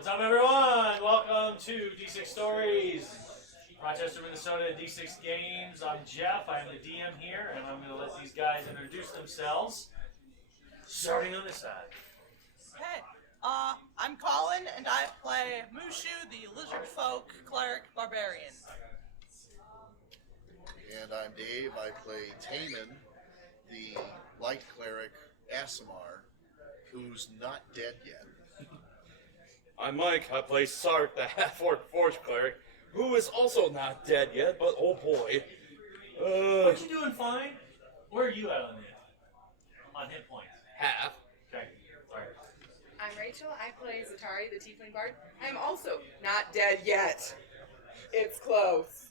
What's up, everyone? Welcome to D6 Stories, Rochester, Minnesota, D6 Games. I'm Jeff. I'm the DM here, and I'm going to let these guys introduce themselves. Starting on this side. Hey, I'm Colin, and I play Mushu, the lizard folk cleric barbarian. And I'm Dave. I play Taman, the light cleric Asimar, who's not dead yet. I'm Mike. I play Sark, the half-orc forge cleric, who is also not dead yet, but oh boy. Aren't you doing fine? Where are you at on hit points? Half. Okay, sorry. I'm Rachel. I play Zatari, the Tiefling Bard. I'm also not dead yet. It's close.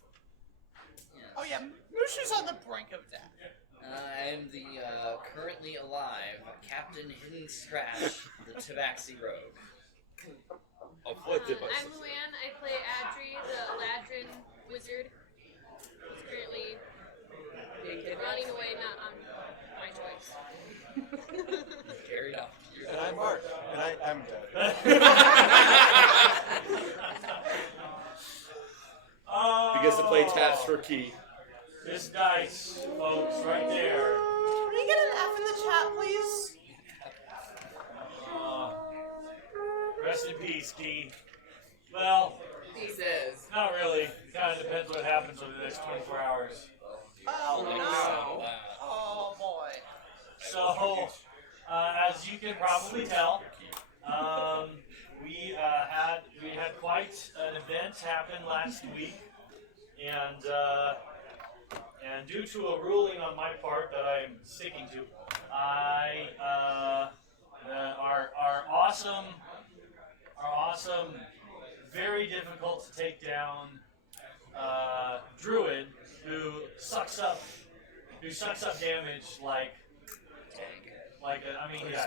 Oh yeah, Mushu's on the brink of death. I'm the currently alive Captain Hidden Scratch, the Tabaxi Rogue. Afflicted by I'm Luann. I play Adri, the Ladrin wizard. Who's currently running away, not on my choice. Carried off. And I'm Mark, and I am dead. He gets to play taps for key. This dice, folks, right there. Can we get an F in the chat, please? Rest in peace, Key. Well, He says. not really. Kind of depends what happens over the next 24 hours. Oh no! Wow. Oh boy! So, as you can probably tell, we had quite an event happen last week, and due to a ruling on my part that I'm sticking to, our awesome, very difficult to take down druid who sucks up damage like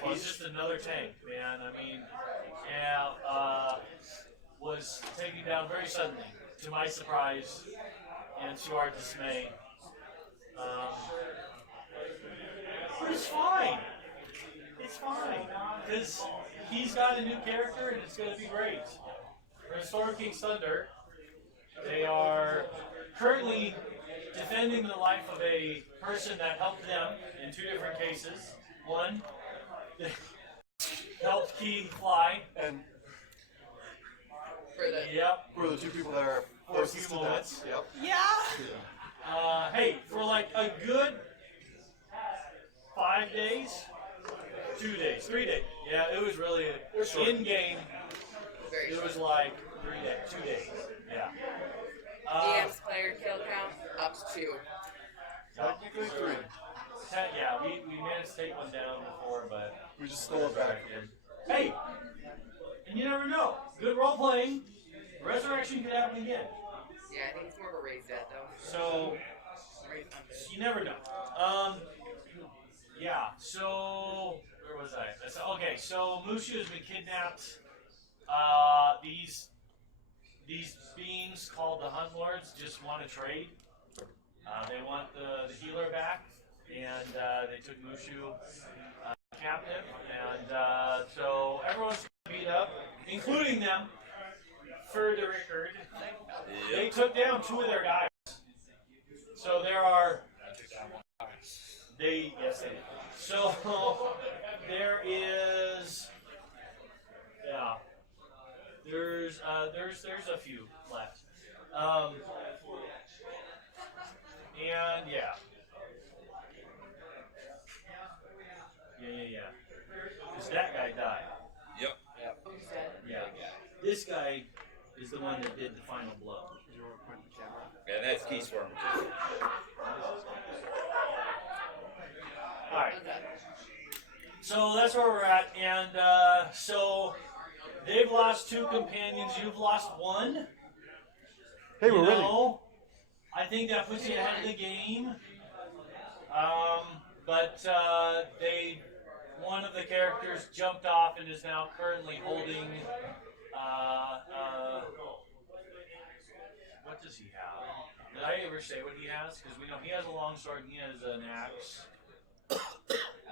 he's just another tank, man. Was taken down very suddenly, to my surprise and to our dismay. But it's fine. It's fine because he's got a new character and it's going to be great. Restore King's Thunder. They are currently defending the life of a person that helped them in two different cases. One, they helped Key fly. And Yep. for the two people that are For a closest few to moments. death. Yep. Yeah. Hey, for like a good 5 days, 2 days, 3 days. Yeah, it was really in game. It was like 3 days, 2 days. Yeah. DM's player kill count up to 2. Technically 3. Yeah, we managed to take one down before, but We just stole it back. hey, and you never know. Good role playing. Resurrection could happen again. Yeah, I think it's more of a raised death though. So you never know. Yeah. So where was I? Okay. So Mushu has been kidnapped. These beings called the Hunt Lords just want to trade. They want the healer back, and they took Mushu captive, and so everyone's beat up, including them. For the record, they took down 2 of their guys. So there are. Yes, they did. So there is. Yeah. There's a few left. And yeah. Yeah. Because that guy died. Yep. Who's dead? Yeah. This guy is the one that did the final blow. And that's Key's for him too. Alright. So that's where we're at. And so they've lost 2 companions. You've lost 1. Hey, we're ready. I think that puts you ahead of the game. But one of the characters jumped off and is now currently holding. What does he have? Did I ever say what he has? Because we know he has a long sword and he has an axe.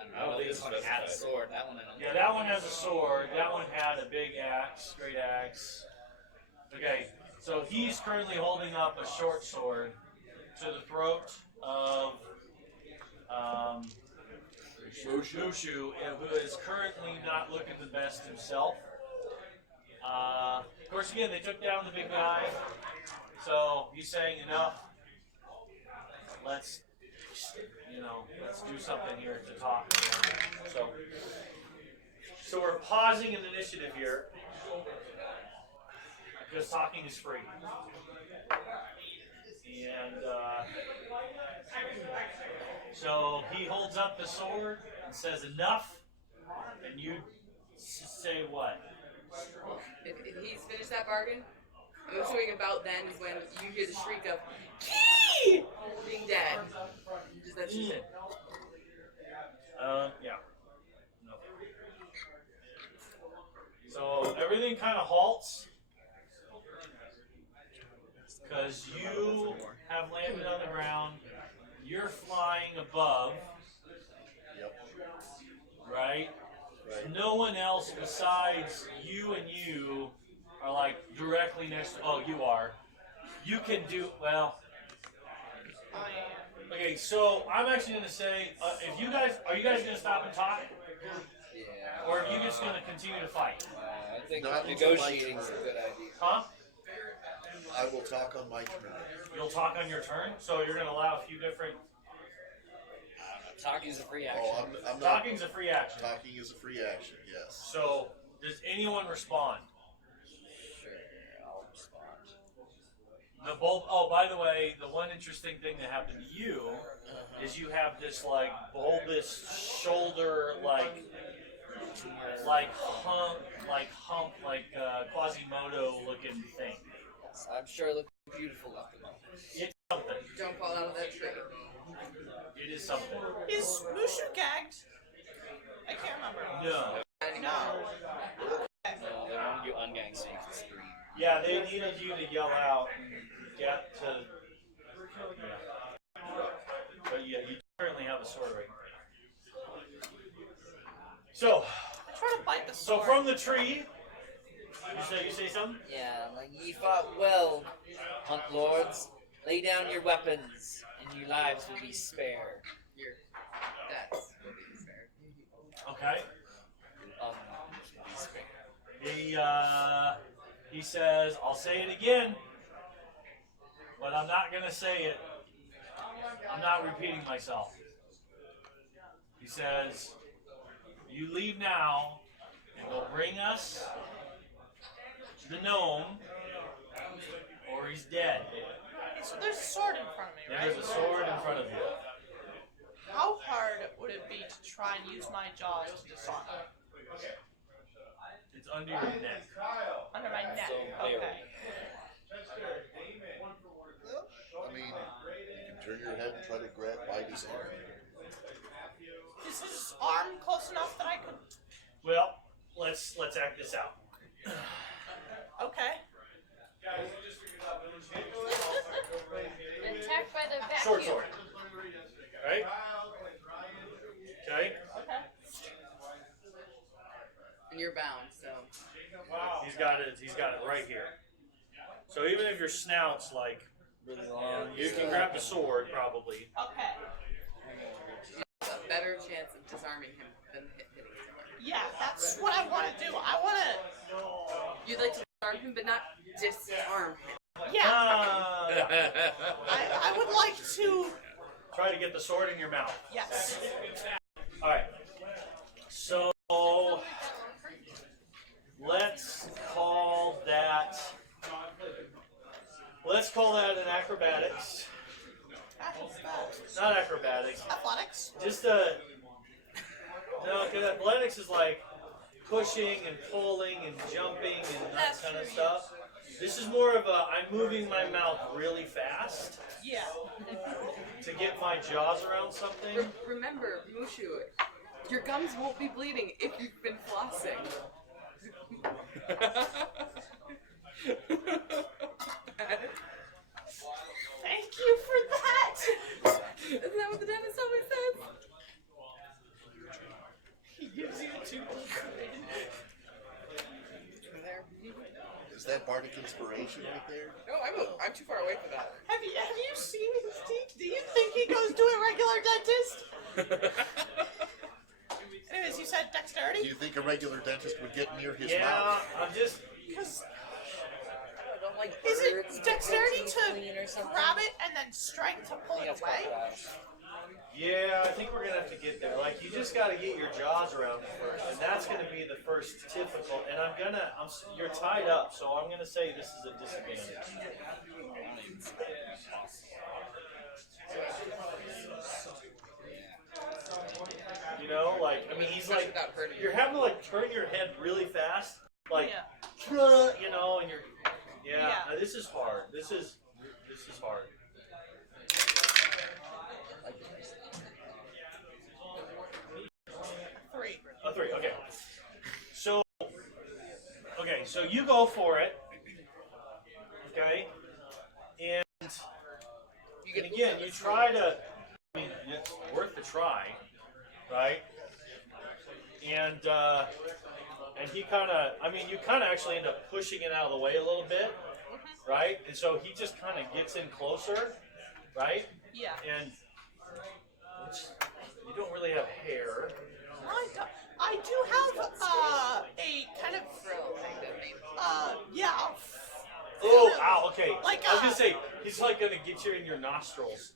I don't know if this one had a sword. That one I don't Yeah, that one has a sword. That one had a big axe, great axe. Okay, so he's currently holding up a short sword to the throat of Mushu, who is currently not looking the best himself. Of course, again, they took down the big guy, so he's saying enough. Let's do something here to talk. So we're pausing an initiative here because talking is free. And so he holds up the sword and says enough, and you say what? If he's finished that bargain, I'm assuming about then is when you hear the shriek of Key! Being dead. Just that's just it. Yeah. No. So everything kind of halts because you have landed on the ground. You're flying above. Yep. Right? Right. No one else besides you and you are like directly next to. Oh, you are. You can do well. Okay, so I'm actually going to say, if you guys are you guys going to stop and talk, Yeah. or are you just going to continue to fight? I think Not negotiating is a until my good idea. Huh? I will talk on my turn. You'll talk on your turn, so you're going to allow a few different. Talking is a free action. Oh, I'm not. Talking's a free action. Talking is a free action. Yes. So does anyone respond? Sure, I'll respond. The bulb. Oh, by the way, the one interesting thing that happened to you is you have this like bulbous shoulder, like hump, Quasimodo looking thing. Yes, I'm sure I look beautiful at the moment. It's something. Don't fall out of that tree. It is something. Is Mushu gagged? I can't remember. No. No. No, they wanted you ungang so you can scream. Yeah, they needed you to yell out and get to. Yeah. But yeah, you currently have a sword right now. So. I try to bite the So sword. from the tree, you say something? Yeah, like ye fought well, hunt lords. Lay down your weapons, and your lives will be spared. That's will be spared. Okay. Will be spared. He says, I'll say it again, but I'm not gonna say it. I'm not repeating myself. He says, you leave now and go bring us the gnome, or he's dead. So there's a sword in front of me, right? There's a sword in front of you. How hard would it be to try and use my jaws to disarm it? It's under your neck. Under my neck. So Okay. I mean, you can turn your head and try to bite his arm. Is his arm close enough that I could? Well, let's act this out. Okay. Attacked by the vacuum. Short sword. Right? Okay. Okay. And you're bound, so. He's got it right here. So even if your snout's like really long, you can grab the sword probably. Okay. A better chance of disarming him than hitting someone. Yeah, that's what I want to do. I want to. You'd like to disarm him, but not disarm him. Yeah. I would like to. Try to get the sword in your mouth. Yes. All right. So let's call that. Let's call that an acrobatics. Not acrobatics. Athletics. Just no, because athletics is like pushing and pulling and jumping and that kind of stuff. This is more of a I'm moving my mouth really fast Yeah. to get my jaws around something. Remember, Mushu, your gums won't be bleeding if you've been flossing. Thank you for that. Isn't that what the dentist always says? Is that bardic inspiration right there? No, I'm too far away for that. Have you seen his teeth? Do you think he goes to a regular dentist? Anyways, you said Do dexterity? you think a regular dentist would get near his Yeah, mouth? I'm just. Because I don't like is it birds, dexterity teeth to clean or something? grab it and then strength to pull I it think that's away? crocodiles. Yeah, I think we're gonna have to get there. Like, you just gotta get your jaws around it first, and that's gonna be the first difficult. And you're tied up, so I'm gonna say this is a disadvantage. You know, like, I mean, he's like, Without hurting you're having to like turn your head really fast, like, Yeah. you know, and you're, Yeah. this is hard. This is hard. Three. A 3, okay. So you go for it. Okay. And again, you try to, I mean, it's worth the try, right? And he kind of, I mean, you kind of actually end up pushing it out of the way a little bit, right? And so he just kind of gets in closer, right? Yeah. And you don't really have hair. I do have a kind of yeah. Oh, ow, okay. Like, I was gonna say he's like gonna get you in your nostrils,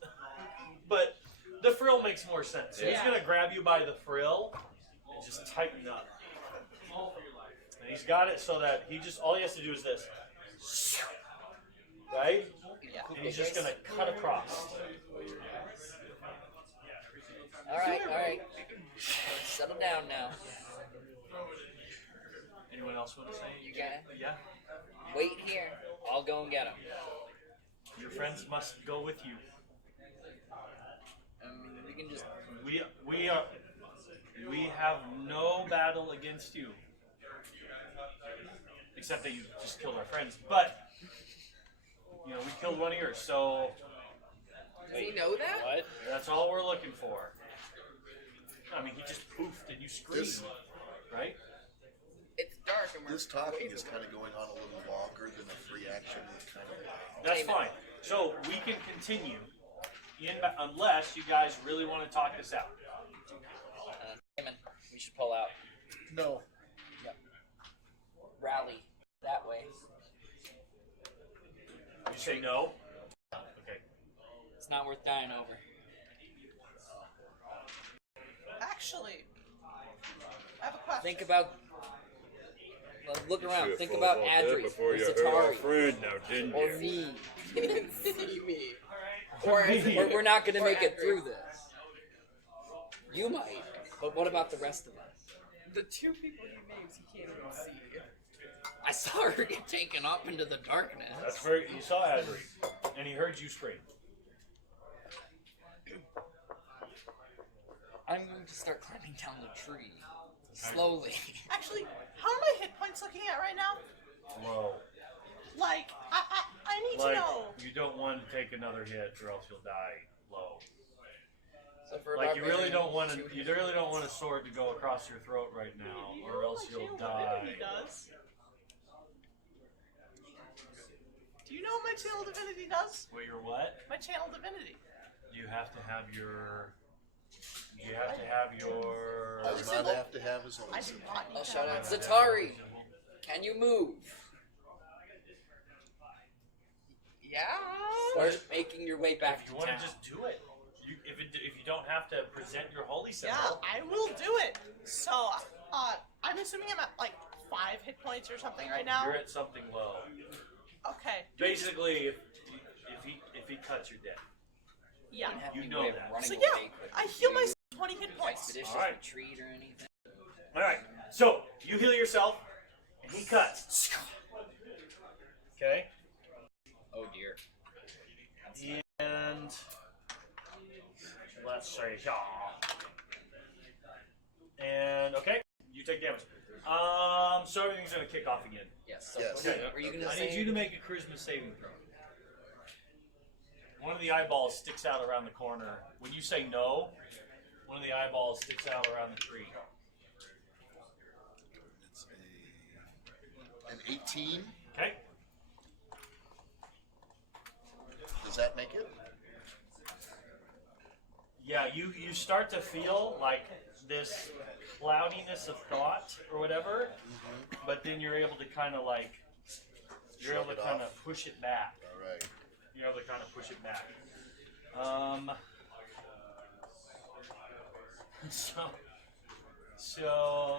but the frill makes more sense. So he's Yeah. gonna grab you by the frill and just tighten up. And he's got it so that all he has to do is this, right? Yeah. And he's just gonna cut across. All right. Settle down now. Anyone else want to say? You got it? Yeah. Wait here. I'll go and get him. Your friends must go with you. We can just. We have no battle against you, except that you just killed our friends. But we killed one of yours, so Does he know that? What? that's all we're looking for. I mean, he just poofed and you screamed, This- right? It's dark and we're. This talking is kind of going on a little longer than the free action would kind of. That's fine. So we can continue, unless you guys really want to talk this out. Damon, we should pull out. No. Rally that way. You say no? Okay. It's not worth dying over. Actually, I have a question. Think about. Well, look around. Think about Adri, or Zatari, friend now, didn't or me. He didn't even see me. Or Or we're not going to Or make it Adri. through this. You might, but what about the rest of us? The two people he names he can't even see. I saw her get taken up into the darkness. That's very. You saw Adri, and he heard you scream. I'm going to start climbing down the tree. Slowly. Actually, how are my hit points looking at right now? Low. Like, I need Like to know. you don't want to take another hit, or else you'll die low. So for Like you really barbarian, don't want to. You really don't want a sword to go across your throat right now, or else you'll die. Does? Do you know what my channel divinity does? Wait, your what? My channel divinity. You have to have your. You have to have your. Does not have to have his own. I do not need I'll to shout know. out, Zatari, can you move? Yeah. Start making your way back If to you want town. to just do it, if you don't have to present your holy Yeah, symbol. I will do it. So, I'm assuming I'm at like 5 hit points or something right now. You're at something low. Okay. Basically, if he cuts, you're dead. Yeah. Don't have You any know way of that. running So yeah, away quickly. I heal myself 20 hit points. Expeditious Alright. retreat or anything. All right. So you heal yourself, and he cuts. Okay. Oh dear. And let's say, and okay, you take damage. So everything's gonna kick off again. Yes. So Yes. Okay. Are you gonna I say? need you to make a charisma saving throw. One of the eyeballs sticks out around the corner. When you say no, one of the eyeballs sticks out around the tree. It's an 18. Okay. Does that make it? Yeah, you start to feel like this cloudiness of thought or whatever, but then you're able to kind of like Shrug it kind off. of push it back. All right. You're able to kind of push it back. So.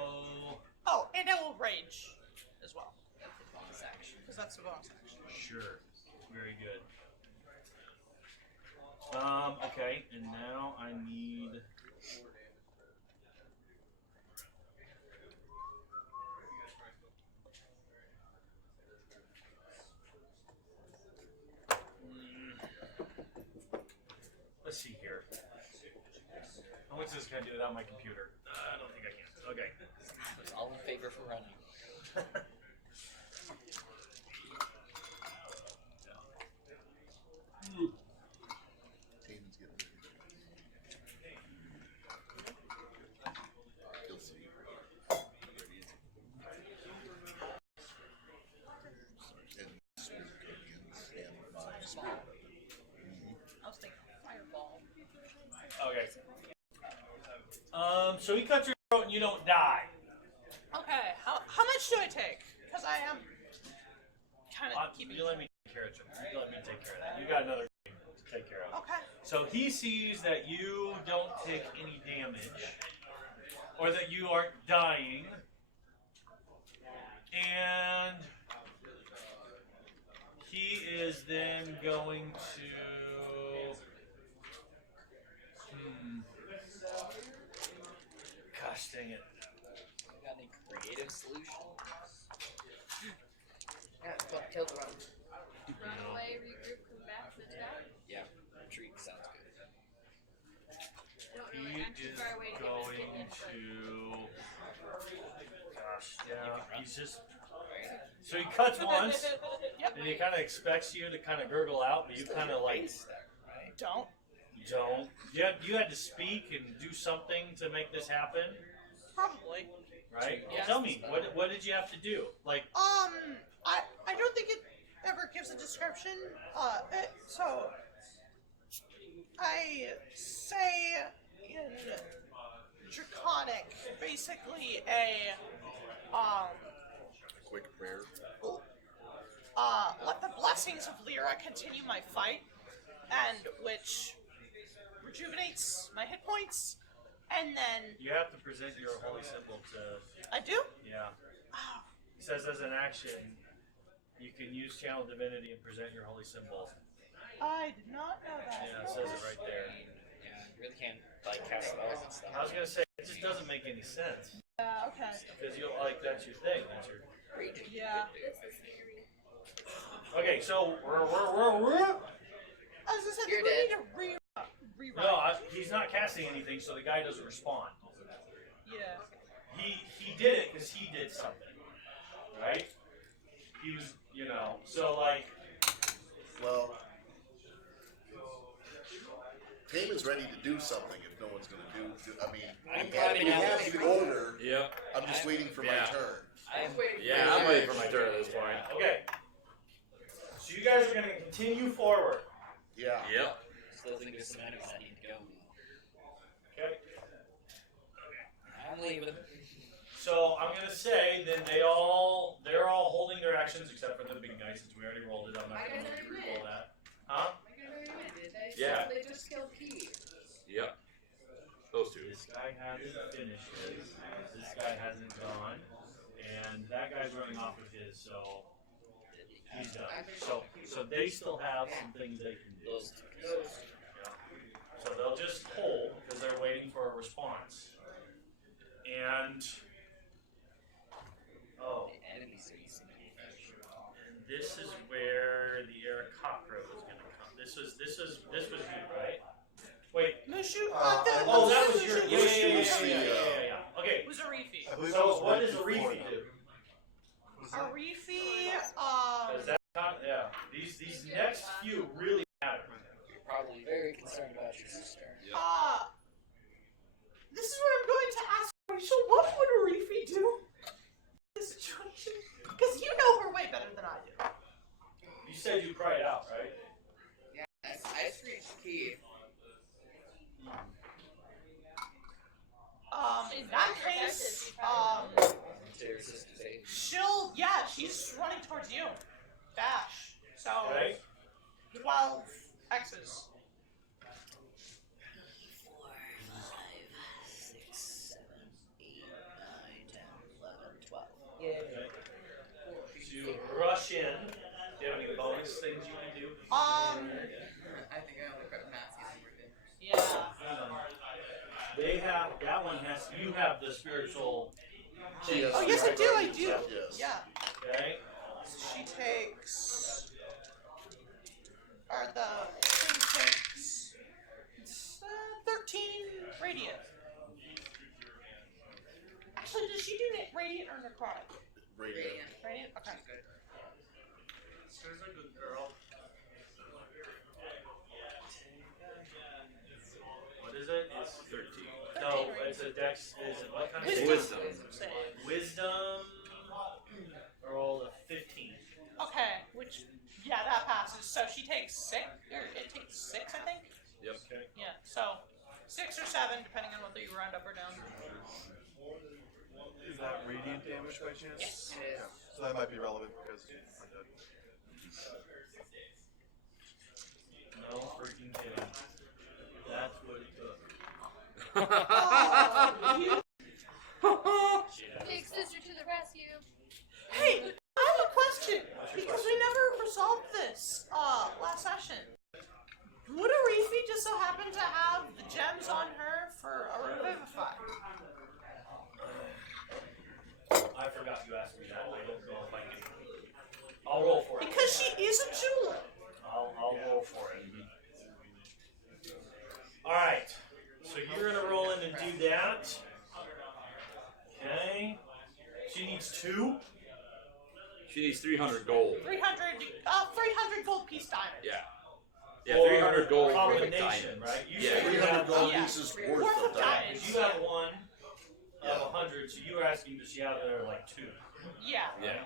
Oh, and I will rage as well. Bonus action. Because that's the bonus action. Sure. Very good. Okay, and now I need. Let's see here. How much is this gonna do without my computer? I don't think I can. Okay. It's all in favor for running. Tatum's getting ready. He'll see. And Spirit Guardians and my Spirit. I was thinking fireball. Okay. So he cuts your throat and you don't die. Okay, how much do I take? Because I am kind of keeping. You let me take care of it. You let me take care of that. You got another thing to take care of. Okay. So he sees that you don't take any damage, or that you aren't dying, and he is then going to. Gosh dang it. Got any creative solutions? Yeah, it's called Kill the Run. Run away, regroup, come back to the tower. Yeah, retreat sounds good. Don't He really act too is far away to going get his to. opinion, Gosh, yeah, he's just. So he cuts once, Yep. and he kind of expects you to kind of gurgle out, but you kind of like Right? Don't. don't. You had to speak and do something to make this happen, Probably. right? Yes. Tell me, what did you have to do? Like, I don't think it ever gives a description. So I say in Draconic, basically Quick prayer. let the blessings of Lyra continue my fight, and which rejuvenates my hit points, and then you have to present your holy symbol to. I do. Yeah. It says as an action, you can use channel divinity and present your holy symbol. I did not know that. Yeah, it says it right there. Yeah, you really can't like cast spells and stuff. I was gonna say it just doesn't make any sense Okay. because you like that's your thing. That's your. Yeah. This is scary. Okay, so I was gonna say You're we dead. need to rewrite. no, he's not casting anything, so the guy doesn't respond. Yeah. He did it because he did something, right? He was, so like. Well, Tatum's ready to do something if no one's going to do. I mean, I'm we have climbing out. the order. Yeah. I'm just waiting for my Yeah. turn. I'm Yeah, I'm waiting for my turn at this point. Okay. So you guys are going to continue forward. Yeah. Yep. still think there's some enemies that need to go. Okay. I'm leaving. So I'm gonna say then they're all holding their actions except for the big guy since we already rolled it. I'm not gonna re-roll that. Huh? Yeah. They just killed Key. Yep. Those two. This guy hasn't finished his. This guy hasn't gone, and that guy's running off with his. So he's done. So they still have some things they can do. Those two. Yeah. So they'll just hold because they're waiting for a response. And The enemies are easy to manage. and this is where the Aarakocra was going to come. This was you, right? Wait. Mushu. Oh, that was your. Yeah. Okay. Who's Arifi? I believe that So was what right does before Arifi that. do? Arifi. Does that yeah. These next few really matter. You're probably very concerned about your sister. This is where I'm going to ask. So what would Arifi do in this situation? Because you know her way better than I do. You said you cried out, right? Yeah, key. In that case, To your sister's age. she's running towards you. Dash. So, Okay. 12 X's. 4, 5, 6, 7, 8, 9, 10, 11, 12. Yay. Okay. So you rush in. Do you have any bonus things you can do? I think I only put mask and everything. Yeah. They have that one has. You have the spiritual. She has Oh, yes, I do, I do. Yes. Yeah. Okay. So she takes. Or the thing takes. 13 radiant. Actually, does she do radiant or necrotic? Radiant. Radiant? Okay. She's a good girl. What is it? It's 13. No, it's a dex. Is it what kind of Wisdom. Wisdom. Wisdom. Roll a 15. Okay, which, yeah, that passes. So she takes 6, or it takes 6, I think? Yep. Okay. Yeah, so 6 or 7, depending on whether you round up or down. Is that radiant damage by chance? Yes. It is. So that might be relevant because I'm dead. No freaking kidding. That's what it took. Big sister to the rescue. Hey, I have a question, because we never resolved this last session. Would Arifi just so happen to have the gems on her for a revivify? I forgot you asked me that. I don't know if I can. I'll roll for it. Because she is a jeweler. I'll roll for it. Alright. So you're gonna roll in and do that. Okay. She needs 2. She needs 300 gold. 300 gold piece diamond. Yeah. Yeah, 300 gold worth of Combination, diamonds. right? You Yeah. said you 300 have gold Yeah. pieces Worth worth of of diamonds. diamonds. You have 1 of 100, so you were asking does she have there like 2? Yeah. Yeah.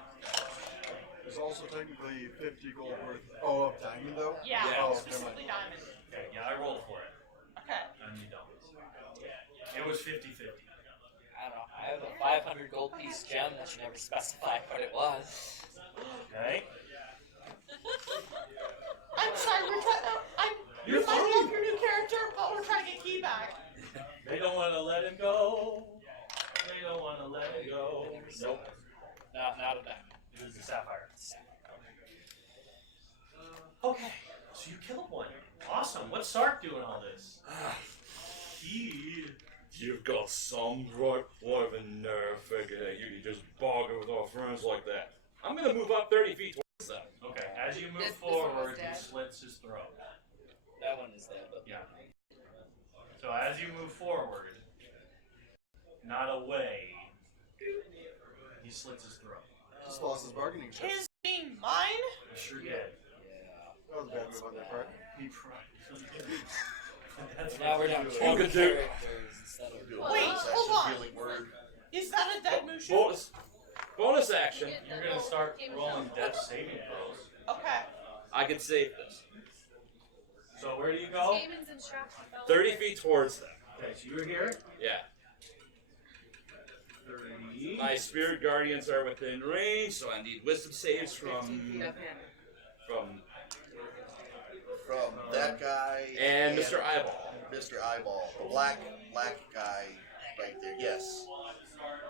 There's also technically 50 gold worth. Oh, of diamond though? Yeah, Yeah. Oh, never mind. specifically diamond. Okay, yeah, I rolled for it. Okay. And you don't. It was 50-50. I don't know. I have a 500 gold piece gem that you never specified what it was. Okay? I'm sorry, we're trying. You're You might fine. love your new character, but we're trying to get key back. They don't want to let him go. They don't want to let him go. Nope. Not a diamond. It was a sapphire. Okay, so you killed one. Awesome. What's Sark doing all this? He. You've got some right living nerve figuring that you can just bargain with our friends like that. I'm gonna move up 30 feet towards them. Okay, as you move This one was forward, he dead. slits his throat. That one is dead, but Yeah. So as you move forward, not away, he slits his throat. Just lost his bargaining chip. His being mine? He sure did. yeah. That was a bad move on their part. He tried. That's Now what we're you down do. 12 You can do- characters instead of. Do a Wait, bonus hold action on. healing word. Is that a dead Mushu? Bonus action. You're gonna start rolling death saving throws. Okay. I can save this. So where do you go? Damon's instruction. 30 feet towards them. Okay, so you're here. Yeah. 30. My spirit guardians are within range, so I need wisdom saves 15 feet up him. from From that guy and Mr. Eyeball. Mr. Eyeball, the black guy right there. Yes.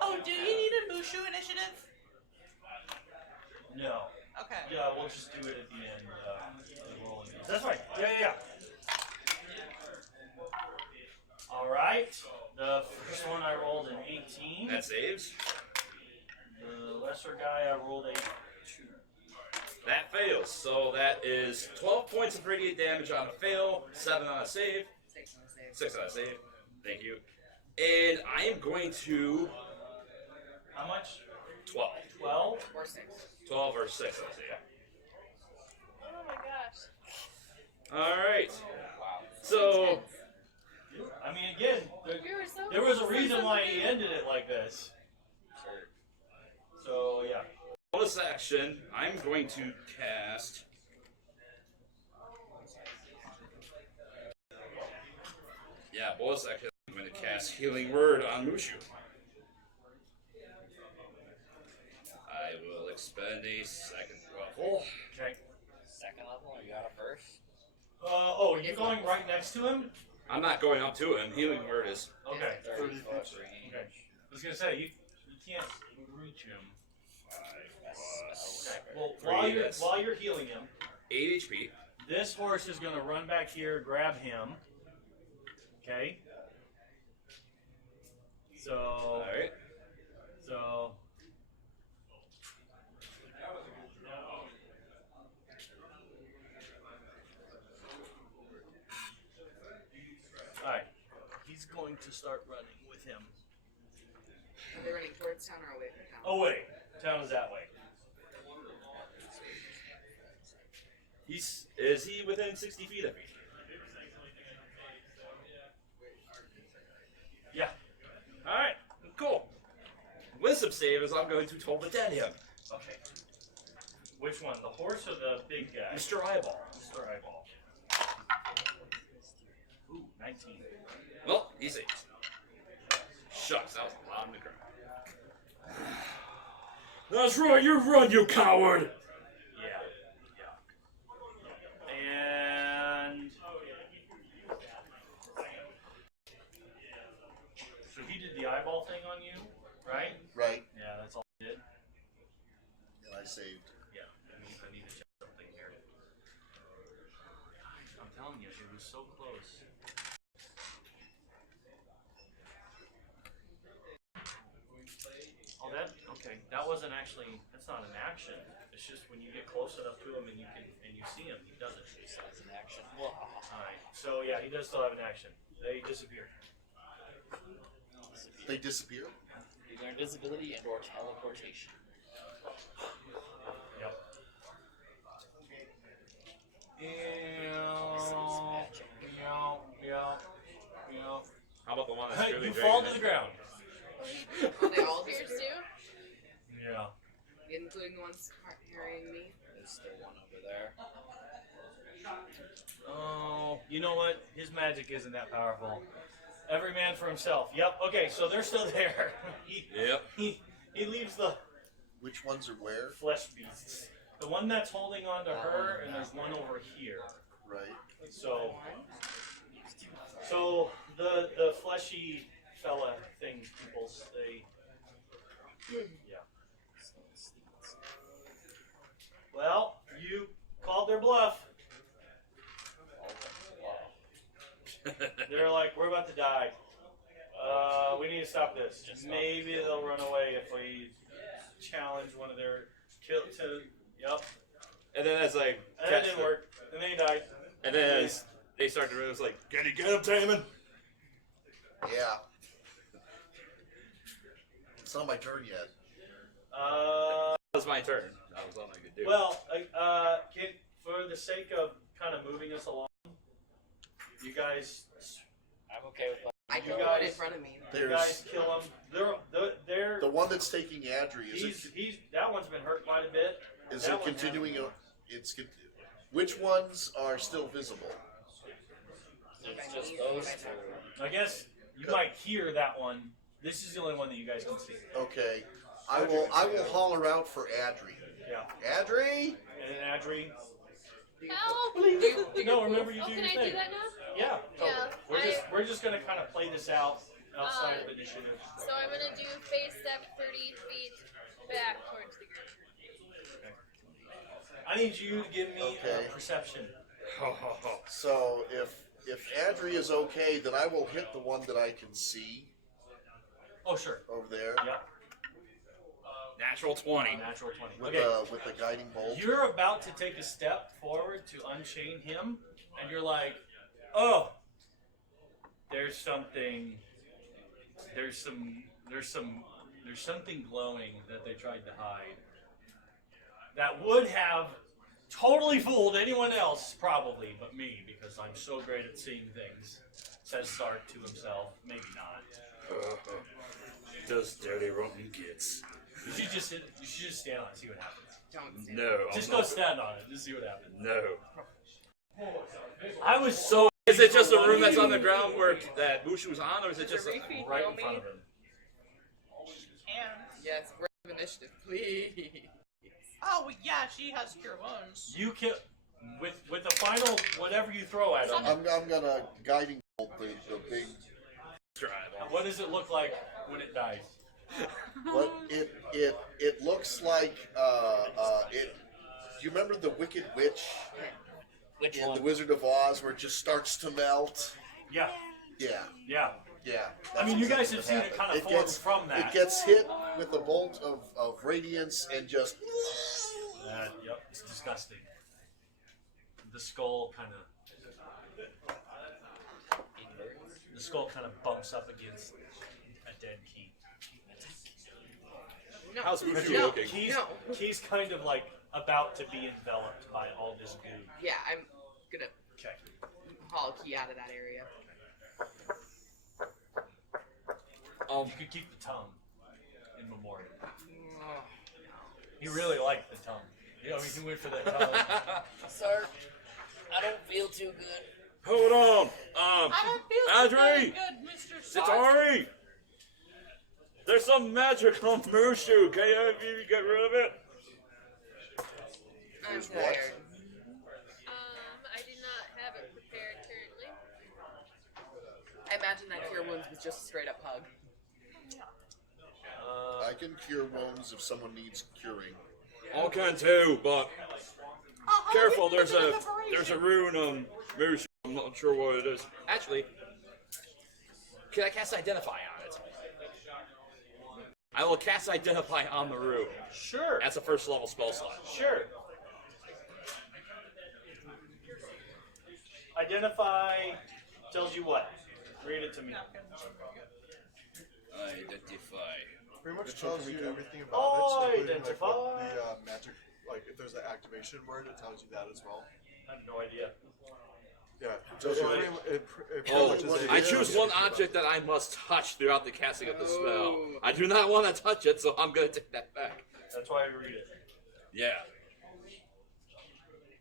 Oh, do you need a Mushu initiative? No. Okay. Yeah, we'll just do it at the end. The rolling these. That's right. Yeah. All right. The first one I rolled an 18. That saves. The lesser guy I rolled a 2. That fails. So that is 12 points of radiant damage on a fail, 7 on a save, 6 on the save. 6 on a save. Thank you. And I am going to How much? 12. 12? Or 6. 12 or 6 on a save. Oh my gosh. Alright. Wow. So, I mean, again, We were so there was a close to reason why he something. ended it like this. So, yeah. bonus action, I'm going to cast Yeah, boss, actually, I'm going to cast Healing Word on Mushu. I will expend a second level. Okay. Second level, or you got it first? Oh, are you going right next to him? I'm not going up to him. Healing Word is. Okay. 30 foot range. Okay. I was gonna say you can't reach him. Okay. Well, while you're healing him, 8 HP. this horse is gonna run back here, grab him. Okay. So. Alright. So. Alright. He's going to start running with him. Are they running towards town or away from town? Oh wait, town is that way. Is he within 60 feet of me? Yeah. Alright, cool. Wisdom save is I'm going to toll the dead him. Okay. Which one, the horse or the big guy? Mr. Eyeball. Mr. Eyeball. Ooh, 19. Well, he saves. Shucks, that was a lot on the ground. That's right, you run, you coward! Yeah. And so he did the eyeball thing on you, right? Right. Yeah, that's all he did. And I saved. Yeah, I need to check something here. I'm telling you, it was so close. Oh, that wasn't actually, that's not an action. It's just when you get close enough to him and you see him, he does it. Besides an action. Alright, so yeah, he does still have an action. They disappeared. They disappear? Either invisibility and or teleportation. Yep. Yeah. How about the one that's really You big fall and to the then- ground. Are they all here Yours too? Yeah. including the ones carrying me? There's still one over there. Oh, you know what? His magic isn't that powerful. Every man for himself. Yep. Okay, so they're still there. Yep. He leaves the Which ones are where? flesh beasts. The one that's holding on to her, and there's one over here. Right. So the fleshy fella thing, peoples, they. Yeah. Well, you called their bluff. They're like, we're about to die. We need to stop this. Maybe they'll run away if we challenge one of their kill to. Yep. And then as I And that didn't work. And they died. And then as they start to realize, like, can you get him, Taman? Yeah. It's not my turn yet. That was my turn. That was all I could do. Well, for the sake of kind of moving us along, you guys, I'm okay with that. I You killed the one in guys- front of me. you guys kill them. They're The one that's taking Adri, is he's that one's been hurt quite a bit. it that one continuing? hasn't. Which ones are still visible? It's just those two. I guess you might hear that one. This is the only one that you guys can see. Okay. I will holler out for Adri. Yeah. Adri! And then Adri. Help! No, remember you Oh, do can your I thing. do that now? Yeah. Totally. Yeah, We're just gonna kind of play this out outside of initiative. So I'm gonna do face step 30 feet back towards the group. I need you to give me Okay. a perception. So if Adri is okay, then I will hit the one that I can see Oh sure. over there Yep. Natural 20. Natural 20. with Okay. the guiding bolt. You're about to take a step forward to unchain him, and you're like, "Oh, there's something glowing that they tried to hide. That would have totally fooled anyone else, probably, but me, because I'm so great at seeing things." Says Sark to himself. Maybe not. Those dirty rotten kids. You should just stand on it, and see what happens. Don't say No. Just I'm go not- stand on it, just see what happens. No. I was so Is it just a room that's on the ground where that Mushu's on, or is it just Mr. Reefy, right help in front me. of him? And Yes, grab initiative, please. oh yeah, she has cure wounds. You kill with the final whatever you throw at him. I'm gonna guiding bolt the big. What does it look like when it dies? What it looks like. It. Do you remember the Wicked Witch Which in one? The Wizard of Oz, where it just starts to melt? Yeah, Yeah. yeah. Yeah. I mean, you guys have seen it happened. kind of form from that. It gets hit with a bolt of radiance and just. Yep, it's disgusting. The skull kind of. The skull kind of bumps up against a dead key. No. How's Mushu no. looking? Key's kind of like about to be enveloped by all this goo. Yeah, I'm gonna Okay. haul Key out of that area. You could keep the tongue in memoriam. You really like the tongue. You know, we can wait for the tongue. Sir, I don't feel too good. Hold on. I don't feel so very Adri, good, Mr. it's Sark. Ari. There's some magic on Mushu. Can you get rid of it? I'm There's what? tired. I do not have it prepared currently. I imagine that Cure Wounds was just a straight up hug. I can cure wounds if someone needs curing. I can too, but I'll careful. give you There's bit a of there's a inspiration. rune on Mushu. I'm not sure what it is. Actually, can I cast Identify on it? I will cast Identify on the rune. Sure. That's a first level spell slot. Sure. Identify tells you what? Read it to me. Identify. Pretty much tells you everything about it, including like Identify. what the magic, like if there's an activation word, it tells you that as well. I have no idea. Yeah, Does it it- pretty mu- it pretty Oh, much is a- I choose one object that I must touch throughout the casting of the spell. I do not want to touch it, so I'm going to take that back. That's why I read it. Yeah.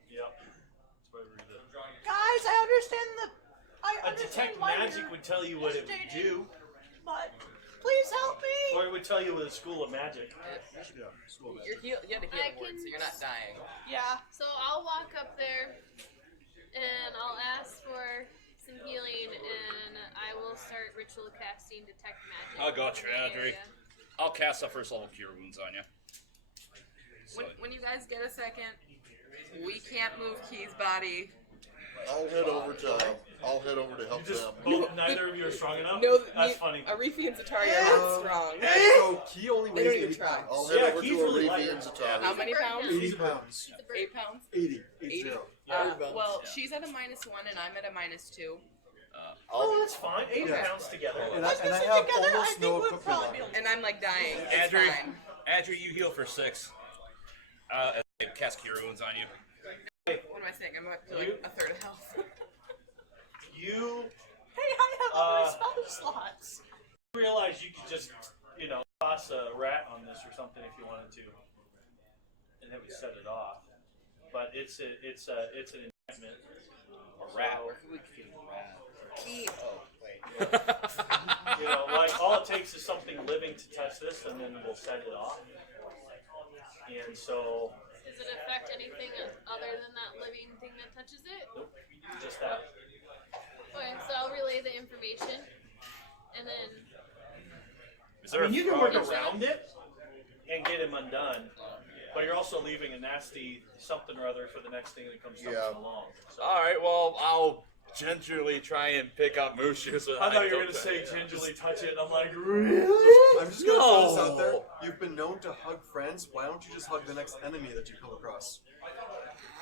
Yep. That's why I read it. Guys, I understand the. I A understand detect why magic you're would tell you what it would hesitating, do, but please help me. or it would tell you with a school of magic. Yeah, school magic. You're heal. You had a I heal word, can- so you're not dying. Yeah. So I'll walk up there and I'll ask for some healing and I will start ritual casting detect magic. I got you, in the Adri. area. I'll cast a first level cure wounds on you. When you guys get a second, we can't move Key's body. I'll head over to help You just them. both, neither of you are strong enough. No, That's funny. Arifi and Zatari are not strong. So he only They don't weighs even 80 try. pounds. I'll Yeah, head over he's to really Arifi light. and Zatari. How many pounds? 80 pounds. 8 pounds? 80. 80? 80. Well, she's at a -1 and I'm at a -2. Oh, that's fine. 8 Yeah. pounds together. And Let's I have sit together. I almost think no we'd equipment probably on. be able to. And I'm like dying. It's Adri, fine. Adri, you heal for 6. And cast cure wounds on you. What am I saying? I'm up to like a third of health. You Hey, I have other spell slots. realize you could just, toss a rat on this or something if you wanted to, and it would set it off. But it's an enchantment. A rat. Where could we get a rat? Key. Oh, wait. Like all it takes is something living to touch this, and then we'll set it off. And so, Does it affect anything other than that living thing that touches it? nope, just that. Okay, so I'll relay the information and then Is there You a can work frog? around it and get him undone, but you're also leaving a nasty something or other for the next thing that comes Yeah. along. So. Alright, well, I'll gingerly try and pick up Mushu so that I thought you were don't gonna say die. gingerly touch it, and I'm like, really? I'm just gonna throw this out there. No. You've been known to hug friends. Why don't you just hug the next enemy that you come across?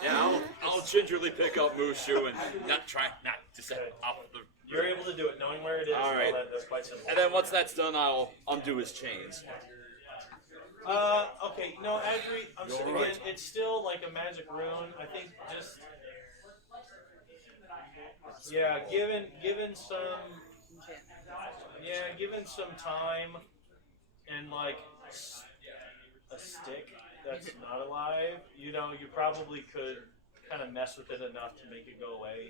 Yeah, I'll gingerly pick up Mushu and not to set Okay. off the. You're able to do it, knowing where it is. All right. That's quite simple. And then once that's done, I'll undo his chains. Okay, no, Adri, I'm You're saying right. again, it's still like a magic rune. I think just given some time and like a stick that's not alive, you probably could kind of mess with it enough to make it go away.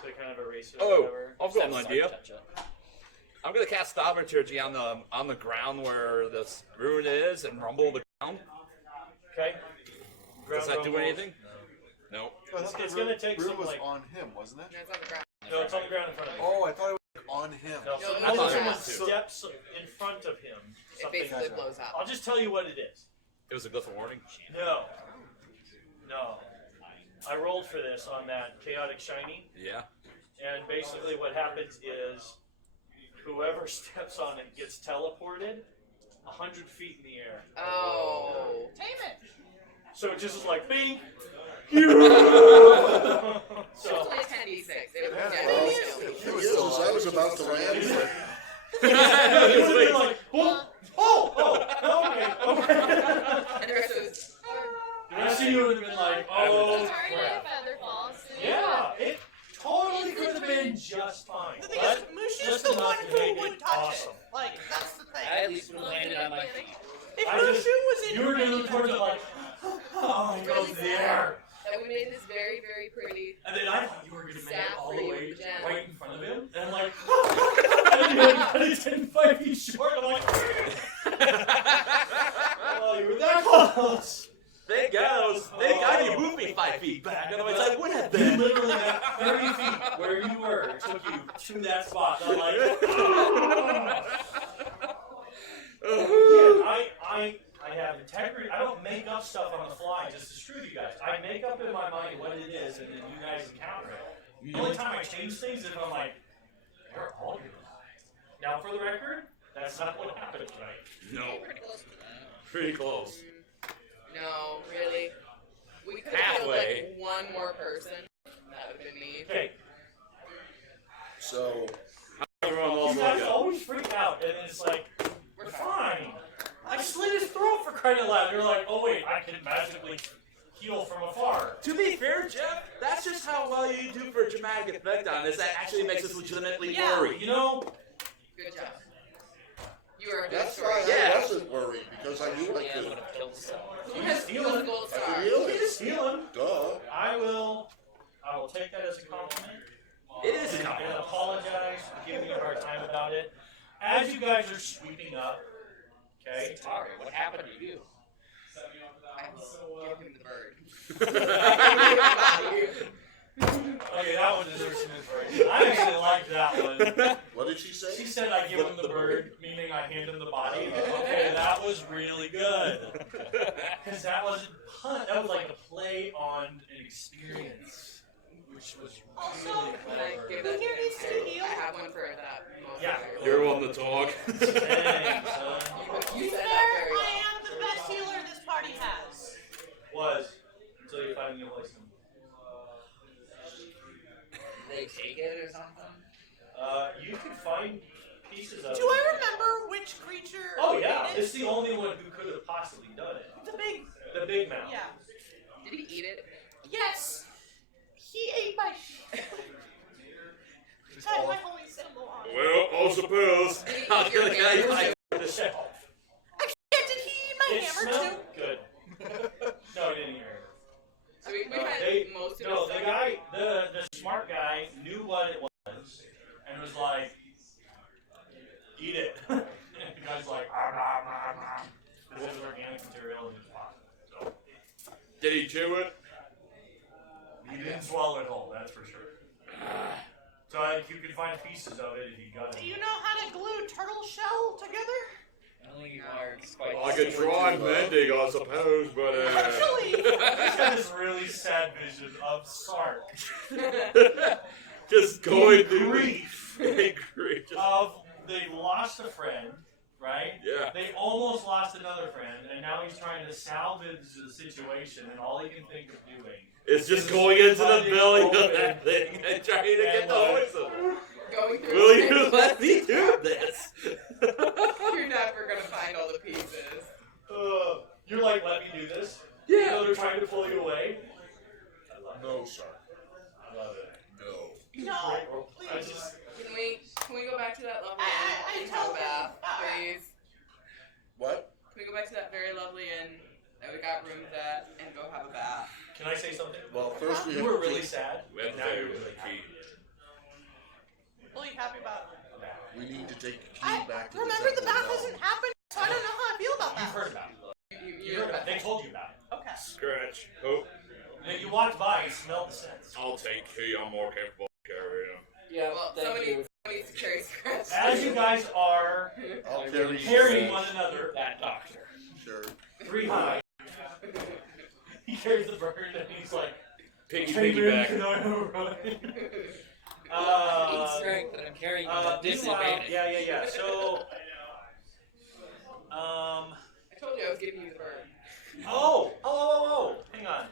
So kind of erase it or Oh, whatever. I've got an Sorry, idea. touch it. I'm gonna cast thaumaturgy on the ground where this rune is and rumble the ground. Okay. Does that do Ground anything? No. It's gonna take Rune some, was like- on him, wasn't it? No, it's on the ground. No, it's on the ground in front of you. Oh, I thought it was on him. No, so No, when I thought someone it was. steps in front of him, It something. basically blows up. I'll just tell you what it is. It was a glyph of warning. No. No. I rolled for this on that chaotic shiny, Yeah. and basically what happens is whoever steps on it gets teleported 100 feet in the air. Oh. Tame it. So it just is like, bing! So So, only a 10d6. It was Yeah, dead. well, The thing is, I was about to land. it would have been like, okay. And the rest was. The rest of you would have been like, oh, Sorry, crap. feather falls. Yeah, it totally could have been just fine. The thing But is, Mushu's just the enough one to who make would it touch awesome. it. Like, that's the thing. I at least would have landed on my feet. If I Mushu just- was in You were going to look towards it like, oh, he goes there. That we made this very, very pretty. And then I thought you were going to make it all the Sap-free way gem. right in front of him. And I'm like, and he's 10 feet short. I'm like, oh, you were that close. Thank God you moved me 5 feet back. Otherwise I would have You been. literally got 30 feet where you were. It took you to that spot. I'm like, I have integrity. I don't make up stuff on the fly just to screw you guys. I make up in my mind what it is, and then you guys encounter it. The only time I change things is if I'm like, they're all gonna die. Now, for the record, that's not what happened tonight. No. Pretty close to that. Pretty close. No, really. We could have killed Halfway. like one more person. That would have been me. Okay, So, Everyone you loves guys one always freak out, and it's like, We're fine. I slit his throat for crying out loud. You're like, oh wait, I can magically heal from afar. To be fair, Jeff, that's just how well you do for a dramatic effect on this. That actually makes us legitimately Yeah. worry. You know, Good job. You are a good that's why story. Yeah. I wasn't worried, because I knew I Yeah, I could. would have killed someone. Who has Steal the it. gold I star? could heal you it. can steal him. Duh. I will take that as a compliment. It is a And compliment. apologize for giving you a hard time about it. As you guys are sweeping up, okay? Sorry, what happened to you? I give him the bird. Okay, that one deserves some inspiration. I actually liked that one. What did she say? She said I give him the bird, meaning I hand him the body. Okay, that was really good. Because that wasn't pun. That was like a play on an experience, which was Also, really Can I clever. give Who that here needs to heal? I have one for that. Yeah. You're one to talk. Dang, son. to You be said fair, that very I well. am the best healer this party has. Was until you finally replaced him. Did they take it or something? You can find pieces of Do I remember which creature? Oh yeah, ate it? it's the only one who could have possibly done it. The big. The big mouth. Yeah. Did he eat it? Yes. He ate my. Had my holy symbol on. Well, I suppose. Did he eat How your can hammer? I The shell. Yeah, did he eat my It hammer smelled too? good. No, I didn't hear it. So we No, had they- most of No, his the guy, the smart guy knew what it was and was like, eat it. And the guy's like, this is organic material in his pot. So Did he chew it? he didn't swallow it whole, that's for sure. So you could find pieces of it if you got Do it. you know how to glue turtle shell together? Only marks quite. I could try mending, I suppose, but Actually, He's got this really sad vision of Sark. just going In through grief. In grief. Just- Of they lost a friend, right? Yeah. They almost lost another friend, and now he's trying to salvage the situation, and all he can think of doing. It's just going into the belly of that thing and trying to get the voice of it. going through. Will his you hands. let me do this? You're never gonna find all the pieces. You're like, let me do this? Yeah. You know they're trying to pull you away? I love it. No, sir. I love it. No. no, I please. just, Can we go back to that lovely I inn and told have a bath, him. please? What? Can we go back to that very lovely inn that we got rooms at and go have a bath? can I say something? Well, first we You have were to really take- sad, We have and to now say you're it was really a happy. key. totally happy about it. We need to take Key I back to remember the temple bath realm. hasn't happened, so I don't know how I feel about that. You've heard about it. You Heard about it. They told you about it. Okay. Scratch. Oh, Then you walked by and smelled the scents. I'll take Key. I'm more capable of carrying him. Yeah, Well, thank somebody you. needs to carry Scratch. As you guys are I'll I carry really carrying you. one another, That doctor. Sure. 3 high, he carries the bird and he's like, Piggy, "Hey, man, piggyback. can I have a ride?" Eight strength, and I'm carrying him at meanwhile, disadvantage. yeah. So, I told you I was giving you the bird. oh, hang on.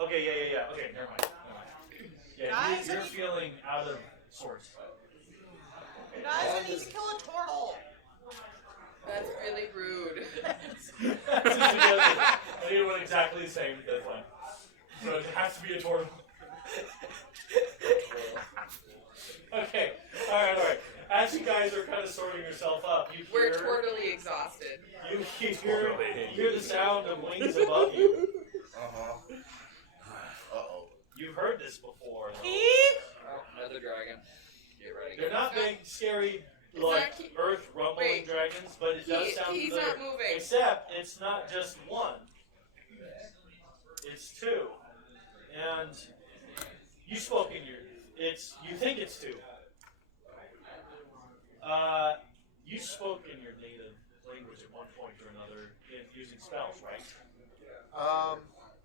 Okay, yeah. Okay, never mind. Yeah, Guys, you're I need- feeling out of sorts. Guys, I need to kill a turtle. That's really rude. I didn't want exactly the same, but that's fine. So it has to be a turtle. Okay, alright. As you guys are kind of sorting yourself up, you We're hear totally exhausted. you hear the sound of wings above you. Uh-huh. Uh-oh. You've heard this before. Though. Key? Oh, another dragon. Get ready. They're not big, scary, It's like not Key- earth rumbling Wait. dragons, but it does sound He's familiar. not moving. Except it's not just one. It's 2. And you spoke in your you think it's 2. You spoke in your native language at one point or another using spells, right?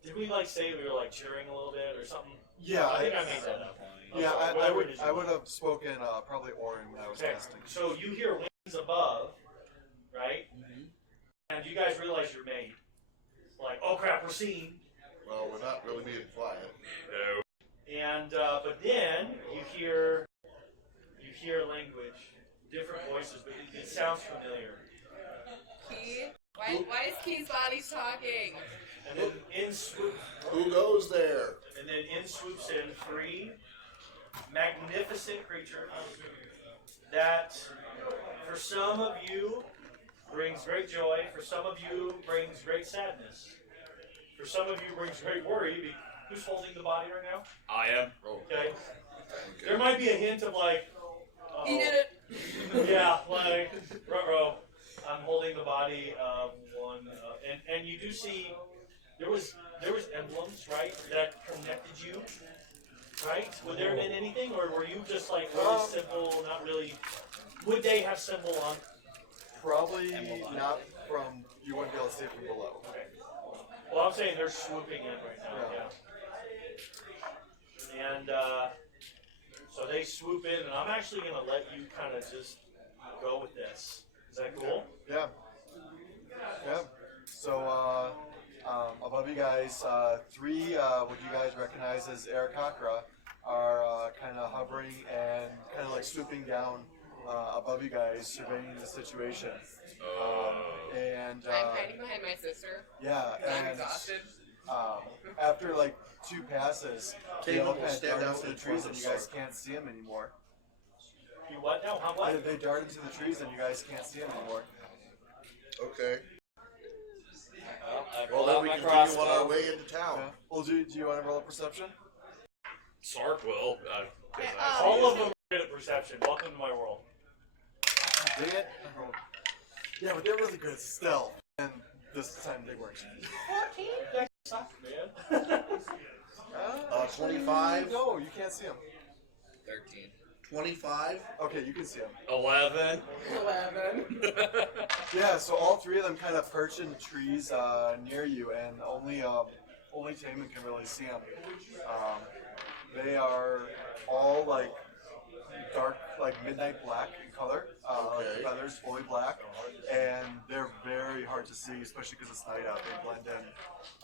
Did we say we were cheering a little bit or something? Yeah, I think I made that up. Yeah, Okay, I whatever would it is you I would want. have spoken probably Orin when I was Okay, casting. so you hear wings above, right? And you guys realize you're made. Like, oh crap, we're seen. Well, we're not really being quiet. No. And but then you hear language, different voices, but it sounds familiar. Key? Why is Key's body talking? And then in swoops, Who goes there? and then in swoops in 3 magnificent creatures that, for some of you, brings great joy. For some of you, brings great sadness. For some of you, brings great worry. Who's holding the body right now? I am. Oh, Okay. okay. There might be a hint of He did it. Yeah, ruh-roh. I'm holding the body of one, and you do see there was emblems, right, that connected you, right? Would there have been anything, or were you just really simple, not really? Would they have symbol on? Probably not from, you wouldn't be able to see it from below. Okay. Well, I'm saying they're swooping in right now. Yeah. And so they swoop in, and I'm actually going to let you kind of just go with this. Is that cool? Yeah. Yeah. So, above you guys, 3, what you guys recognize as Arakakra are kind of hovering and kind of swooping down above you guys, surveying the situation. And I'm hiding behind my sister. yeah, I'm and exhausted. after 2 passes, they all Tatum will kind of stand dart out into the in front trees, of and you the guys sword. can't see them anymore. You what now? How what? They dart into the trees, and you guys can't see them anymore. Okay. Well, I Well, pulled then out we my continue on crossbow. our way into town. Yeah. Well, do you want to roll a perception? Sark will. All of them are good at perception. Welcome to my world. Dang it. I rolled. Yeah, but they're really good at stealth. And this time they weren't. 14? That sucks, man. 25. No, you can't see them. 13. 25. Okay, you can see them. 11. 11. Yeah, so all 3 of them kind of perch in trees near you, and only Taman can really see them. They are all dark, midnight black in color, Okay. feathers fully black, and they're very hard to see, especially because it's night out. They blend in.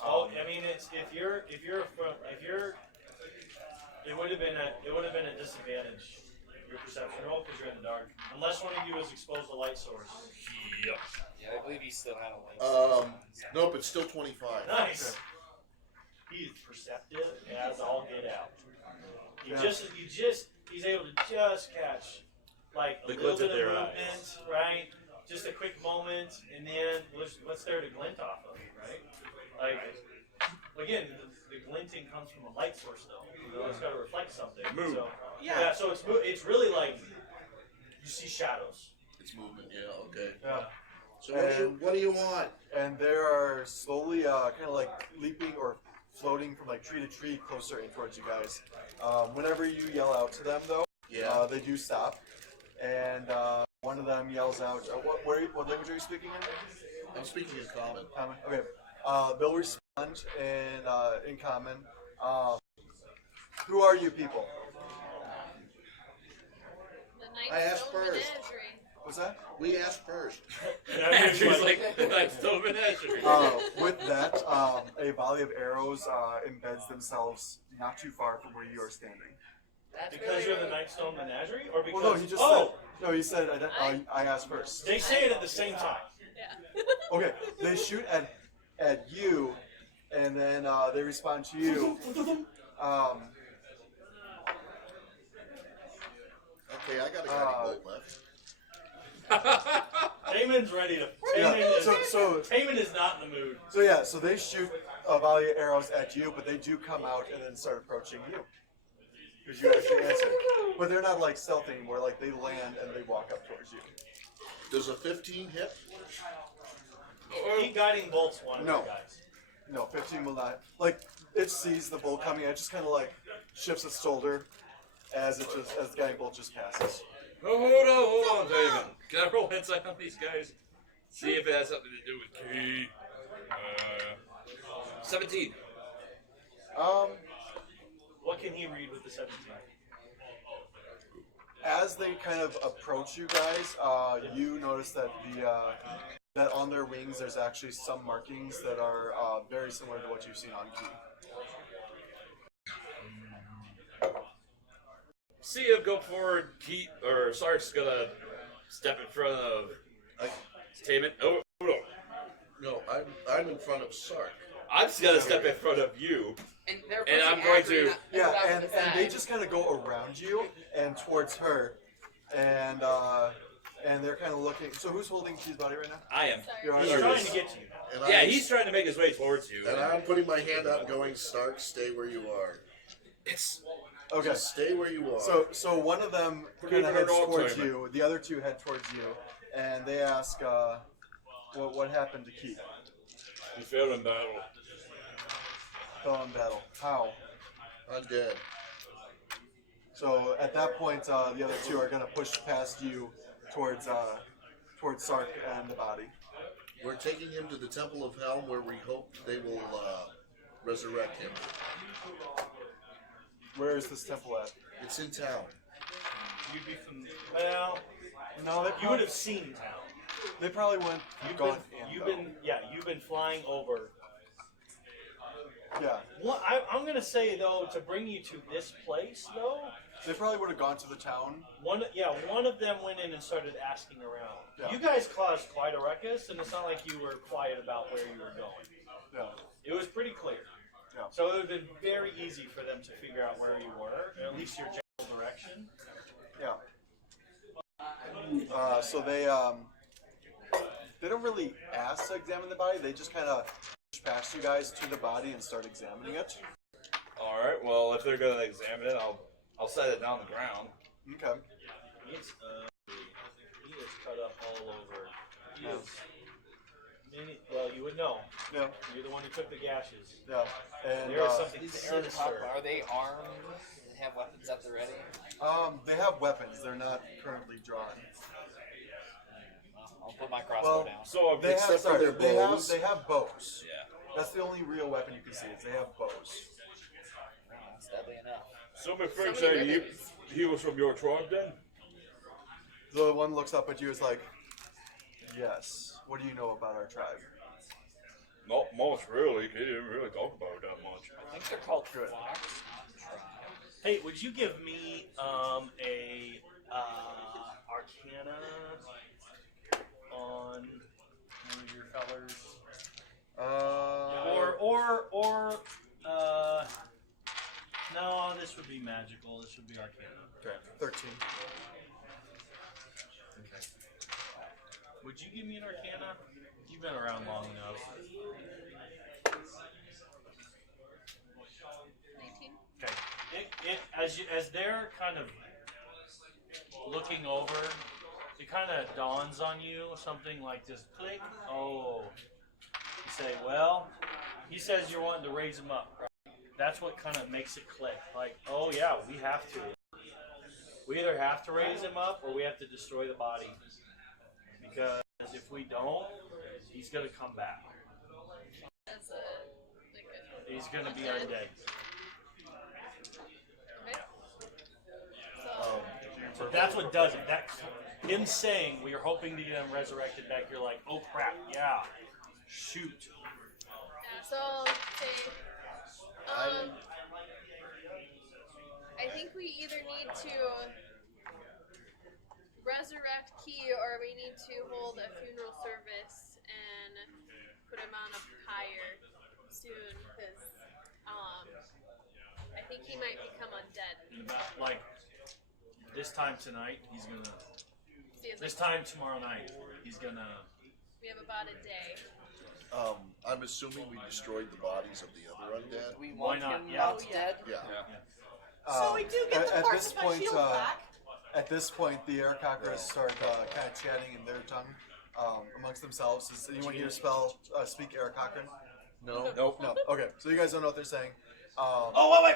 Oh, I mean, it's if you're, it would have been a disadvantage your perception roll because you're in the dark, unless one of you is exposed to light source. Yep. Yeah, I believe he still had a light. Nope, it's still 25. Nice. He's perceptive as all get out. Yeah. He's able to just catch a The little glint of bit of their movement, eyes. right? Just a quick moment, and then what's there to glint off of, right? Again, the glinting comes from a light source, though. You know, it's got to reflect something. Moon. So, Yeah. so it's really like you see shadows. It's movement. Yeah. Okay. Yeah. So what do you want? And they are slowly kind of like leaping or floating from like tree to tree closer in towards you guys. Whenever you yell out to them, though, Yeah. they do stop. And one of them yells out, what language are you speaking in? I'm speaking in common. Common. Okay. They'll respond in common. Who are you people? The I Night asked Stone first. Menagerie. What's that? We asked first. Andrew's like, that's still menagerie. With that, a volley of arrows embeds themselves not too far from where you are standing. That's Because really you're the Nightstone Menagerie, or because Well, no, he just oh, said. No, he said. I asked first. they say it at the same time. Yeah. Okay, they shoot at you, and then they respond to you. Okay, I got a guiding bolt left. Taman's ready to. Yeah. Taman, So Taman is not in the mood. so they shoot a volley of arrows at you, but they do come out and then start approaching you. Because you actually answer. But they're not like stealth anymore. Like they land and they walk up towards you. Does a 15 hit? Keep guiding bolts one of No. the guys. No, 15 will not. Like it sees the bolt coming, it just kind of like shifts its shoulder as the guiding bolt just passes. Oh, hold on, David. Can I roll insight on these guys? See if it has something to do with key. 17. What can he read with the 17? As they kind of approach you guys, you notice that that on their wings there's actually some markings that are very similar to what you've seen on Key. See him go forward. Key or Sark's gonna step in front of Taman. Oh, hold on. No, I'm in front of Sark. I'm just gonna step in front of you. And they're And I'm pushing going Adri to- not- Yeah, off to and the side. they just kind of go around you and towards her, and they're kind of looking. So who's holding Key's body right now? I am. Sorry. You're He's There it trying is. to get to you. And Yeah, I'm, he's trying to make his way towards you. And I'm putting my hand out and going, Stark, stay where you are. It's Okay. Just stay where you are. So one of them Pretty kind of good heads all towards timer. you. The other two head towards you, and they ask, what happened to Key? he failed in battle. Fell in battle. How? Undead. So at that point, the other two are gonna push past you towards Sark and the body. We're taking him to the Temple of Helm where we hope they will resurrect him. Where is this temple at? It's in town. You'd be from. Well, No, you would have seen town. They probably went You've been flying over. Yeah, What I'm gonna say though, to bring you to this place though, they probably would have gone to the town. one of them went in and started asking around. Yeah. You guys caused quite a ruckus, and it's not like you were quiet about where you were going. Yeah, It was pretty clear. Yeah. So it would have been very easy for them to figure out where you were, or at least your general direction. yeah. So they don't really ask to examine the body. They just kind of push past you guys to the body and start examining it. All right. Well, if they're gonna examine it, I'll set it down the ground. Okay. He is cut up all over. He is. Well, you would know. Yeah. You're the one who took the gashes. Yeah. And There is something These sinister. are they armed? Do they have weapons at the ready? they have weapons. They're not currently drawn. Well, I'll put my crossbow Well, down. So They have, Except for sorry, their they have bows. they have bows. yeah. That's the only real weapon you can see. Is they have bows. Oh, that's deadly enough. So my friend So many said ribbons. he was from your tribe then. The one looks up at you is like, yes. What do you know about our tribe? Not much really. He didn't really talk about it that much. I think they're called Good. Fox. Hey, would you give me a Arcana on one of your fellers? No, this would be magical. This would be Arcana. Okay. 13. Would you give me an Arcana? You've been around long enough. as they're kind of looking over, it kind of dawns on you something like this click. Oh, you say, well, he says you're wanting to raise him up. Right? That's what kind of makes it click. Like, oh yeah, we have to. We either have to raise him up or we have to destroy the body. Because if we don't, he's gonna come back. As a, like a, He's gonna be undead. okay. So that's what does it. That him saying we are hoping to get him resurrected back. You're like, oh crap, yeah, shoot. Yeah, so say, I think we either need to resurrect Key or we need to hold a funeral service and put him on a pyre soon because I think he might become undead. Like this time tonight, he's gonna. See, it's This like, time tomorrow night, he's gonna. we have about a day. I'm assuming we destroyed the bodies of the other undead. We Why want not? him Yeah. not dead. Yeah. So we do get the at parts this of my point, shield back. At this point, the Aircockers start kind of chatting in their tongue amongst themselves. Does anyone here speak Aircockran? No. Nope. No. Okay, so you guys don't know what they're saying. Oh wait.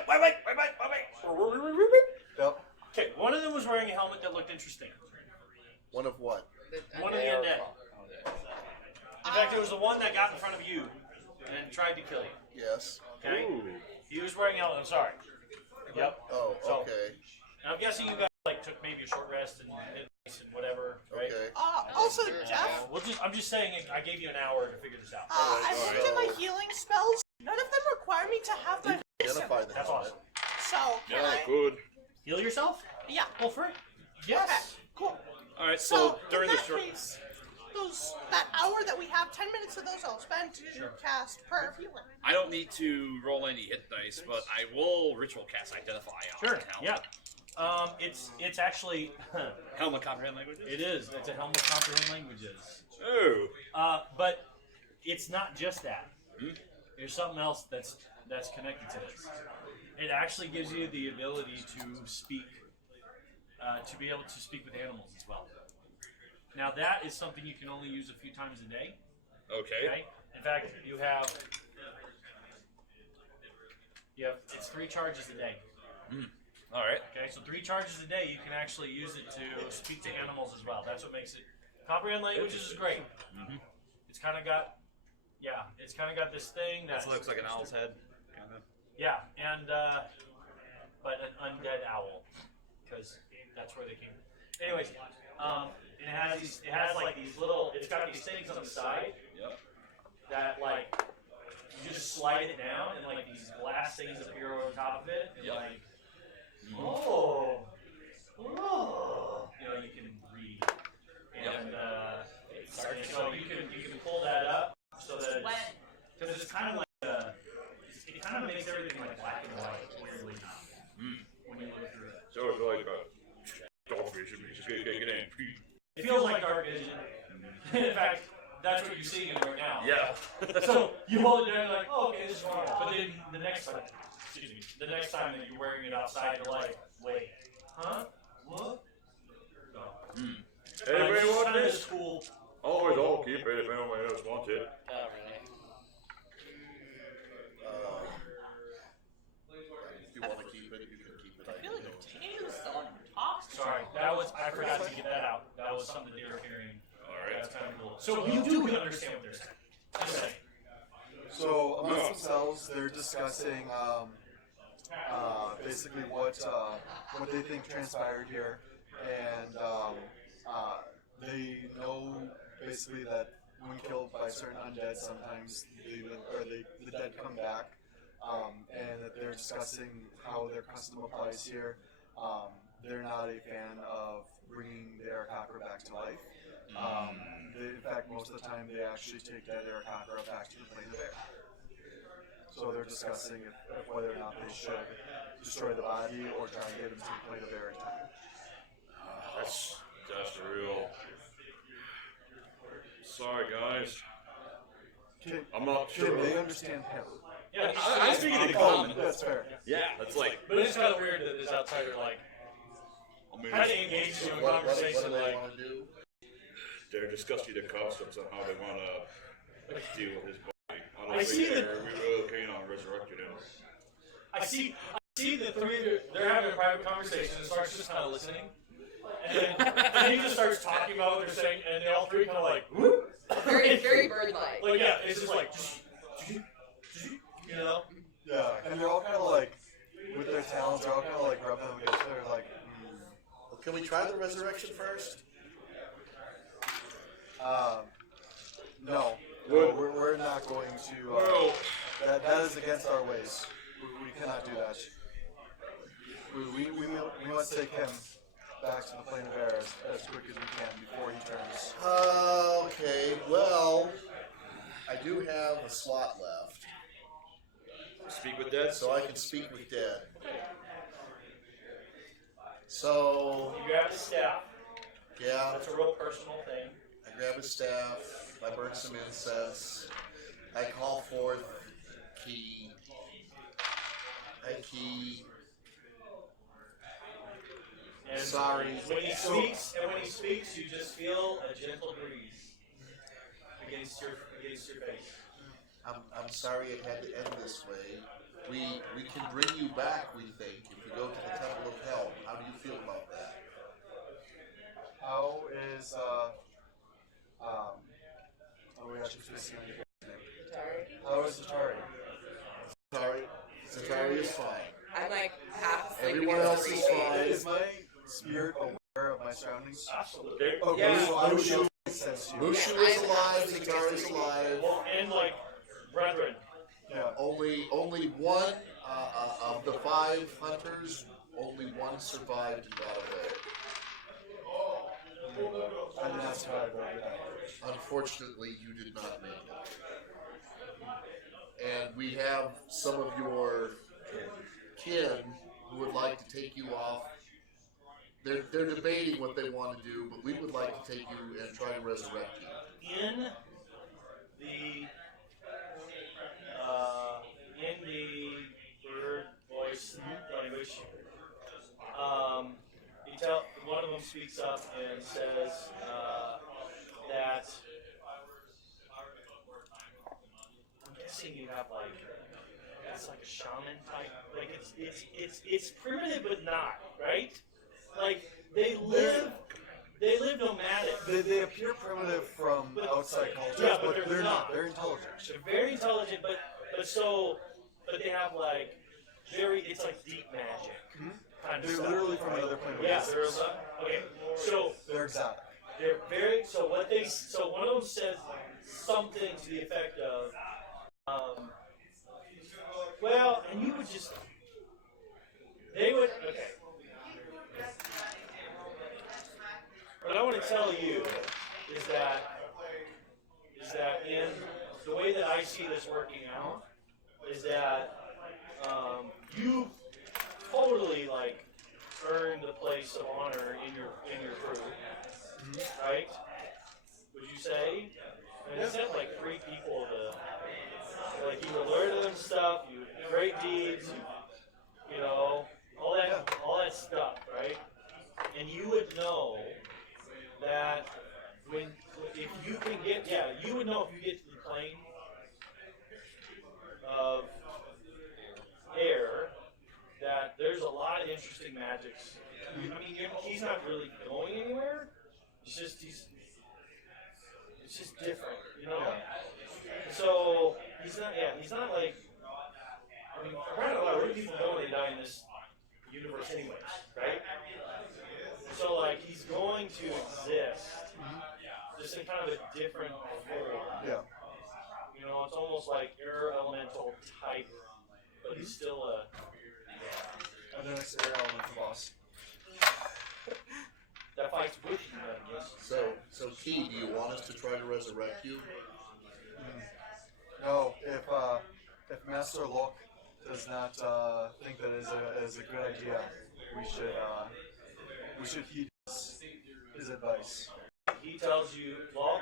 Yep. Okay, one of them was wearing a helmet that looked interesting. One of what? One of the undead. In fact, it was the one that got in front of you and tried to kill you. Yes. Okay. He was wearing a helmet. I'm sorry. Yep. Oh, So- okay. And I'm guessing you guys like took maybe a short rest and whatever, right? Okay. Also, Jeff, I'm just saying I gave you an hour to figure this out. I looked at my healing spells. None of them require me to have my Identify the That's helmet. awesome. So, can I? good. Heal yourself? Yeah. Well, free. Okay, Yes. cool. All right, So, so during in the that short. case, that hour that we have, 10 minutes of those I'll spend to cast Prayer of Healing. I don't need to roll any hit dice, but I will ritual cast identify on Sure. the helmet. Yeah. It's actually Helmet comprehend languages. it is. It's a helmet comprehend languages. Oh. But it's not just that. Hmm? There's something else that's connected to this. It actually gives you the ability to speak, to be able to speak with animals as well. Now that is something you can only use a few times a day. Okay. In fact, you have it's 3 charges a day. All right. Okay, so 3 charges a day, you can actually use it to speak to animals as well. That's what makes it. Comprehend languages is great. It's kind of got, it's kind of got this thing that That looks like an owl's head. Kind of. Yeah, and but an undead owl, because that's where they came. Anyways, it has like these little. It's got these things on the side Yep. that like you just slide it down and like these glass things appear over top of it and Yep. like oh, you know, you can read and and so you can pull that up so that because it's kind of like it kind of makes everything like black and white weirdly when you look through it. So it's like dog vision. Just get in. It feels like dark vision. In fact, that's what you're seeing right now. Yeah. So you hold it there, like, oh, okay, this is normal. But then the next time that you're wearing it outside, you're like, wait, huh? What? So, Anybody it's want kind of this? cool. Always, I'll keep it if anyone else wants it. Oh, really? If you want to keep it, you can keep it. I feel like the potatoes on top. Sorry, I forgot to get that out. That was something that they were carrying. All right. That's kind of cool. So you do understand what they're saying. Just saying. So amongst themselves, they're discussing basically what they think transpired here, and they know basically that when killed by certain undead, sometimes the dead come back, and that they're discussing how their custom applies here. They're not a fan of bringing the Arakocra back to life. In fact, most of the time they actually take that Arakocra back to the plane of air. So they're discussing if whether or not they should destroy the body or try and get him to the plane of air in time. That's real. Sorry, guys. I'm not Can sure. they understand him? Yeah, I'm speaking in Oh, common. that's fair. Yeah, that's like. But it's kind of weird that this outsider like I mean, kind of engages you in What do conversation they like. want to do? they're discussing the customs and how they want to deal with his body. I don't I see think that- they're really keen on resurrecting him. I see the three of you, they're having a private conversation and Stark's just kind of listening. And he just starts talking about what they're saying, and they all three kind of like, whoop. Very bird-like. Like, yeah, it's just like, you know? Yeah, and they're all kind of like, with their talons, they're all kind of like rubbing them against each other, like, Well, can we try the resurrection first? no, we're not going to. That is against our ways. We cannot do that. We must take him back to the plane of air as quick as we can before he turns. Okay, well, I do have a slot left, Speak with dead. so I can speak with dead. So, You grab the staff. yeah, That's a real personal thing. I grab his staff, I burn some incense, I call forth Key. Hi, Key. And Sorry. when he speaks, you just feel a gentle breeze against your face. I'm sorry it had to end this way. We can bring you back, we think, if we go to the Temple of Hell. How do you feel about that? How is oh wait, I should say his name. How is Atari? Zatari is fine. I'm like half asleep Everyone because else of is the fine. Is my spirit aware of my surroundings? Absolutely. Okay, Yeah. so I would just sense you. Mushu is alive, Zatari is alive. Well, and like, brethren. Yeah. Only one of the 5 hunters, only one survived and got away. I did not survive over that. Unfortunately, you did not make it. And we have some of your kin who would like to take you off. They're debating what they want to do, but we would like to take you and try to resurrect you. In the bird voice language, one of them speaks up and says that I'm guessing you have like it's like a shaman type, like it's primitive but not, right? Like they live nomadic. They appear primitive from outside cultures, Yeah, but but they're they're not. not. They're intelligent. They're very intelligent, but they have like it's like deep magic kind of They're stuff. literally from another planet. Yeah, okay. So They're exotic. they're very so one of them says something to the effect of well, and you would just okay. What I want to tell you is that in the way that I see this working out is that you totally like earned the place of honor in your crew, right? Would you say? And it sent like 3 people like you alerted them stuff, you great deeds, you know, all that stuff, right? And you would know that if you can you would know if you get to the plane of air that there's a lot of interesting magics. I mean, he's not really going anywhere. It's just different, you know. So he's not like. I mean, around a lot of people go when they die in this universe, anyways, right? So like he's going to exist, just in kind of a different form. Yeah. You know, it's almost like air elemental type, but he's still a. And then it's air elemental boss. That fights with you, I guess. So Key, do you want us to try to resurrect you? No, if Master Löck does not think that is a good idea, we should heed his advice. He tells you, Löck,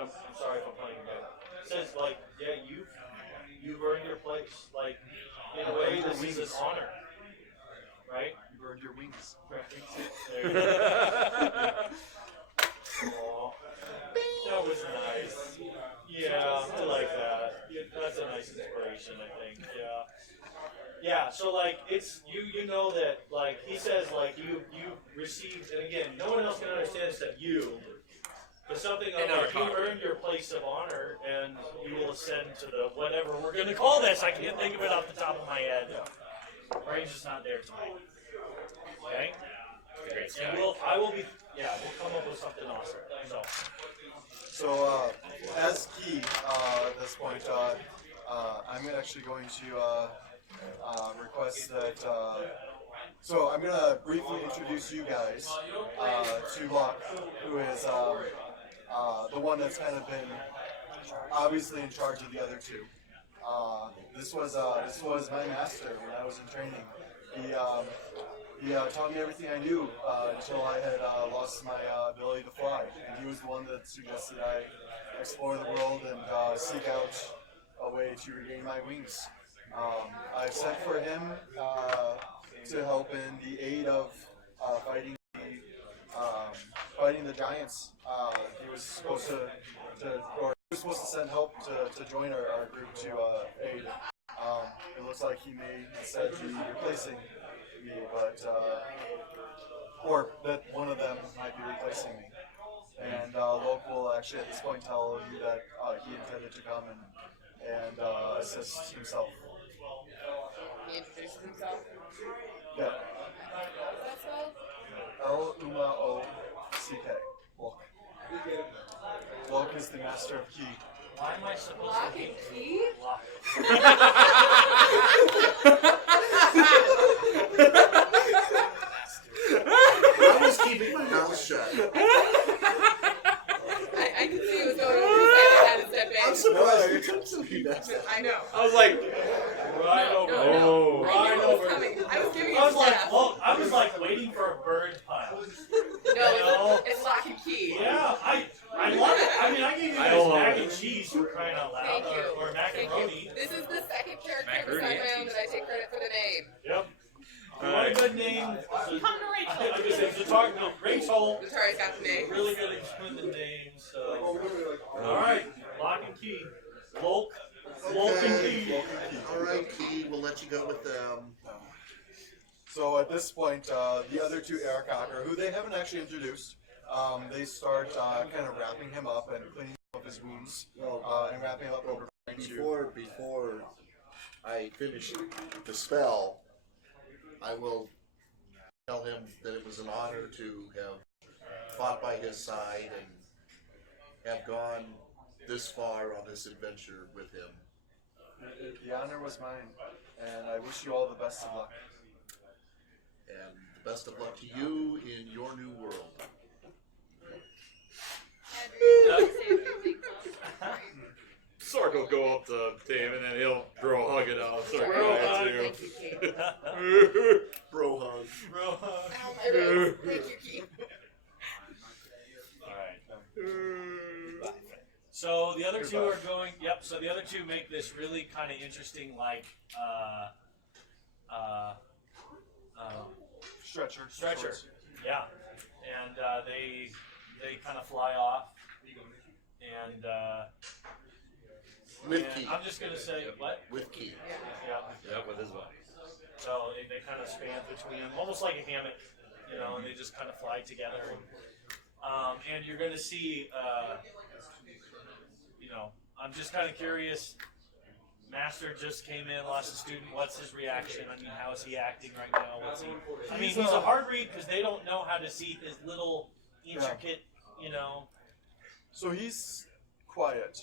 I'm sorry if I'm playing you, but says like, yeah, you've earned your place. place. Like, in a way, this is his honor, right? You burned your wings. There you go. Aw. That was nice. Yeah, I like that. That's a nice inspiration, I think. Yeah. Yeah, so like it's you know that like he says like you received, and again no one else can understand this except you. But something like you earned your place of honor and you will ascend to the whatever we're gonna call this. I can't think of it off the top of my head. Brain's just not there tonight. Okay? And we'll come up with something awesome. So, as key at this point, I'm actually going to request that. So, I'm going to briefly introduce you guys to Löck, who is the one that's kind of been obviously in charge of the other two. This was my master when I was in training. He taught me everything I knew until I had lost my ability to fly. And he was the one that suggested I explore the world and seek out a way to regain my wings. I sent for him to help in the aid of fighting the giants. He was supposed to send help to join our group to aid. It looks like he may instead be replacing me, but or that one of them might be replacing me. And Löck will actually at this point tell you that he intended to come and assist himself. He introduces himself. Yeah. That's all. L-U-M-A-O-C-K. Löck. Löck is the master of key. Why am I supposed Lock to and be key? I was keeping my mouth shut. I could see what was going on with his head. I had to step in. I'm surprised you took some heat. I know. I was like, right No, over? no. Oh, I right knew what was over. coming. I was giving I it was like, staff. well, I was like waiting for a bird pun. No, it's lock and key. Yeah, I love it. I mean, I gave you I guys love mac it. and cheese for crying out loud, Thank you. or Thank you. macaroni. This is the second character Macaroni besides my and own that I take credit for the name. Yep. You want a good name? Come to Rachel. I'm just saying, Rachel. Victoria's got the name. Really good at doing the names. So. All right, lock and key. Löck and key. All right, Key, we'll let you go with them. So at this point, the other two Aircocker, who they haven't actually introduced, they start kind of wrapping him up and cleaning up his wounds and wrapping him up over behind you. Before I finish the spell, I will tell him that it was an honor to have fought by his side and have gone this far on this adventure with him. The honor was mine, and I wish you all the best of luck. And the best of luck to you in your new world. Andrew, say a few things on. Sark will go up to Tim and then he'll throw a hug at us. Sark Bro will hug. too. Thank you, Key. Bro hug. Bro. Ow, my ribs. Thank you, Key. All right. So the other two are going. Yep. So the other two make this really kind of interesting, like Stretcher. stretcher. Yeah. And they kind of fly off. And With Key. I'm just gonna say what? With Key. Yeah. Yeah, with his one. So they kind of span between them, almost like a hammock, and they just kind of fly together. And you're going to see, I'm just kind of curious. Master just came in, lost a student. What's his reaction? I mean, how is he acting right now? He's a hard read because they don't know how to see his little intricate, So he's quiet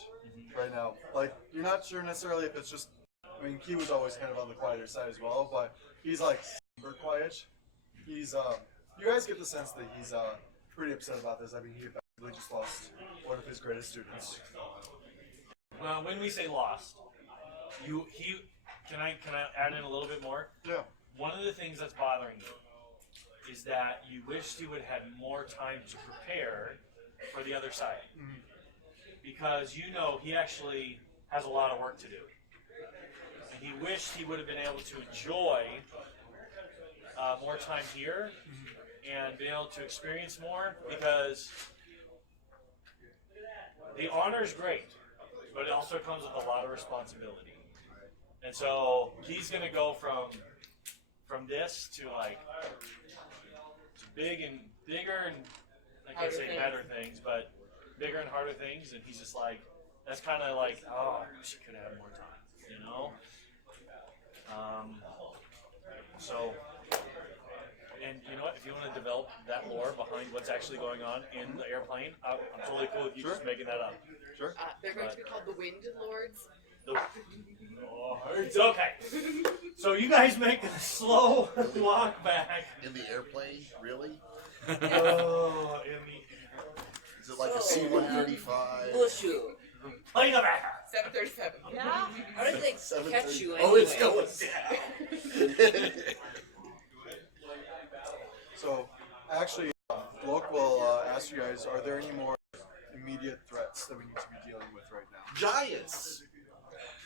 right now. Like, you're not sure necessarily if it's just, I mean, Key was always kind of on the quieter side as well, but he's like super quiet. He's, you guys get the sense that he's pretty upset about this. I mean, he effectively just lost one of his greatest students. Well, when we say lost, can I add in a little bit more? Yeah. One of the things that's bothering you is that you wished you would have had more time to prepare for the other side. Because he actually has a lot of work to do. And he wished he would have been able to enjoy more time here and been able to experience more, because the honor is great, but it also comes with a lot of responsibility. And so he's going to go from this to like to bigger and I can't say better things, but bigger and harder things. And he's just like, that's kind of like, oh, I wish he could have had more time, you know? So, and you know what? If you want to develop that lore behind what's actually going on in the airplane, I'm totally cool with you just making that up. Sure. They're going to be called the Wind Lords. It's okay. So you guys make a slow walk back. In the airplane, really? Oh, Is it like a C-135? Bushu. plane of air. 737. Yeah. How did they catch you Oh, it's anyways? going down. So, actually, Löck will ask you guys, are there any more immediate threats that we need to be dealing with right now? Giants.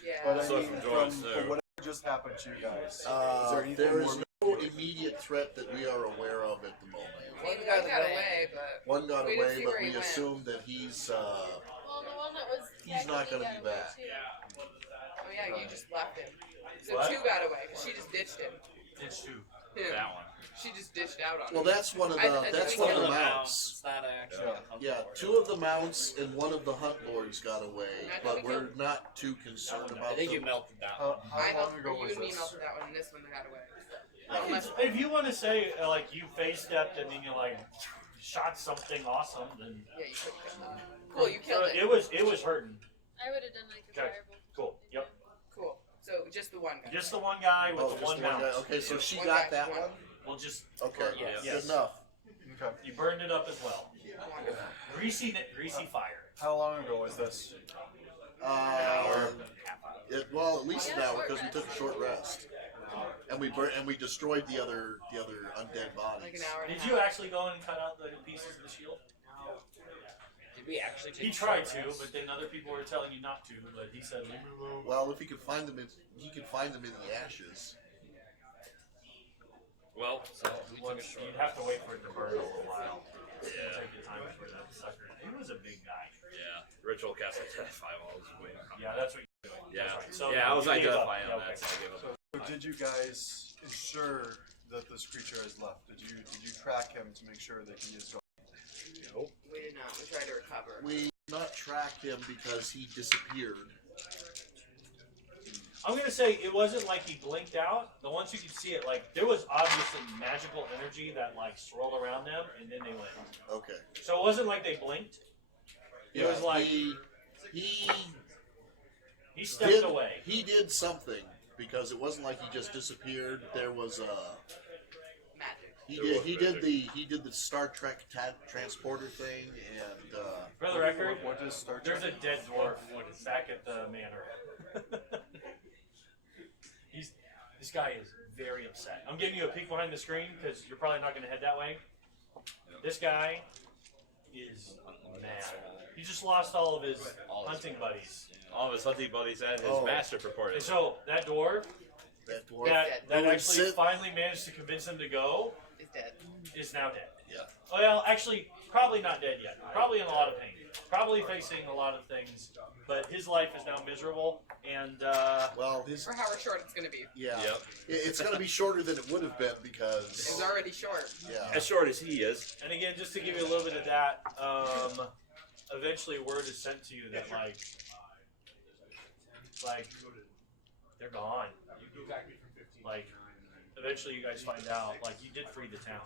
Yeah. But I So mean, from from drones there. whatever just happened to you guys, is there anything There more? is no immediate threat that we are aware of at the moment. One got away, but One got we didn't away, see but where he we went. assume that he's Well, the one that was He's not gonna technically be got away, back. too. Oh yeah, you just left him. So What? 2 got away because she just ditched him. It's two. Yeah. That one. She just ditched out on well. him. That's one of I the think that's we one of killed the him mounts. It's not actually. Yeah, 2 of the mounts and 1 of the hunt lords got away, I think but we we're not too concerned I about think you them. melted that How, one. how I long helped, ago or you was and me this? melted that one, and this one got away. If you want to say like you face stepped and then you like shot something awesome, then Yeah, you could kill him. Cool, you killed it. it was hurting. I would have done like a Okay. fireball. Cool. Yep. Cool. So just the one guy. Just the one guy with Oh, the just one the one mount. guy. Okay, so she One got guy, that one. one. We'll just Okay, Yes. good enough. Okay. you burned it up as well. Wonderful. Greasy fire. How long ago was this? Well, at least an hour because we took a short rest, and we destroyed the other undead bodies. Like an hour and a Did half. you actually go in and cut out the pieces of the shield? Did we actually take He a tried short to, rest? but then other people were telling you not to. But he said, "Leave me alone." Well, if he could find them, he could find them in the ashes. Well, So we took a short You'd have to wait for it to burn a little while. yeah, Take your time for that sucker. He was a big guy. yeah. Ritual cast identify while I was waiting. Yeah, that's what you're doing. Yeah, That's right. So yeah. I was you gave up. identifying Yeah, on okay. that, so I gave up. So did you guys ensure that this creature has left? Did you track him to make sure that he is gone? We did not. We tried to recover. We did not track him because he disappeared. I'm gonna say it wasn't like he blinked out. The ones you could see it, like there was obviously magical energy that like swirled around them, and then they went. Okay. So it wasn't like they blinked. It was like he he stepped did away. He did something because it wasn't like he just disappeared. There was Magic. he did the Star Trek transporter thing, and For the record, What does Star there's Trek? a dead dwarf back at the manor. This guy is very upset. I'm giving you a peek behind the screen because you're probably not going to head that way. This guy is mad. He just lost all of his hunting buddies. All of his hunting buddies and his Oh. master purported. And so that dwarf that dwarf. that Who would actually sit- finally managed to convince him to go Is dead. is now dead. Yeah. Well, actually, probably not dead yet. Probably in a lot of pain. Probably facing a lot of things. But his life is now miserable. And Well, his For however short it's going to be. yeah. Yep. It's going to be shorter than it would have been It because was already short. yeah. As short as he is. and again, just to give you a little bit of that, eventually word is sent to you that like they're gone. Like eventually you guys find out like you did free the town.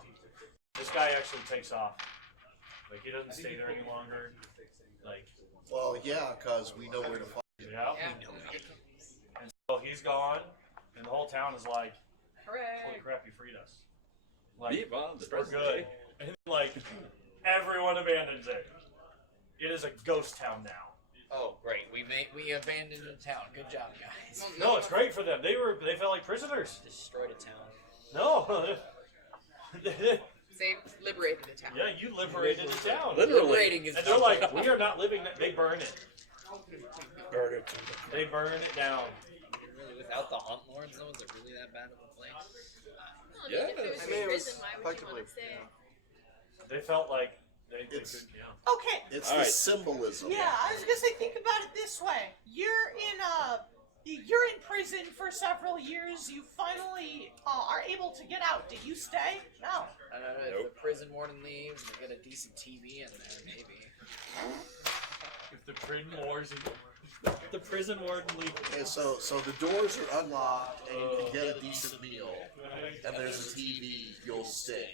This guy actually takes off. Like he doesn't stay there any longer. Like Well, yeah, because we know where to find him. yeah. Yeah. And so he's gone, and the whole town is like, holy Hooray. crap, you freed us. Like Viva the we're present good. day. And like everyone abandons it. It is a ghost town now. Oh, great. We abandoned the town. Good job, guys. No, it's great for them. They felt like prisoners. Destroyed a town. No. They liberated the town. Yeah, you liberated the town. Literally. Liberating is And they're like, we are not living that. They burn it. Burn it. They burn it down. Really, without the hunt wards though? Is it really that bad of a place? Well, I mean, Yeah. if it was I mean, in it was prison, why would you want effectively, to stay? They felt like they It's- could, yeah. Okay. It's All the right. symbolism. Yeah, I was gonna say, think about it this way: you're in prison for several years. You finally are able to get out. Did you stay? No. I don't know. If the prison warden leaves, and they get a decent TV in there, maybe. If the prison wars, the prison warden league. Okay, so the doors are unlocked and you can get a decent meal, and there's a TV. You'll stay.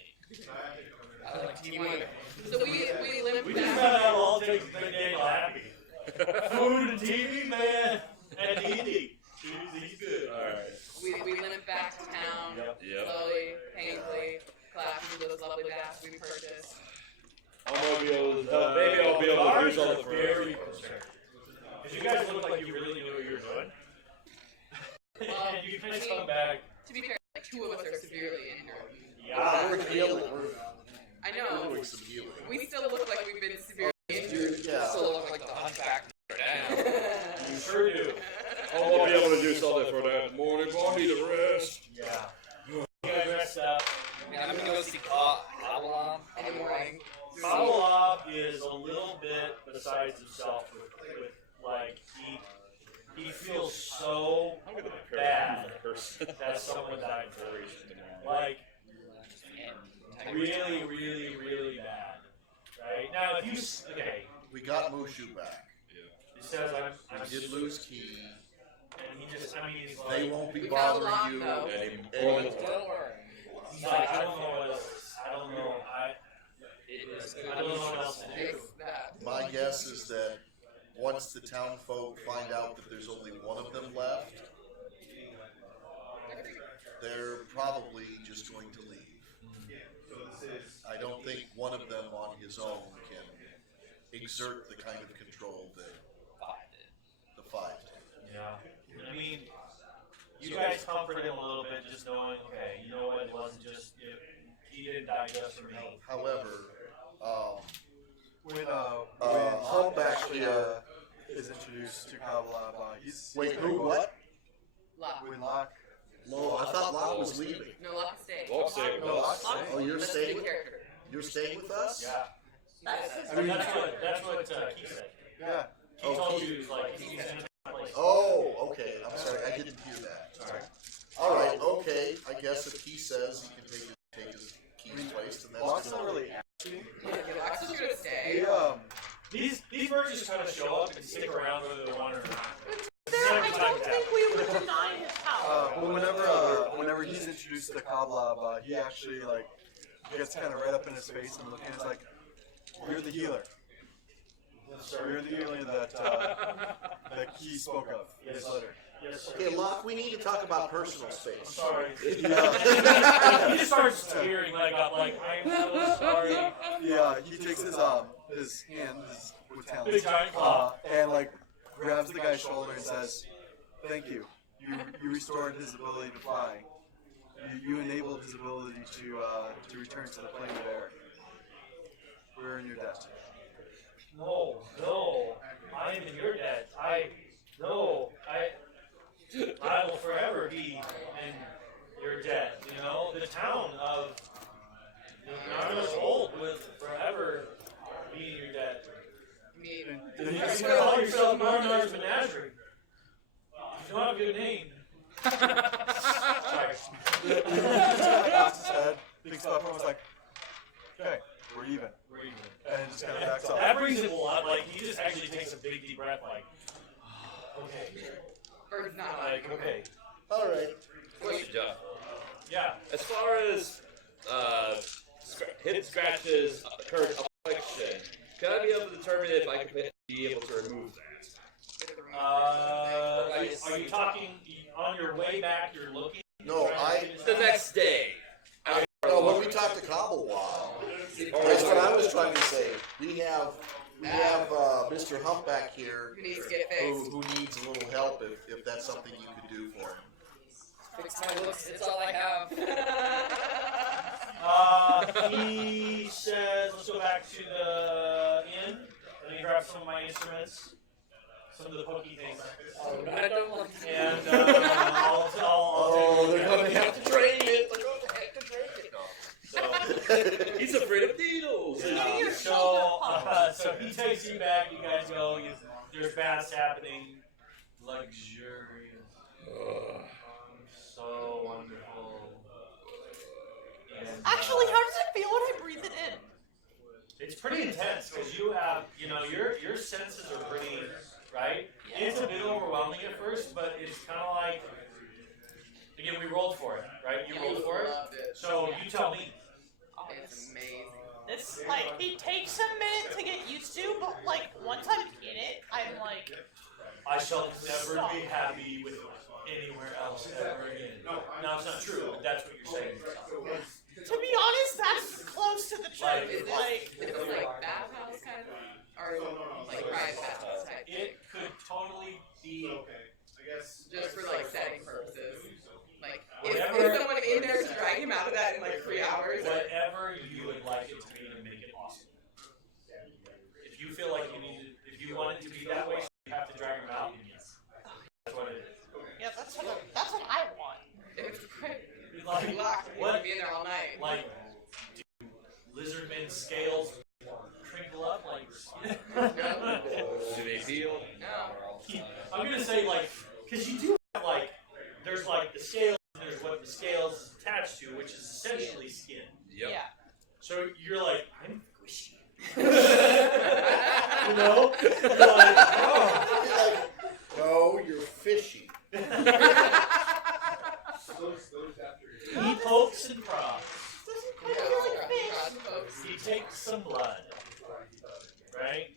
I like TV. So we limped We just back. gotta all take the big day happy. Food and TV, man, and eating. He's good. All right. We limped back to town Yep. Yep. slowly, painfully, clapping into those lovely baths we purchased. I'm gonna be able to, maybe I'll be able to do something for very it. concerned. Because you guys look like you really knew what you were doing. Well, And you guys come back. To be fair, like 2 of us are severely injured. Yeah. We're healing. We're I know. doing some healing. We still look like we've been severely injured. Yeah. Still look like the hunchback. You sure do. I'll be able to do something for that morning. I need a rest. Yeah. You guys rest up. I'm gonna go see Kabbalah. In the morning. Pavlov is a little bit besides himself with like he feels so I'm gonna prepare bad for the person. that someone died for him. Like really, really, really bad. Right? Now if you okay, We got Mushu back. he says I'm We did lose Key. and he just I mean he's They like won't be We found bothering Locke, you. though. Anymore. Don't worry. he's like I don't know what else I don't know I don't know what else to do. Fix that. My guess is that once the town folk find out that there's only one of them left, they're probably just going to leave. I don't think one of them on his own can exert the kind of control that the five did. Yeah. I mean, you guys comfort him a little bit just knowing, okay, you know what, it wasn't just, he didn't die just for me. However, When Humpback actually here. is introduced to Kabbalah, he's Wait, who? What? Locke. When Locke. Lo, I thought Locke was leaving. No, Locke stayed. Locke stayed. No, Locke's Locke- Oh, you're that's staying. the character. You're staying with us? Yeah. I mean, That's what Keith said. yeah. He told you, like, he's in a place. Oh, okay. I'm sorry, I didn't hear that. All right, okay. I guess if he says he can take his Key's place, then that's Locke's good. not really asking. Locke's just gonna stay. These virgins kind of show up and stick around whether they want it or not. I don't think we would deny his power. But whenever he's introduced to Kabbalah, he actually like gets kind of right up in his face and looking. It's like, you're the healer. You're the healer that he spoke of in his letter. Yes, sir. Okay, Locke, we need to talk about personal space. Sorry. Yeah. He just starts tearing like I'm so sorry. Yeah, he takes his hand, with talents, Big giant claw. and like grabs the guy's shoulder and says, "Thank you. You restored his ability to fly. You enabled his ability to return to the plane of air. We're in your debt." No, I am in your debt. I will forever be in your debt. You know, the town of Narmer's Old will forever be in your debt. I mean, You can call yourself Narmer's Menagerie. You don't have a good name. Sorry. Knocks his head, thinks about it, and was like, "Okay, we're even," We're even. and just kind of backs up. That brings it a lot. Like he just actually takes a big deep breath. Like, okay, Bird's not like okay, All right. Question, John. yeah. As far as hit scratches occurred affliction, can I be able to determine if I could be able to remove that? Are you talking on your way back? You're looking. No, The next day. No, when we talked to Kabbalah, that's what I was trying to say. We have Mr. Humpback here Who needs to get fixed. who needs a little help if that's something you could do for him. Fix my looks. It's all I have. He says, let's go back to the inn. Let me grab some of my instruments, some of the pokey things, I don't want to. and I'll he takes you back. You guys go. There's baths happening. Luxurious. So wonderful. And, Actually, how does it feel when I breathe it in? it's pretty intense because you have, your senses are pretty, right? It's a bit overwhelming at first, but it's kind of like, again, we rolled for it, right? You rolled for it, so you tell me. It's amazing. It's like, it takes a minute to get used to, but like, once I'm in it, I'm like, I shall never be happy with anywhere else ever again. No, it's not true, but that's what you're saying. to be honest, that's close to the truth. Is Like, this like bathhouse kind of, or like private bathhouse type thing? It could totally be. Just for like setting purposes. Like, is Whatever- someone in there to drag him out of that in like 3 hours? Whatever you would like it to be to make it awesome. If you feel like if you want it to be that way, you have to drag them out. Yes, that's what it is. yeah, that's what I want. It's Like locked. We what? can be in there all night. Like, do lizardmen scales crinkle up? Like, Do they feel? No. I'm gonna say like, because you do have like, there's like the scales, and there's what the scales is attached to, which is essentially skin. Yep. Yeah. So you're like, I'm squishy. You know? You're like, oh. No, you're fishy. He pokes and prods. Doesn't quite feel like fish. He takes some blood. Right?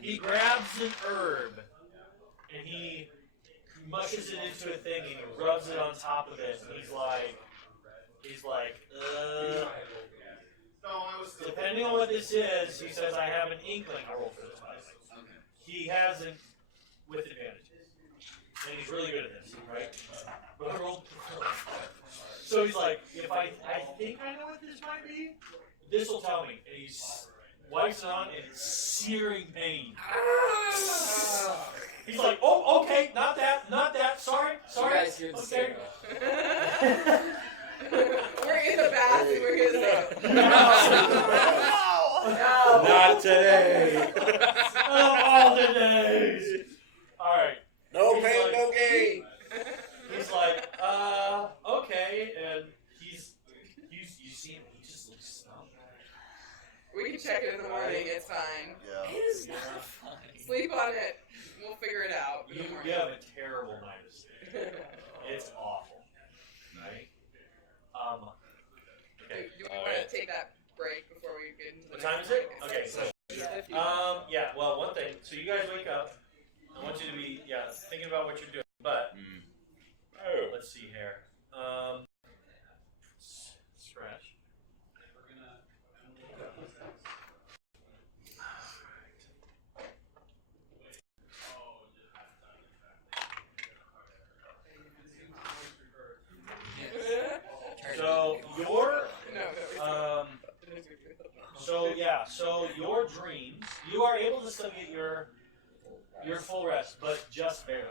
He grabs an herb and he mushes it into a thing and he rubs it on top of it. And he's like, depending on what this is, he says, I have an inkling to roll for this one. He has it with advantage. And he's really good at this, right? But I rolled. So he's like, if I think I know what this might be, this will tell me. And he wipes it on and it's searing pain. He's like, oh, okay, not that, sorry. You guys hear the Okay. signal. We're in the bath and we're gonna say, No! Not today. Of all the days. All right. No He's pain, like- no gain. He's like, okay, and you see him, he just looks stumped. we can check it in the morning, it's fine. Yeah. It is not funny. Sleep on it, we'll figure it out. in the You morning. have a terrible night of sleep. It's awful, right? Okay. Do we want to take that break before we get into the What time next is it? one? Okay, so, 50. yeah, well, one thing, so you guys wake up, I want you to be, thinking about what you're doing, but, Oh. let's see here, scratch. So, your dreams, you are able to still get your full rest, but just barely,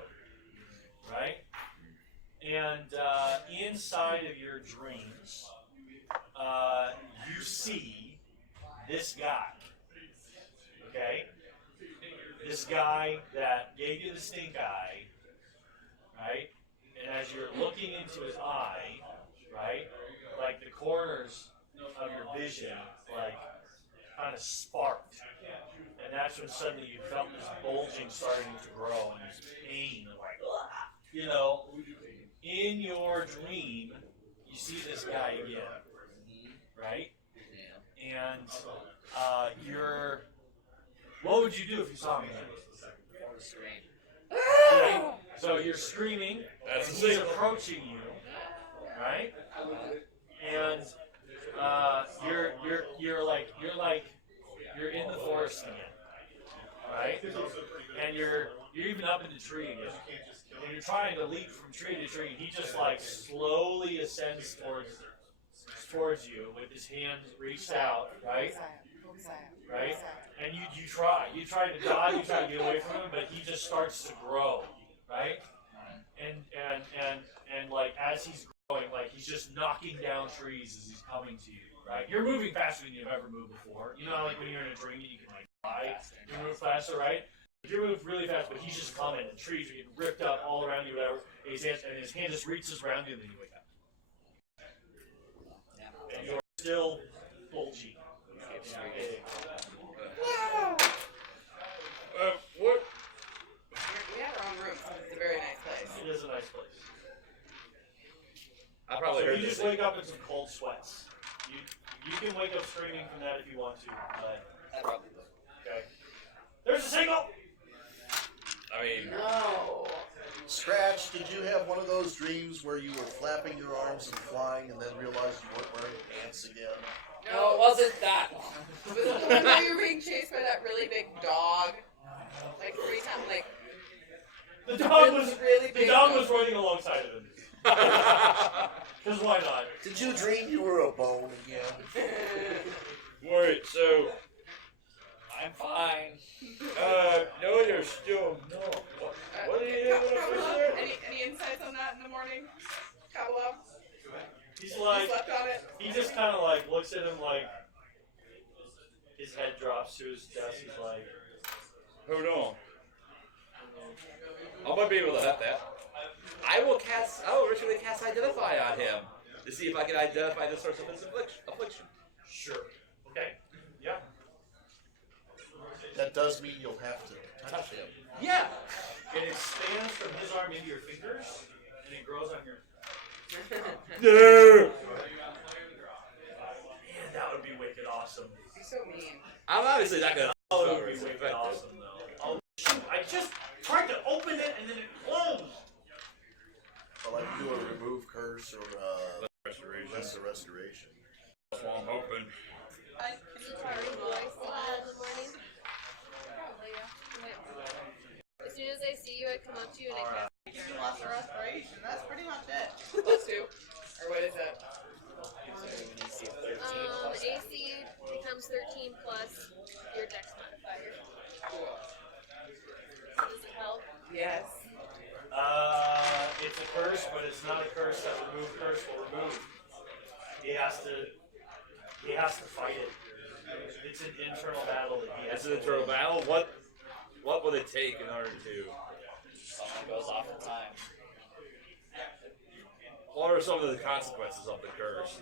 right? And inside of your dreams, you see this guy, okay? This guy that gave you the stink eye, right? And as you're looking into his eye, right, like the corners of your vision, like, kind of sparked. And that's when suddenly you felt this bulging starting to grow and this pain, like, you know, in your dream, you see this guy again, right? And what would you do if you saw him again? Right? So you're screaming, That's and the he's signal. approaching you, right? And you're in the forest again, right? And you're even up in the tree again. And you're trying to leap from tree to tree. He just like slowly ascends towards you with his hands reached out, right? Right? And you try to dodge, you try to get away from him, but he just starts to grow, right? And like as he's growing, like he's just knocking down trees as he's coming to you, right? You're moving faster than you've ever moved before. You know, like when you're in a dream, you can like You move faster, right? You move really fast, but he's just coming, and trees are getting ripped up all around you, whatever. And his hand just reaches around you, and then you wake up. And you're still bulgy. What? We have our own room. It's a very nice place. It is a nice place. I probably So heard you this. just wake up in some cold sweats. You can wake up screaming from that if you want to, but I probably. okay. There's a signal. I mean, No. Scratch, did you have one of those dreams where you were flapping your arms and flying and then realized you weren't wearing pants again? No, it wasn't that. Was it the one where you were being chased by that really big dog? Like 3 times, like The dog was really the big. dog was running alongside of him. Because why not? Did you dream you were a bone again? Wait, so, I'm fine. no, you're still not. What do you do when I first said? Any insights on that in the morning? Kabbalah? He's You like, slept on it? he just kind of like looks at him like, his head drops to his desk. He's like, Hold on. I might be able to have that. I will originally cast Identify on him to see if I can identify the source of his affliction. sure. Okay. Yeah. That does mean you'll have to touch him. Yeah. It expands from his arm into your fingers, and it grows on your. No! Man, that would be wicked awesome. You're so mean. I'm obviously not gonna. Oh, it would be wicked awesome though. Oh shoot! I just tried to open it and then it closed. Or like do a remove curse or Restoration. restoration. That's what I'm hoping. Sorry, boys. Good morning. As soon as I see you, I come up to you and I cast. Give you lots of respiration. That's pretty much it. Plus 2? Or what is that? AC becomes 13 plus your dex modifier. Cool. Does it help? Yes. It's a curse, but it's not a curse that remove curse will remove. He has to fight it. It's an internal battle that he has It's an internal battle. What would it take in order to? Someone goes off in time. What are some of the consequences of the curse?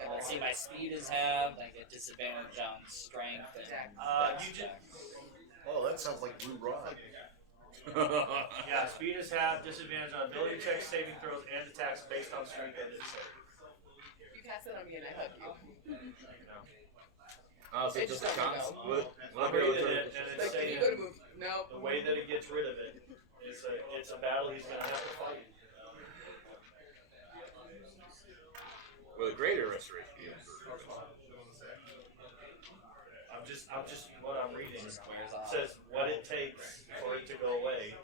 And let's see, my speed is halved. I get disadvantage on strength and dex you just- checks. Oh, that sounds like Blue Rod. Yeah, speed is half, disadvantage on ability checks, saving throws, and attacks based on strength and insight. You cast it on me and I hug you. Oh, so It just just a doesn't cons. go. Will I'm I be able reading to? it, and it's Like, can you saying go to move? No. the way that it gets rid of it is it's a battle he's gonna have to fight. With a greater restoration. I'm just what I'm reading. Just wears It off. says what it takes for it to go away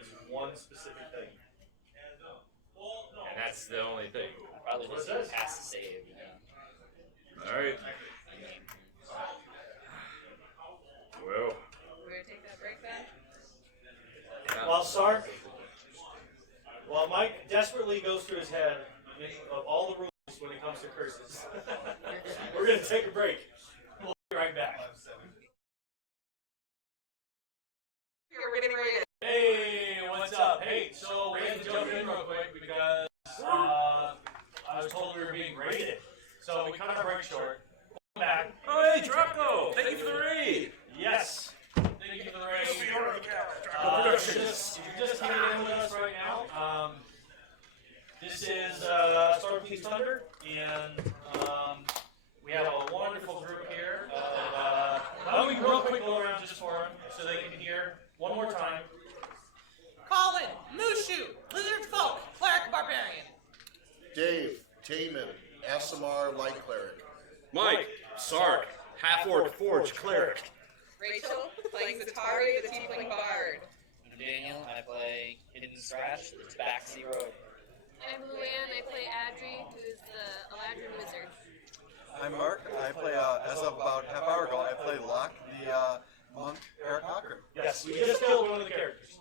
is one specific thing. And that's the only thing. Probably What just it says? pass the save. Yeah. Alright. Well, We're gonna take that break then? While Mike desperately goes through his head of all the rules when it comes to curses, we're gonna take a break. We'll be right back. We're getting ready to. Hey, what's up? Hey, so we had to jump in real quick because I was told we were being raided. So we cut our break short. Welcome back. Oh, hey, Draco! Thank you for the raid! Yes. Thank you for the raid. Just tuning in with us right now. This is Storm King's Thunder, and we have a wonderful group here. Why don't we real quick go around just for them so they can hear one more time. Colin, Mushu, Lizard Folk, Cleric Barbarian. Dave, Taman, Asimar, Light Cleric. Mike, Sark, Half-Orc Forge Cleric. Rachel, playing Zatari, the Tiefling Bard. I'm Daniel. I play Hidden Scratch, the Tabaxi Road. I'm Luann. I play Adri, who's the Eladrin wizard. I'm Mark. I play, as of about half hour ago, I play Löck, the monk Eric Cochran. Yes, we just killed one of the characters.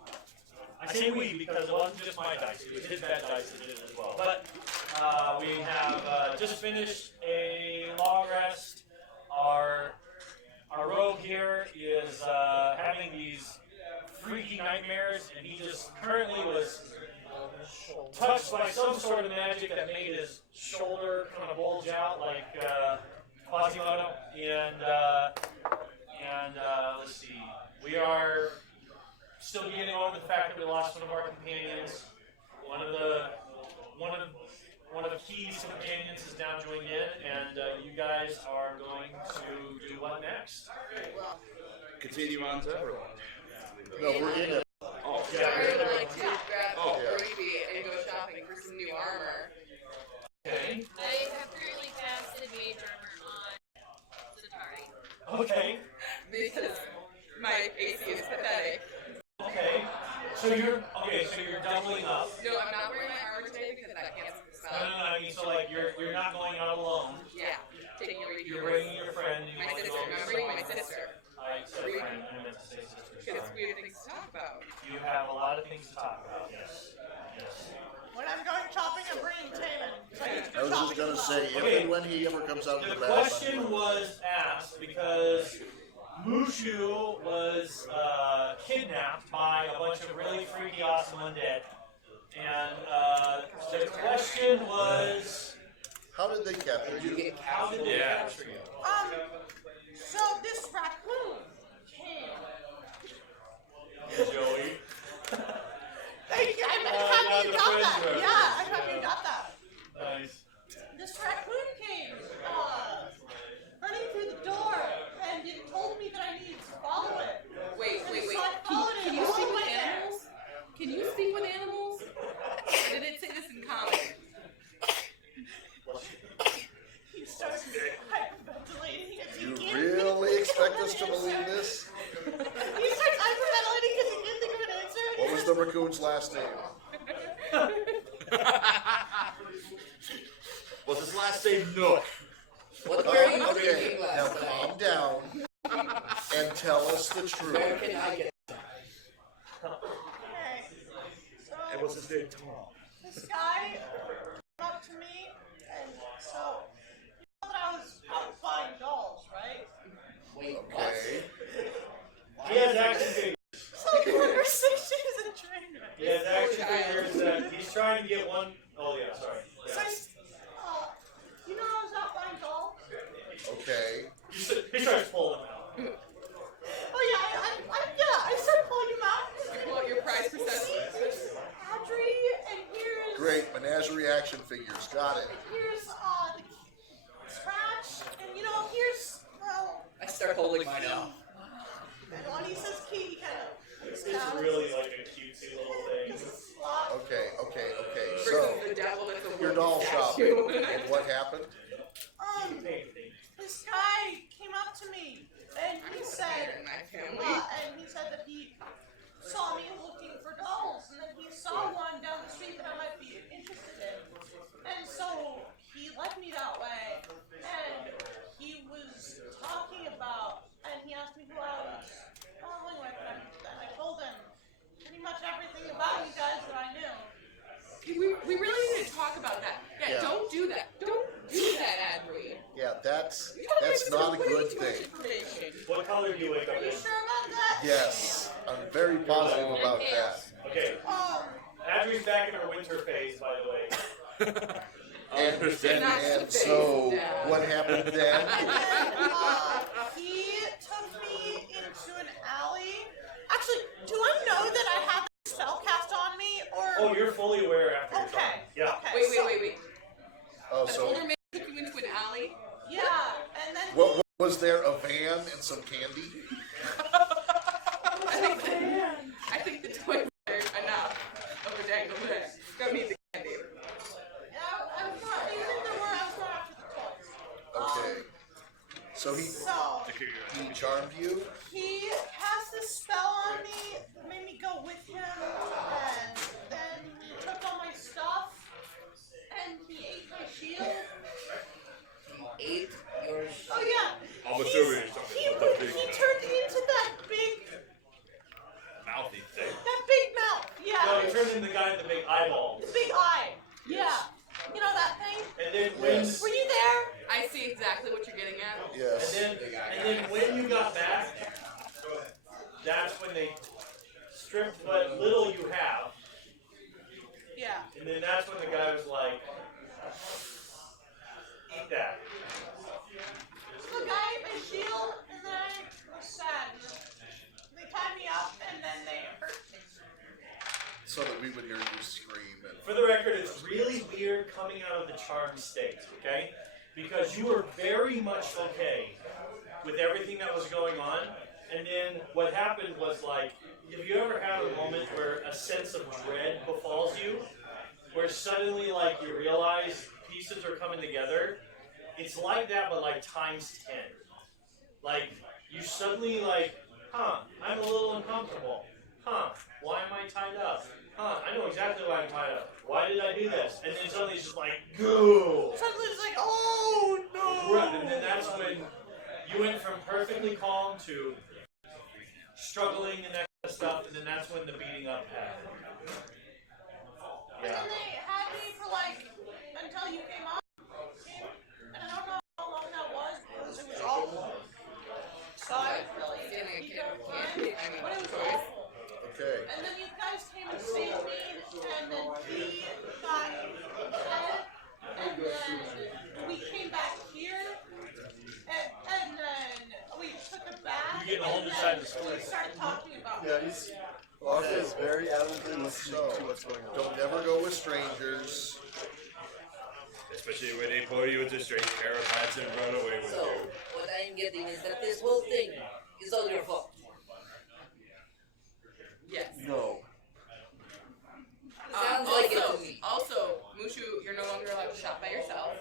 I say we because it wasn't just my dice; it was his bad dice that did it as well. But we have just finished a long rest. Our rogue here touched by some sort of magic that made his shoulder kind of bulge out like Quasimodo. And let's see, we are still getting over the fact that we lost one of our companions. One of the keys companions is now joined in, and you guys are going to do what next? Continue on to Everland. No, we're in it. Oh, Yeah. I would like to grab Oh. Ruby and go shopping for some new armor. Okay. I have currently casted Mage Armor on Zatari. Okay. Because my AC is pathetic. Okay. So you're doubling up. No, I'm not wearing my armor today because I can't No, spell. I mean, so like you're not going out alone. Yeah, taking a read. You're bringing your friend. And you My want to sister. go I'm bringing my sister. I said friend. I meant to say sister. Because Sorry. we have things to talk about. You have a lot of things to talk about. Yes. Yes. When I'm going shopping, I'm bringing Taman. So I need to I go was just shopping gonna as say, well. if Okay. and when he ever comes out to The the bath. question was asked because Mushu was kidnapped by a bunch of really freaky, awesome undead. And the question was, How did they capture you? how did they Yeah. capture you? So this raccoon came. Joey. Thank you. I'm now happy you the got friends that. are- Yeah, I'm happy you got that. Nice. This raccoon came running through the door and it told me that I needed to follow it. Wait. So I followed it Can you all speak the with way there. animals? Can you speak with animals? Or did it say this in comic? He starts hyperventilating as he You can't really think expect of us to an believe answer. this? He starts hyperventilating because he can't think of an answer. What was the raccoon's last name? Was his last name Nook? What were you Okay, drinking now last night? calm down and tell us the truth. Where can I get Okay. So And what's his name? Tom. this guy came up to me and so you know that I was out buying dolls, right? Wait, Okay. He has action figures. So the conversation is a train wreck. He has action figures that he's trying to get one. Oh yeah, sorry. So you know I was out buying dolls? Okay. He starts pulling them out. Oh yeah, I started pulling him out. You pull out your prize possession. Here's Audrey and here's Great. Menagerie action figures. Got it. here's the scratch and you know here's I start holding mine out. and when he says key he kinda It's really like a cutesy little thing. Okay. Versus So, the devil that's a your wooden doll statue. shop. And what happened? This guy came up to me and he said In my family. that he saw me looking for dolls and that he saw one down the street that I might be interested in. And so he led me that way and he was talking about and he asked me who I was following with and I told him pretty much everything about you guys that I knew. We really need to talk about that. Yeah, Yeah. don't do that. Don't do that, Adri. Yeah, that's You gotta make not a this good too much thing. information. What color do you wake up Are you in? sure about that? Yes, I'm very positive about that. Okay. Adri's back in her winter phase, by the way. And, understand. and so, what happened then? And then he took me into an alley. Actually, do I know that I have the spell cast on me or? Oh, you're fully aware after your Okay. time. Yeah. Okay. Wait. Oh, An so older man took you into an alley. Yeah, and then what was there? A van and some candy? I think the toys are enough of a dangle there. Go need the candy. yeah, I was not. I was not after the toys. Okay. So he charmed you. He cast this spell on me, made me go with him, and then he took all my stuff, and he ate my shield. Ate your Oh yeah. I'm assuming you're talking about that big He turned into that big mouthy thing. mouth. Yeah. No, he turned into the guy with the big eyeballs. The big eye. Yeah. You know that thing? And then when Yes. Were you there? I see exactly what you're getting at. Yes. and then when you got back, that's when they stripped what little you have Yeah. and And then that's when the guy was like, eat that. So the guy ate my shield, and then I was sad. They tied me up, and then they hurt me. So that we would hear you scream. And For the record, it's really weird coming out of the charmed state, okay? Because you were very much okay with everything that was going on, and then what happened was like, have you ever had a moment where a sense of dread befalls you? Where suddenly like you realize pieces are coming together? It's like that, but like times 10. Like, you suddenly like, I'm a little uncomfortable. Why am I tied up? I know exactly why I'm tied up. Why did I do this? And then suddenly it's just like, go! Suddenly it's like, oh no! Right, and then that's when you went from perfectly calm to struggling and that kind of stuff, and then that's when the beating up happened. And then they had me for like, until you came up. And I don't know how long that was, because it was awful. So I was really beat up again, but it was awful. okay. And then you guys came and saved me, and then he got dead, and then we came back here, and then we took a bath. You're getting a whole and new then side of the story. We started talking about Yeah, he's Arthur is very adamantly listening to what's going on. Don't ever go with strangers. Especially when they pull you into strange caravans and run away with So, you. what I'm getting is that this whole thing is all your fault. Yes. No. Sounds like it to me. Also, Mushu, you're no longer allowed to shop by yourself.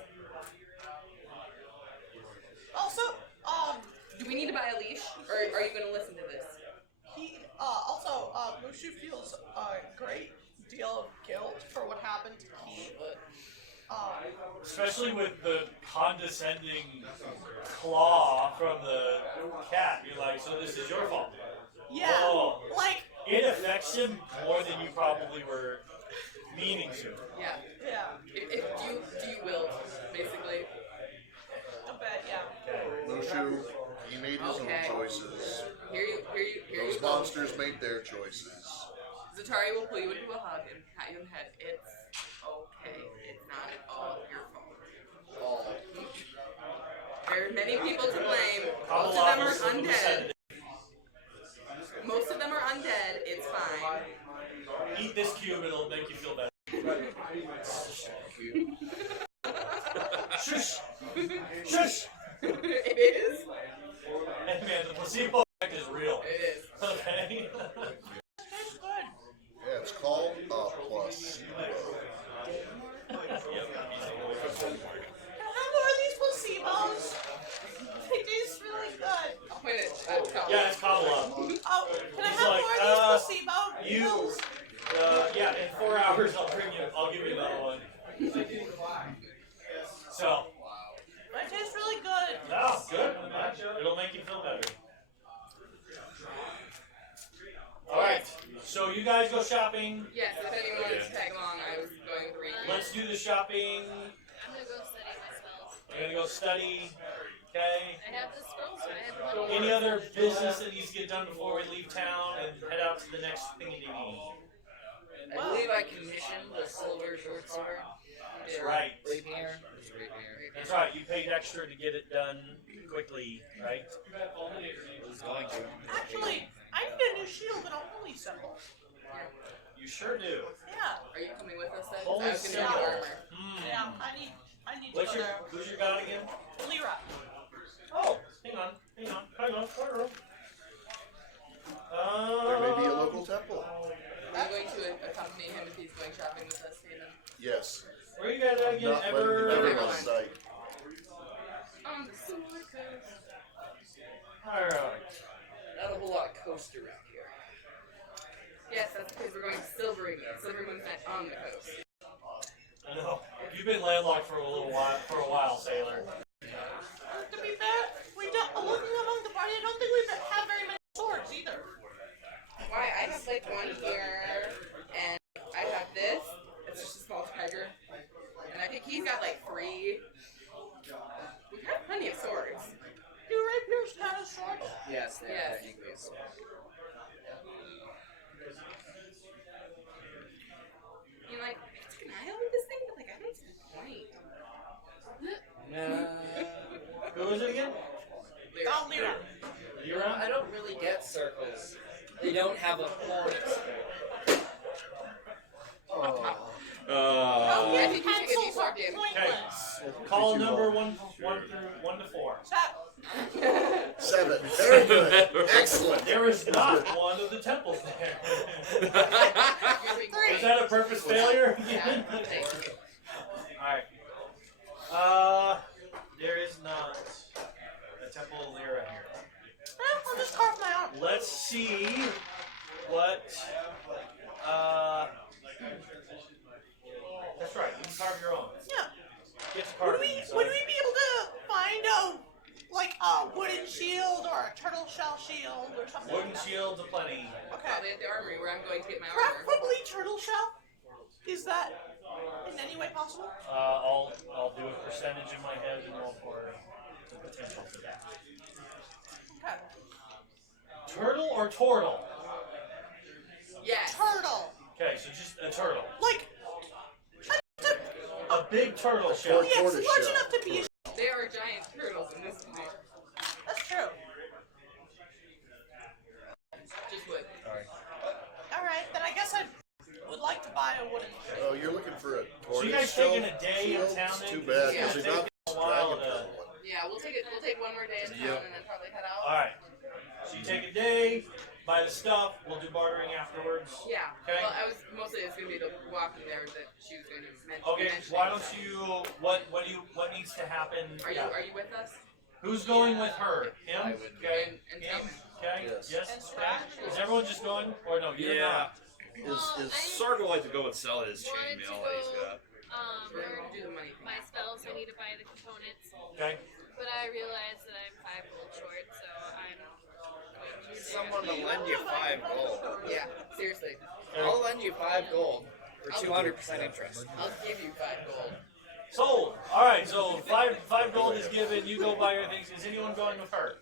Also, Do we need to buy a leash, or are you going to listen to this? Mushu feels a great deal of guilt for what happened to Keith. Especially with the condescending claw from the cat. You're like, so this is your fault. Yeah, Oh. like, It affects him more than you probably were meaning to. Yeah. yeah, Do you wilt, basically? a bit, yeah. Mushu, he made his Okay. own choices. Here you Those go. monsters made their choices. Zatari will pull you into a hug and pat you on the head. It's okay. It's not at all your fault. There are many people to blame. Most of them are undead. Most of them are undead. It's fine. Eat this cube, it'll make you feel better. Shush! Shush! It is. And man, the placebo effect is real. It is. Okay? Tastes good. Yeah, it's called a placebo. Can I have more of these placebos? They taste really good. I'll point it at Kyle. Yeah, it's cobble up. Oh, can I He's have like, more of these placebo You, pills? yeah, in 4 hours I'll give you another one. So, They taste really good. no, good. It'll make you feel better. Alright, so you guys go shopping. Yes, if anyone wants to tag along, I was going with Reed. Let's do the shopping. I'm gonna go study my spells. We're gonna go study. Okay. I have the scrolls, and I have the money. Any other business that needs to get done before we leave town and head out to the next thingy dingy? I believe I commissioned the silver short sword. That's right. Rapier. It's rapier. That's right. You paid extra to get it done quickly, right? I was going to. Actually, I need a new shield and a holy symbol. You sure do. Yeah, Are you coming with us then? 'Cause Holy I was going to symbol. get armor. yeah, I need to What's go your there. who's your god again? Lyra. Oh, hang on. Quarter. There may be a local temple. Are you going to accompany him if he's going shopping with us, Hayden? Yes. Where you guys at again? Not letting you Ever? never on sight. On the Sword Coast. Alright. Not a whole lot of coast around here. Yes, that's because we're going to Silver Moon's Net on the coast. I know. You've been landlocked for a while, sailor. To be fair, looking among the party, I don't think we have very many swords either. Why? I have like one here, and I have this. It's just a small tiger. And I think he's got like 3. We have plenty of swords. Do rapiers count as swords? Yes, they Yes. are technically a sword. You're like, it's gonna you don't have a point. Oh. Oh, I yeah, think you should get pencils these are locked in. pointless. Call number 1 through 1 to 4. 7. Very good. Excellent. There is not one of the temples there. Three. Is that a purpose failure? Yeah, thank you. Alright. There is not a temple of Lyra here. I'll just carve my own. Let's see what. That's right. You can carve your own. Yeah. Get to Would carving. we be able to find a wooden shield or a turtle shell shield or something? Wooden like that? shields aplenty. Okay. Probably at the armory where I'm going to get my armor. Preferably turtle shell. Is that in any way possible? I'll do a percentage in my head and roll for the potential for that. Okay. Turtle or turtle? Yes. Turtle. Okay, so just a turtle. Like. A big turtle shell. Oh yes, tortoise large shell. enough to be. There are giant turtles in this movie. That's true. Just wood. Alright. All right, then I guess I would like to buy a wooden shield. Oh, you're looking for a tortoise So you guys shell taking a day in shield? town It's then? too bad Yeah. because you're not A while dragon to- turtle one. Yeah, we'll take one more day in town Yep. and then probably head out. Alright. So you take a day, buy the stuff, we'll do bartering afterwards. Yeah. Okay. Well, I was mostly it's gonna be the walking there that she was going to mention. Okay, why don't you what needs to happen? Are you with us? Who's going with her? Him? I would. Okay. And Him? Damon. Okay. Yes. Yes. And Scratch. Is everyone just going? Or no, you're Yeah. not. Is I Sark would like to go and sell his wanted to chainmail that he's go got. We're learn gonna do the money thing. my spells. I need to buy the components, Okay. but I realize that I'm 5 gold short, so I'm going to Someone to lend you 5 gold. Yeah. Seriously. I'll lend you 5 gold for 200% interest. I'll give you 5 gold. Sold. All right. So five gold is given. You go buy your things. Is anyone going with her?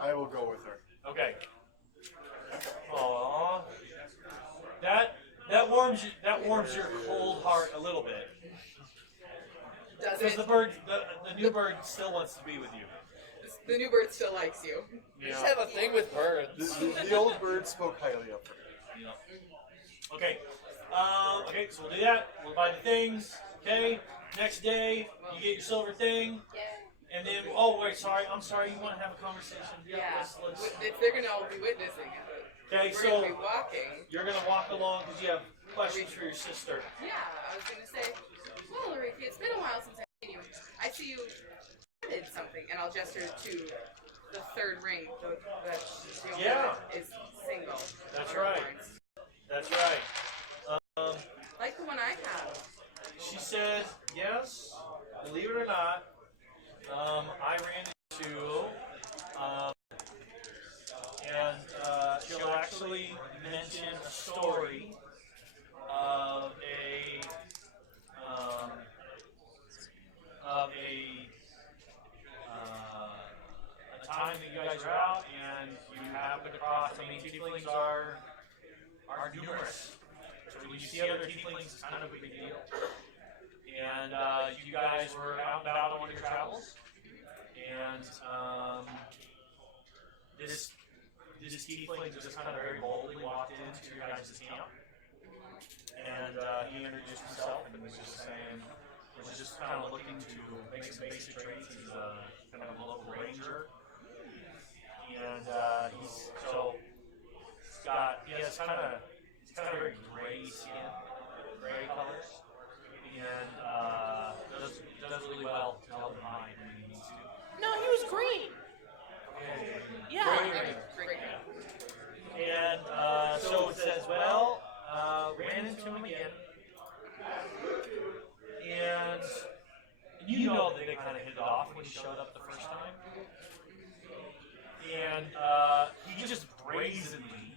I will go with her. Okay. Aww. That warms your cold heart a little bit. Does Because it? the new bird still wants to be with you. The new bird still likes you. You just have a thing with birds. The old bird spoke highly of her. Okay. Okay, so we'll do that. We'll buy the things. Okay. Next day, you get your silver thing. And then, oh wait, I'm sorry. You want to have a conversation? Yeah. Let's. They're gonna all be witnessing it. Okay, We're so gonna be walking. you're gonna walk along because you have questions for your sister. Yeah, I was gonna say, well, Lariki, it's been a while since I've seen you. I see you did something, and I'll gesture to the third ring, the one Yeah. that is single. That's Or right. horns. That's right. Like the one I have. She said, yes, believe it or not, I ran into, and she'll actually mention a story of a time that you guys are out and you happened across, tieflings are numerous. So when you see other tieflings, it's kind of a big deal. And you guys were out and about on one of your travels, and this tiefling just kind of very boldly walked into your guys' camp, and he introduced himself and was just saying, was just kind of looking to make some basic trades. He's kind of a local ranger, and he's kind of very gray skin, gray colors. And does really well to help him hide when he needs to. No, he was green. Yeah. Great. And so it says, well, ran into him again, and you know that they kind of hit it off when he showed up the first time, and he just brazenly,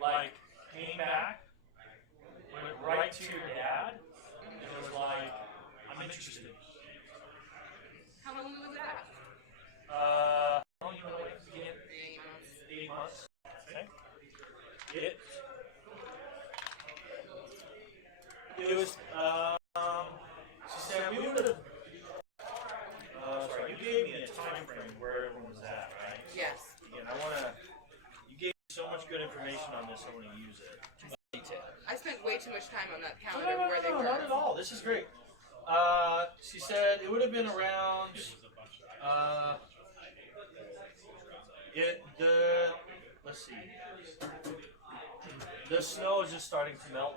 like, came back, went right to your dad. It was like, I'm interested. How long was that? How long you want to wait to get? 8 months. Okay. It was, she said, we would have, sorry, you gave me a time frame where everyone was at, right? Yes. And you gave me so much information on this, I want to use it. I spent way too much time on that No, calendar where they were. not at all. This is great. She said it would have been around. Let's see. The snow is just starting to melt,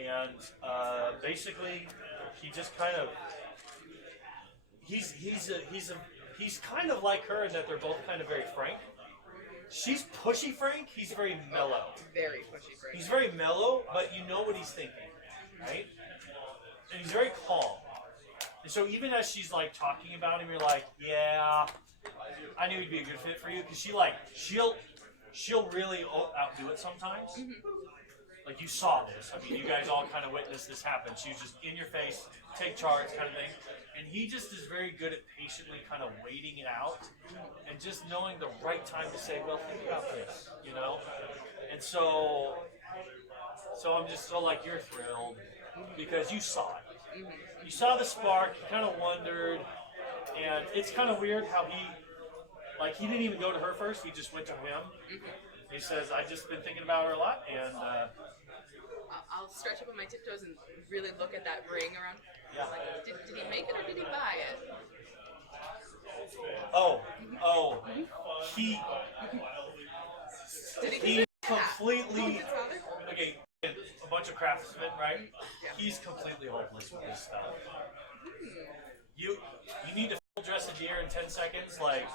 and basically, he just kind of. He's kind of like her in that they're both kind of very frank. She's pushy frank. He's very mellow. Very pushy frank. He's very mellow, but you know what he's thinking, right? And he's very calm. And so even as she's like talking about him, you're like, yeah, I knew he'd be a good fit for you, because she'll really outdo it sometimes. Like you saw this. I mean, you guys all kind of witnessed this happen. She was just in your face, take charge kind of thing. And he just is very good at patiently kind of waiting it out and just knowing the right time to say, well, think about this, you know? And so I'm just so like, you're thrilled because you saw it. You saw the spark, you kind of wondered, and it's kind of weird how he didn't even go to her first, he just went to him. He says, I've just been thinking about her a lot, and I'll stretch up on my tiptoes and really look at that ring around. yeah. Like, did he make it or did he buy it? He Did he Oh, completely, his father? okay, a bunch of craftsmen, right? Yeah. He's completely hopeless with this stuff. You need to full dress a deer in 10 seconds, like,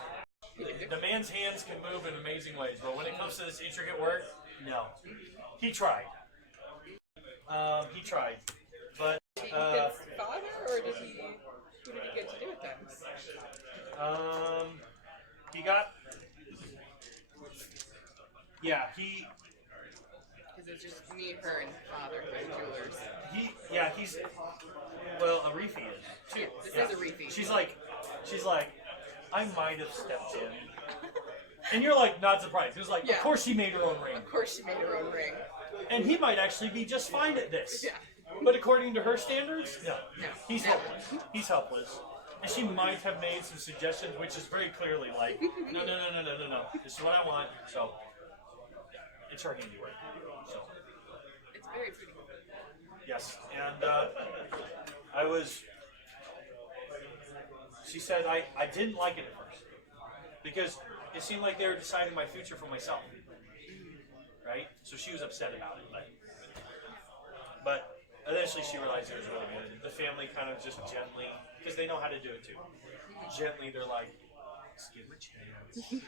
the man's hands can move in amazing ways, but when it comes to this intricate work, no. He tried. But, Did he get his father or who did he get to do it then? he got, yeah, Because it's just me, her, and father, and jewelers. he's, well, Arifi is. Yeah, this is a Reefy. She's like, I might have stepped in. And you're like, not surprised. It was like, Yeah. of course she made her own ring. Of course she made her own ring. And he might actually be just fine at this. Yeah. But according to her standards, no. No. He's No. helpless. He's helpless. And she might have made some suggestions, which is very clearly like, no. This is what I want. So, it's her handiwork. So, It's very pretty. yes. And she said, I didn't like it at first. Because it seemed like they were deciding my future for myself. Right? So she was upset about it. But eventually she realized it was really good. The family kind of just gently, because they know how to do it too. Gently, they're like, just give him a chance.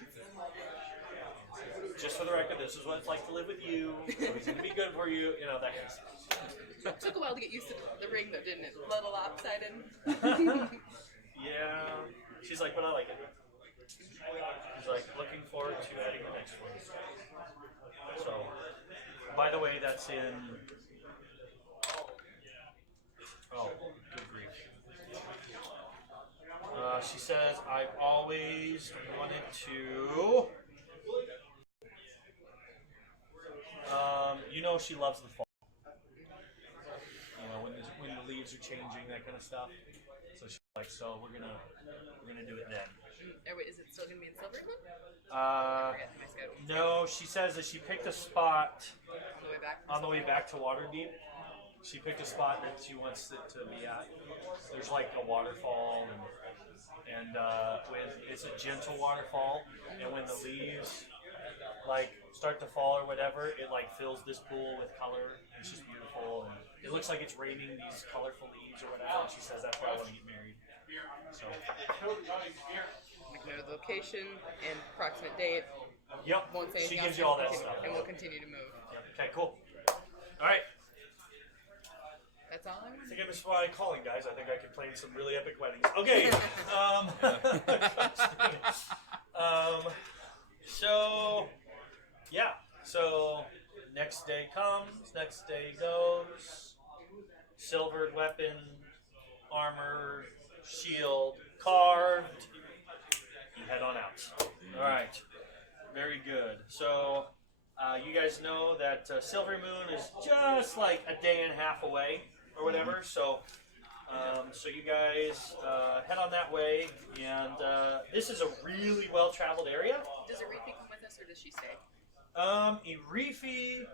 Just for the record, this is what it's like to live with you. So he's going to be good for you. You know, that kind of stuff. Took a while to get used to the ring though, didn't it? A little lopsided. Yeah. She's like, but I like it. She's like, looking forward to adding the next one. So, by the way, that's in. Oh, good grief. She says, I've always wanted to. She loves the fall. When the leaves are changing, that kind of stuff. So she's like, so we're gonna do it then. Is it still gonna be in Silverwood? My schedule. No, she says that she picked a spot On the way back. on the way back to Waterdeep. She picked a spot that she wants it to be at. There's like a waterfall, and when it's a gentle waterfall, and when the leaves like start to fall or whatever, it like fills this pool with color. It's just beautiful, and it looks like it's raining these colorful leaves or whatever. And she says that's why I want to get married. So. Make note of the location and approximate date. Yep. Won't say She anything gives else, you all and that we'll stuff. continue- And we'll continue to move. Okay, cool. All right. That's all I I want. think I missed why calling, guys. I think I can plan some really epic weddings. Okay. So, yeah. So, next day comes, next day goes. Silvered weapon, armor, shield, carved. You head on out. All right. Very good. So, you guys know that Silver Moon is just like a day and a half away, or whatever. So, you guys head on that way, and this is a really well-traveled area. Does Aretha come with us or does she stay? Arifi.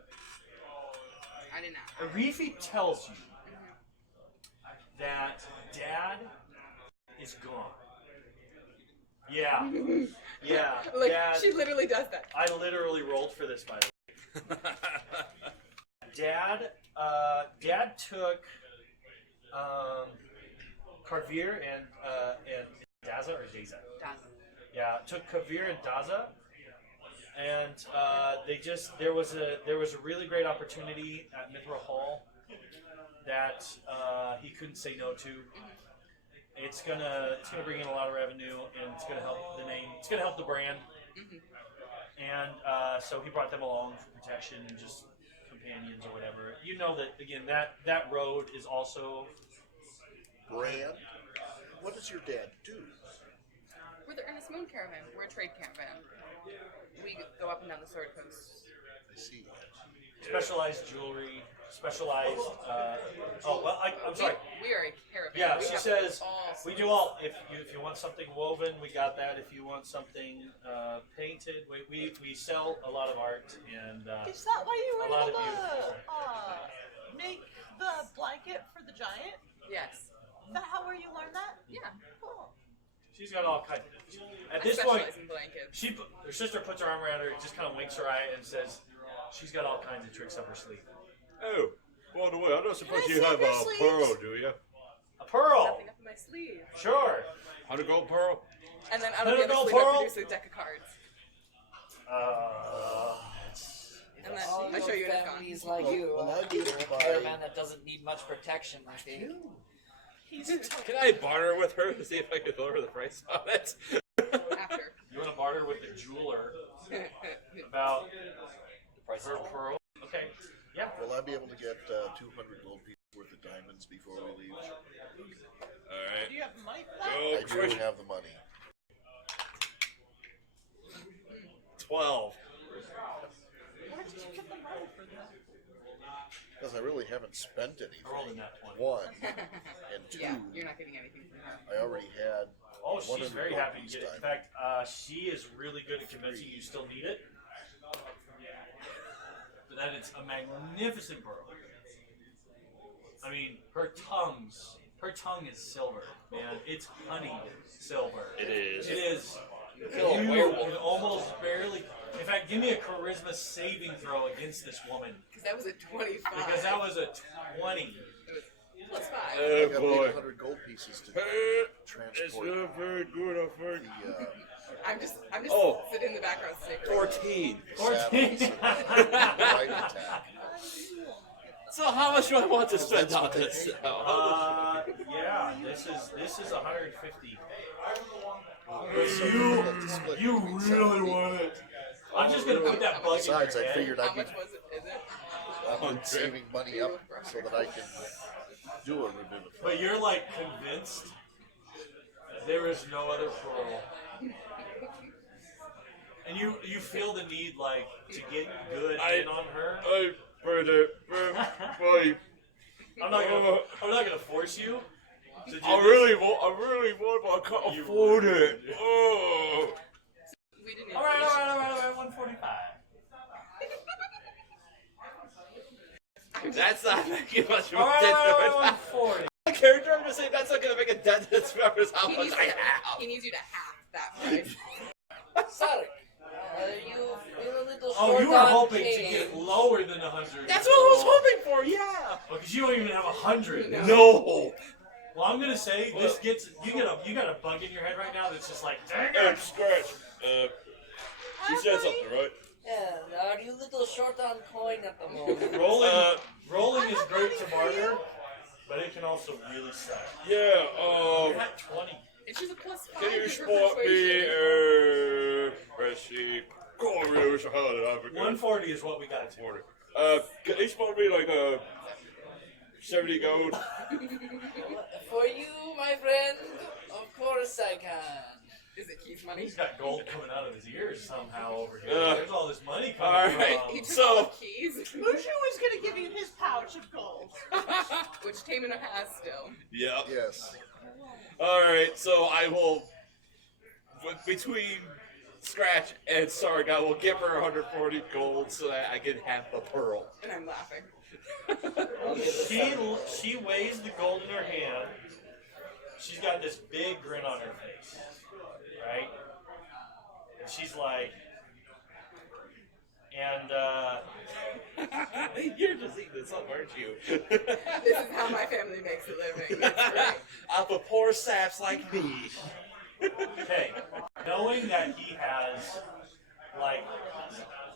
I did not. Arifi tells you that Dad is gone. Yeah. Yeah. Like, Dad. she literally does that. I literally rolled for this, by the way. Dad took Karvir and Daza or Daza. Daza. Yeah, took Kavir and Daza, and there was a really great opportunity at Mithra Hall that he couldn't say no to. It's gonna bring in a lot of revenue, and it's gonna help the name. It's gonna help the brand, and so he brought them along for protection and just companions or whatever. You know that again. That road is also Brand. What does your dad do? We're the Ernest Moon Caravan. We're a trade caravan. We go up and down the Sword Coast. I see. specialized jewelry, specialized. I'm sorry. We are a caravan. Yeah, We she have says all we do all. If you want something woven, we got that. If you want something painted, we sell a lot of art and. Is that why you a were lot able of to beautiful. make the blanket for the giant? Yes. Is that how where you learned that? Yeah. Cool. She's got all kinds. At I this point, specialize in blankets. her sister puts her arm around her, just kind of winks her eye, and says, "She's got all kinds of tricks up her sleeve." Oh, by the way, I don't suppose Can I you see have your a sleeves? pearl, do you? A pearl. Nothing up in my sleeve. Sure. 100 gold pearl? And then out of the Little other gold sleeve, I pearl? produce a deck of cards. And then All I show you an icon. families like you, Well, I you're do a buy- caravan that doesn't need much protection, I think. Can I barter with her to see if I can lower the price on it? After. You want to barter with the jeweler about The price her of pearl? Okay. Yeah. Will I be able to get 200 gold pieces worth of diamonds before we leave? Alright. Do you have money for that? Oh, I do Christ. have the money. 12. Where did you get the money for that? Because I really haven't spent I rolled in anything. that 20. One. And two, Yeah, you're not getting anything from her. I already had. Oh, she's 100 very gold happy to piece get it. In diamond. fact, she is really good at convincing you still need it. But that it's a magnificent pearl. I mean, her tongue is silver, man. It's honey silver. It is. It is. Kill a You werewolf. can almost barely. In fact, give me a charisma saving throw against this woman. Because that was a 25. Because that was a 20. Plus 5. I Oh got boy. 800 gold pieces to It's transport not very good, I think. the I'm just Oh. sitting in the background to say 14. 14. light attack. So how much do I want to spend on this? Yeah, this is 150. You You really want it. I'm just gonna put that bug Besides, in your I head. figured How I'd much be was it? Is it? saving money up so that I can do a revivify. But you're like convinced there is no other pearl. And you feel the need like to get good in on her. I put it. Wait. I'm not gonna force you to do I this. really want, but I can't afford it. Oh. We didn't All right, 145. That's not making much of All a right, difference. 140. The character, I'm just saying that's not going to make a dent as far as how He much needs, I have. he needs you to half that price. Sorry. You're a little Oh, short you were on hoping to change. get lower than 100. That's what I was hoping for, yeah. Because you don't even have 100. No. Well, I'm gonna say this gets you got a bug in your head right now that's just like dang it. Scratch. She said something, right? Yeah, are you a little short on coin at the moment? Rolling is great to barter, but it can also really suck. Yeah, You're at 20. And she's a plus 5. can you for spot me persuasion. let's see. God, I really wish I had it. I forgot. 140 is what we got. Can you spot me like 70 gold? For you, my friend, of course I can. Is it Keith's money? He's got gold coming out of his ears somehow over here. Yeah. There's all this money All coming right. from. He took So- all the keys, Mushu was gonna give you his pouch of gold. which Tamina has still. Yeah. Yes. All right, so I will between Scratch and Sarga will give her 140 gold so that I can have the pearl. And I'm laughing. I'll give the She weighs the gold in her hand. She's got this big grin on her face, right? And she's like, and You're just eating this up, aren't you? This is how my family makes a living. It's great. Out of poor saps like me. hey, knowing that he has like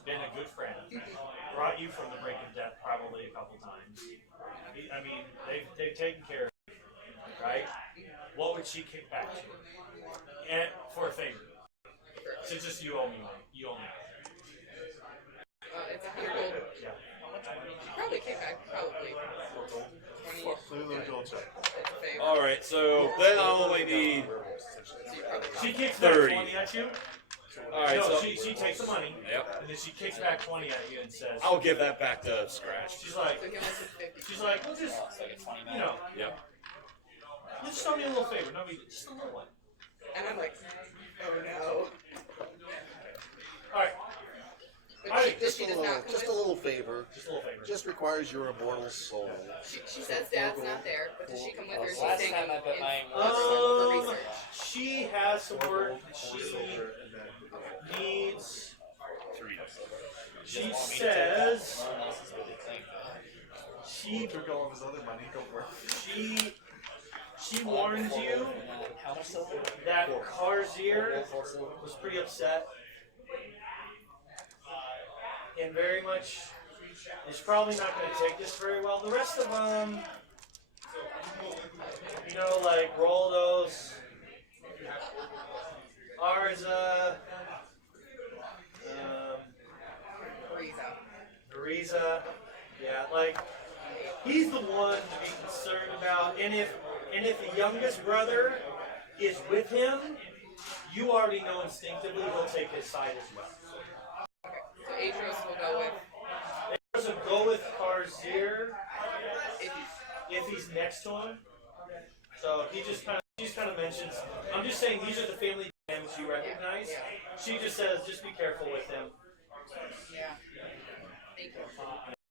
been a good friend, brought you from the brink of death probably a couple times. I mean, they've taken care of you, right? What would she kick back to? And for a favor, since just you owe me money, you owe me. It's 100 gold. Yeah. Probably kickback. Probably 20. Lulu gold check. It's a favor. Alright, so then I'll only need. She kicks back 30. 20 at you. Alright, No, so. she takes the money, Yep. and then she kicks back 20 at you and says, I'll give that back to Scratch. she's like, So give us a 50. she's like, well, just, So I get 20 you know, Yep. just show me a little favor. No, just a little one. And I'm like, oh no. All right, But Alright, she does not come just a with. little favor. just a little favor. Just requires your immortal soul. She says Dad's not there, but does she come with her? She's Last saying time I put my for research. She has some work she Silver and then needs. 3. She Want me to take says that? No one else is really thinking. she took all of his other money. Go for it. she warns you How much silver? that Karzir 4 silver. was pretty upset and very much is probably not going to take this very well. The rest of them, you know, like Roldos, Arza, Ariza, yeah, like he's the one to be concerned about. And if the youngest brother is with him, you already know instinctively he'll take his side as well. So Atros will go with. So go with Karzir If if he's next to him. So she just kind of mentions. I'm just saying these are the family dynamics you recognize. She just says, just be careful with him. yeah. Thank you.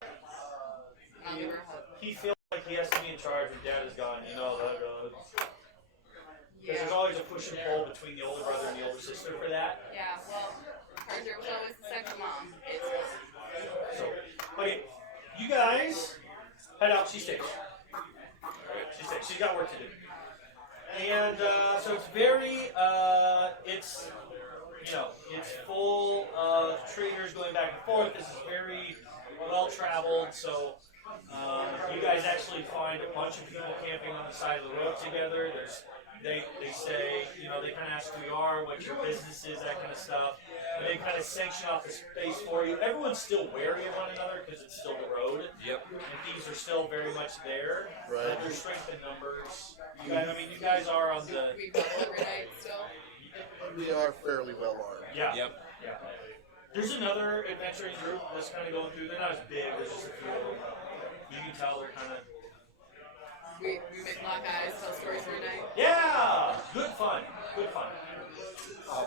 And I'll give her a hug. He feels like he has to be in charge when Dad is gone. You know that. Because Yeah. there's always a push and pull between the older brother and the older sister for that. Yeah. Well, Carter was always the second mom. It's So, okay, you guys head out. She stays. She stays. She's got work to do. And so it's very, it's, you know, it's full of traders going back and forth. This is very well traveled. So you guys actually find a bunch of people camping on the side of the road together. They say, you know, they kind of ask who you are, what your business is, that kind of stuff. And they kind of sanction off the space for you. Everyone's still wary of one another because it's still the road. Yep. And thieves are still very much there. Right. But there's strength in numbers. You guys, I mean, you guys are on the. we go every night still. We are fairly well armed. Yeah. Yep. Yeah. There's another adventuring group that's kind of going through. They're not as big. There's just a few of them. You can tell they're kind of. We make lock eyes, tell stories every night. Yeah. Good fun. Good fun.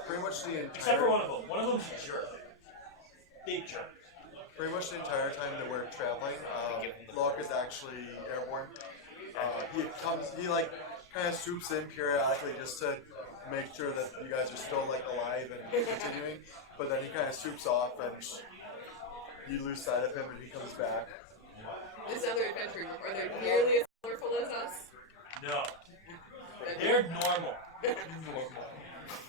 Pretty much the Except for entire, one of them. One of them's a jerk. Big jerk. pretty much the entire time that we're traveling, Löck is actually airborne. He like kind of swoops in periodically just to make sure that you guys are still like alive and continuing. But then he kind of swoops off and you lose sight of him and he comes back. This other adventure group, are they nearly as colorful as us? No. They're normal.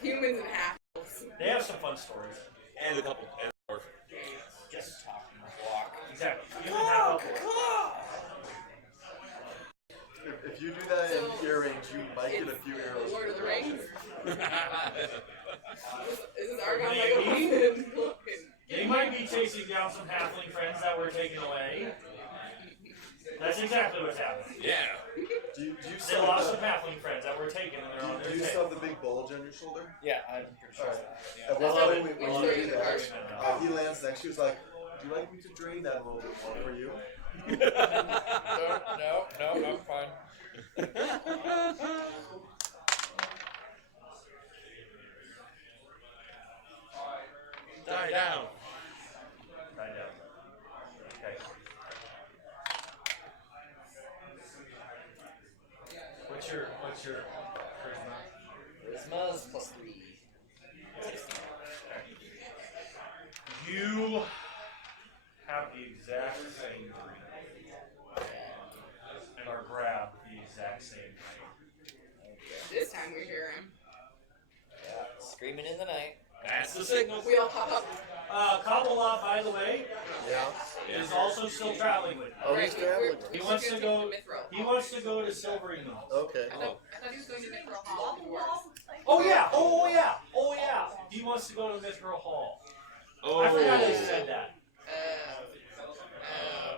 Humans and half-elves. They have some fun stories. And a couple. And more. Yes. Walk. Exactly. You can have If you do that in earrings, you might get a few arrows. Lord of the Rings? Is this Argon Maybe. like a They might be chasing down some halfling friends that were taken away. That's exactly what's happening. Yeah. Do you They still lost some halfling friends that were taken and they're on do their you still tail. have the big bulge on your shoulder? Yeah, I'm pretty sure. Alright. Yeah. At one Well, point when well, you do that, well, he lands next to you. He's like, "Would you like me to drain that a little bit more for you?" No, I'm fine. What's your charisma? Charisma's +3. You have the exact same dream. And are grabbed the exact same night. This time we hear him. Yeah, screaming in the night. That's the signal. We all pop up. Kabbalah, by the way, Yeah. is also still traveling with you. Oh, he's traveling. He wants to go. He wants to go to Silvery Moon. Okay. I thought he was going to Mithril Hall with dwarves. Oh yeah! Oh yeah! Oh yeah! He wants to go to Mithril Hall. Oh. I forgot he said that.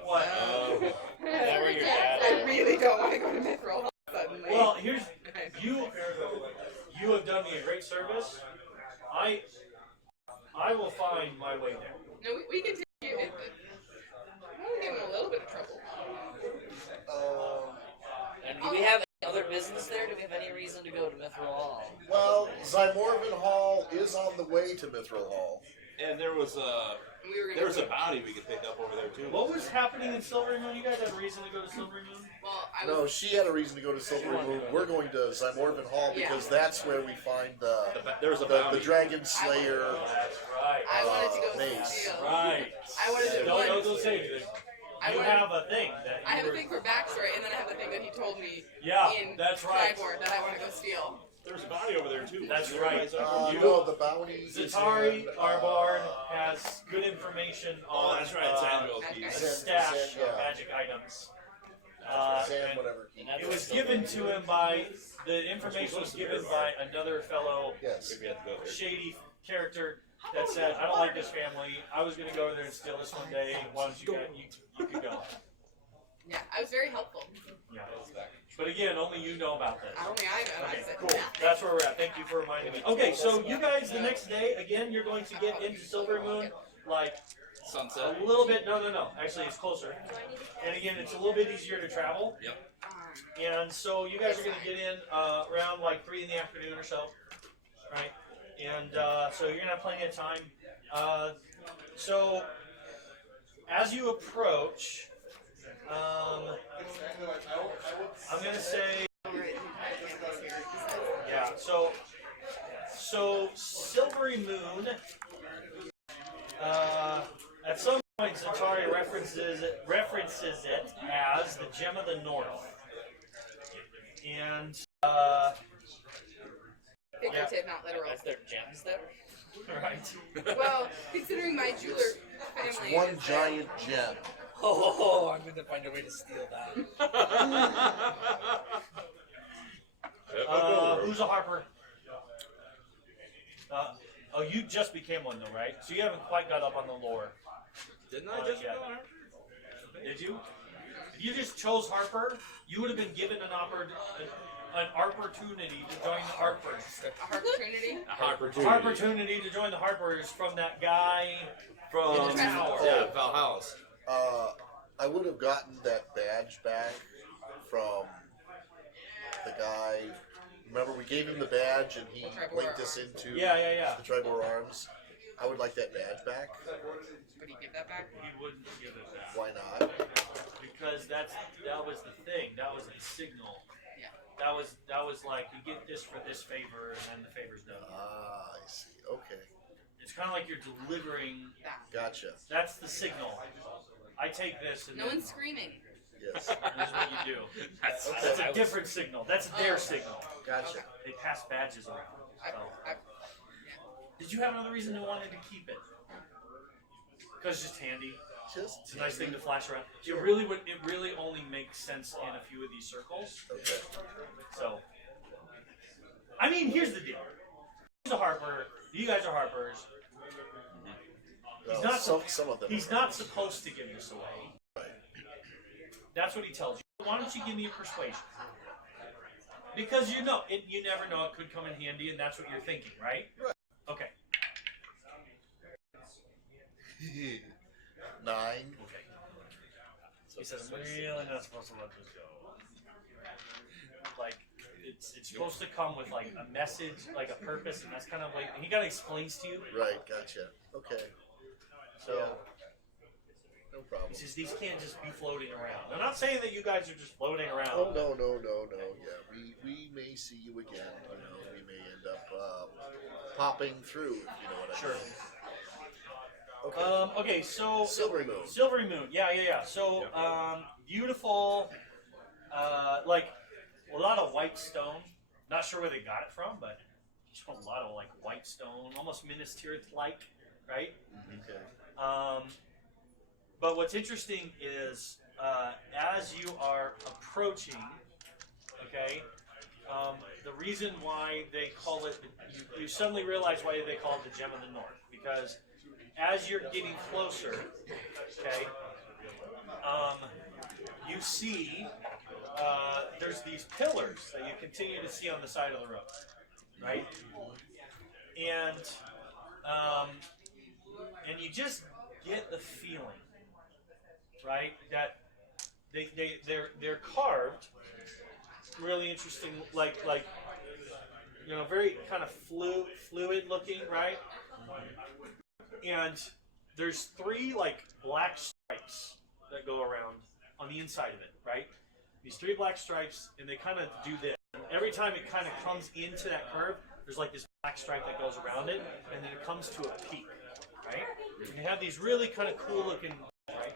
What? That where your dad I really don't want to go to Mithril Hall suddenly. Well, here's you. You have done me a great service. I will find my way there. No, we can take it. I want to get in a little bit of trouble. And do we have any other business there? Do we have any reason to go to Mithril Hall? Well, Zymorvan Hall is on the way to Mithril Hall. And there was a We were gonna there was a bounty we could pick up over there too. What was happening in Silvery Moon? You guys have a reason to go to Silvery Moon? Well, I No, was. she had a reason to go to Silvery Moon. We're going to Zymorvan Hall because that's where we find There was a the bounty. Dragon Slayer. That's right. I wanted to go Mace. steal. Right. I wanted to. Don't say anything. I You wanted- have a thing that I you have a were- thing for backstory, and then I have the thing that he told me Yeah, in that's right. Triboard that I want to go steal. There was a bounty over there too. That's You right. realize that? No, the bounty is Zatari, in, our bard, has good information Oh, on that's right. Sandwell keys. Okay. the stash Sand, yeah. of magic items. Sam, And whatever. And that's it was given to him by, the information was given by another fellow Yes. If you had to go there. shady character that said, I don't like this family, I was going to go over there and steal this one day, why don't you guys, you could go. Yeah, I was very helpful. Yeah. But again, only you know about this. Only I know. Okay, I said, cool. yeah. That's where we're at. Thank you for reminding me. Okay, so you guys, the next day, again, you're going to get into Silver Moon, like, Sunset. a little bit, no. Actually, it's closer. And again, it's a little bit easier to travel. Yep. And so you guys are going to get in around like 3 in the afternoon or so. Right? And so you're going to have plenty of time. So as you approach, I'm going to say, yeah, so Silvery Moon, at some point Zatari references it as the Gem of the North. And, Figurative, not literal. Is there gems there? right. Well, considering my jeweler It's family one is giant gem. Oh, I'm going to find a way to steal that. Who's a Harper? Oh, you just became one though, right? So you haven't quite got up on the lore. Didn't I just Yeah. go there? Did you? If you just chose Harper, you would have been given an opportunity to join the Harpers. a opportunity. Opportunity to join the Harpers from that guy From in the tower. yeah, Valhalla's. I would have gotten that badge back from the guy. Remember, we gave him the badge and he linked us into Yeah. the Tribor Arms. I would like that badge back. Would he give that back? He wouldn't give it back Why not? because that was the thing. That was the signal. Yeah. That was like you get this for this favor and then the favor's done. Ah, I see. Okay. It's kind of like you're delivering. Gotcha. That's the signal. I take this and No then one's screaming. Yes. here's what you do. That's, Okay. That's a different signal. That's their signal. Gotcha. They pass badges around. I, So. I, Did you have another reason you wanted to keep it? Because it's just handy. Just It's a nice thing to flash around. It really only makes sense in a few of these circles. Okay. So, I mean, here's the deal. He's a Harper. You guys are Harpers. He's Well, not. some of them. He's not supposed to give this away. That's what he tells you. Why don't you give me a persuasion? Because you know, you never know. It could come in handy, and that's what you're thinking, right? Right. Okay. 9. Okay. He says, I'm really not supposed to let this go. Like, it's supposed to come with, like, a message, like a purpose, and that's kind of like, he kind of explains to you. Right. Gotcha. Okay. So, No problem. he says, these can't just be floating around. I'm not saying that you guys are just floating around. Oh no. Yeah. we see you again, we may end up popping through, if you know what I mean. Okay, so Silvery Moon. Silvery Moon, yeah. So beautiful, like a lot of white stone. Not sure where they got it from, but just a lot of like white stone, almost Minas Tirith-like, right? Okay. But what's interesting is as you are approaching, okay, the reason why they call it, you suddenly realize why they call it the Gem of the North, because as you're getting closer, okay, you see there's these pillars that you continue to see on the side of the road, right? And you just get the feeling, right, that they're carved really interesting, like very kind of fluid looking, right? And there's 3 like black stripes that go around on the inside of it, right? These 3 black stripes, and they kind of do this. And every time it kind of comes into that curve, there's like this black stripe that goes around it, and then it comes to a peak, right? And you have these really kind of cool looking, right?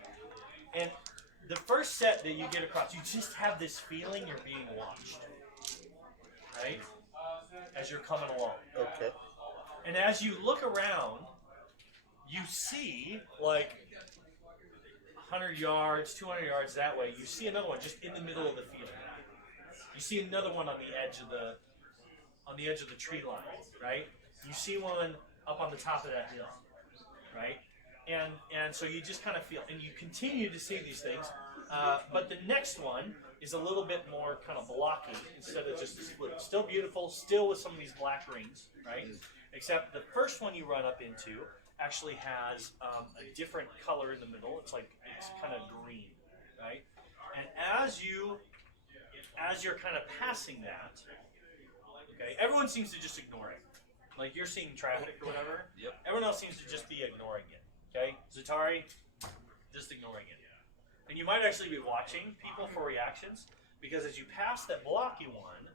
And the first set that you get across, you just have this feeling you're being watched, right? As you're coming along. Okay. And as you look around, you see like 100 yards, 200 yards that way. You see another one just in the middle of the field. You see another one on the edge of the tree line, right? You see one up on the top of that hill, right? And so you just kind of feel, and you continue to see these things, but the next one is a little bit more kind of blocky instead of just this blue. Still beautiful, still with some of these black rings, right? Except the first one you run up into actually has a different color in the middle. It's kind of green, right? And as you're kind of passing that, okay, everyone seems to just ignore it. Like you're seeing traffic or whatever. Yep. Everyone else seems to just be ignoring it. Okay, Zatari, just ignoring it. And you might actually be watching people for reactions, because as you pass that blocky one,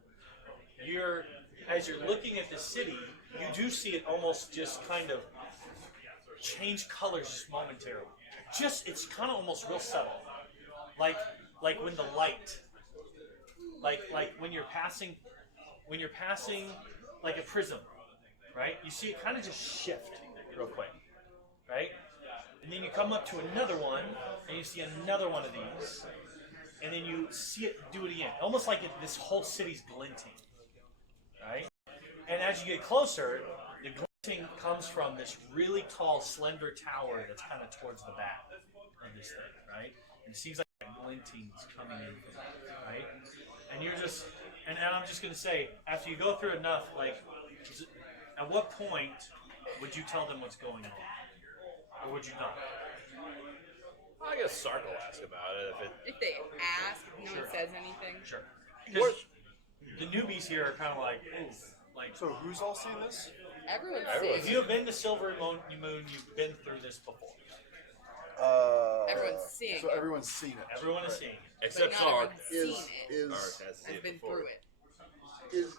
as you're looking at the city, you do see it almost just kind of change colors just momentarily. It's kind of almost real subtle, like when the light, like when you're passing like a prism, right? You see it kind of just shift real quick, right? And then you come up to another one, and you see another one of these, and then you see it do it again, almost like this whole city's glinting, right? And as you get closer, the glinting comes from this really tall, slender tower that's kind of towards the back of this thing, right? And it seems like that glinting's coming in from it, right? And you're just, and I'm just gonna say, after you go through enough, like, at what point would you tell them what's going on? Or would you not? I guess Sark will ask about it If they ask, if no one says anything. Sure. Because the newbies here are kind of like, ooh, like. So who's all seen this? Everyone's If seeing you it. have been to Silver Moon, you've been through this before. Everyone's seeing So it. everyone's seen it. Everyone is seeing it. But except not Sark. everyone's seen it. Sark has seen Has it been before. through it.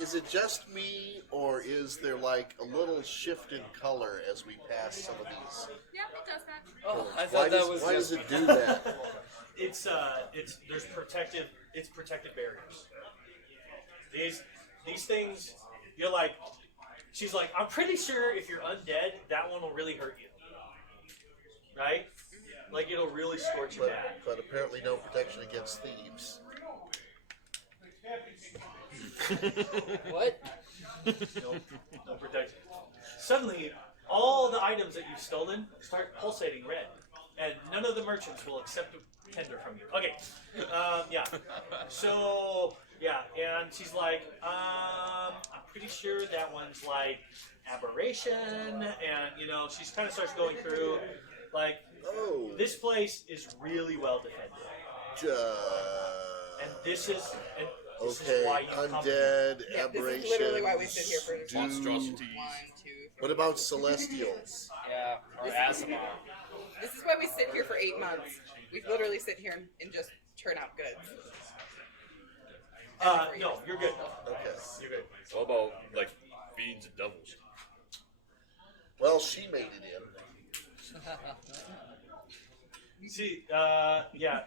Is it just me, or is there like a little shift in color as we pass some of these? Yeah, it does that. Oh, I Why thought that does, was why just does it do that? It's protective barriers. These things, you're like, she's like, I'm pretty sure if you're undead, that one will really hurt you. Right? Like it'll really scorch you bad. But apparently no protection against thieves. what? No protection. Suddenly, all the items that you've stolen start pulsating red, and none of the merchants will accept a tender from you. Okay, yeah. So, yeah, and she's like, I'm pretty sure that one's like aberration, and she's kind of starts going through, like, Oh. this place is really well defended, and this is Okay, why you come here. undead, Yeah, this aberrations, is literally why we sit here for Monstrosities. 1, 2, 3. What about celestials? Yeah, or Asimov. This is why we sit here for 8 months. We literally sit here and just turn out goods. No, you're good. You're good. How about like beans and devils? Well, she made it in. See, yeah.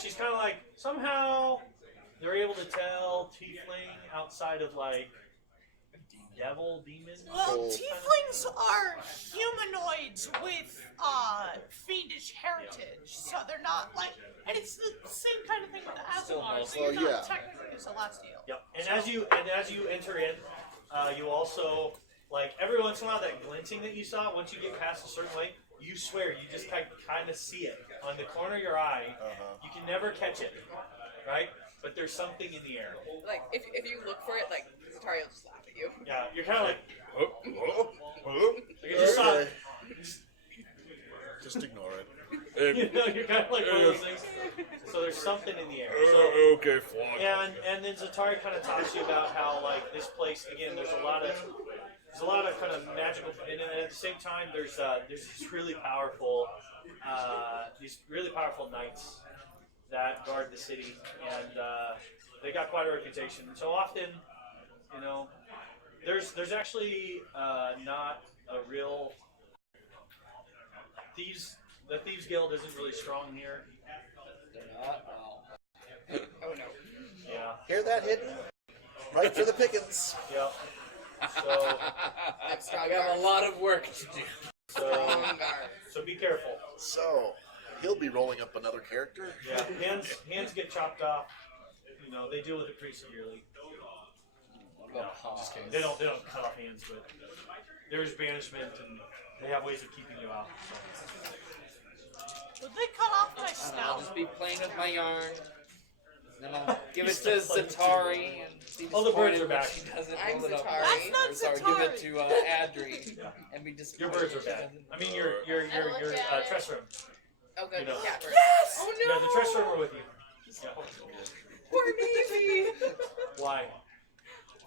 She's kind of like, somehow they're able to tell tiefling outside of like devil, demons. Well, tieflings are humanoids with fiendish heritage, so they're not like, and it's the same kind of thing with the Asimars. So you're Well, not yeah. technically a Celestial. Yep. And as you enter in, you also, like, every once in a while, that glinting that you saw, once you get past a certain way, you swear you just kind of see it on the corner of your eye. You can never catch it, right? But there's something in the air. Like, if you look for it, like, Zatari will just laugh at you. Yeah, you're kind of like, you Okay. just saw. Just ignore it. You're kind of like one of those things. So there's something in the air. So, Okay, flog. and then Zatari kind of talks to you about how, like, this place, again, there's a lot of kind of magical, and at the same time there's these really powerful knights that guard the city, and they got quite a reputation. And so often, you know, there's actually not a real thieves. The Thieves Guild isn't really strong here. They're not. Oh no. Yeah. Hear that, Hidden? Right for the pickings. Yep. So I'm strong. We have a lot of work to do. so be careful. So, he'll be rolling up another character. Yeah. Hands get chopped off. You know, they deal with it pretty severely. No, I'm just kidding. They don't cut off hands, but there's banishment, and they have ways of keeping you out. So. Would they cut off my I'll snout? just be playing with my yarn. Then I'll give it to Zatari and be Oh, the birds disappointed are when back. she doesn't I'm hold it up. Zatari. That's not Or, sorry, Zatari. give it to Adri and be Your disappointed. birds are she bad. doesn't- I mean, your tress room. Oh, good. You know. Yeah. Yes! Oh Yeah, no. the tress room are with you. Yeah. Poor baby. Why?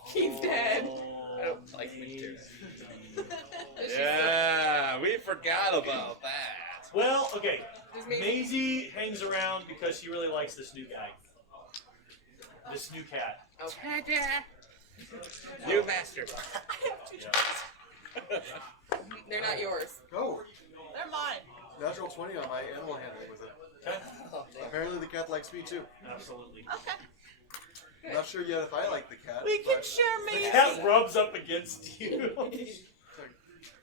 He's dead. I don't like me too. Yeah, we forgot about that. Well, okay. There's Maisie. Maisie hangs around because she really likes this new guy. This new cat. Okay. New master. They're not yours. Oh, They're mine. natural 20 on my animal handling with it. Okay. Oh, damn. Apparently the cat likes me too. Absolutely. Okay. I'm not sure yet if I like the cat. We can but share The Maisie. cat rubs up against you.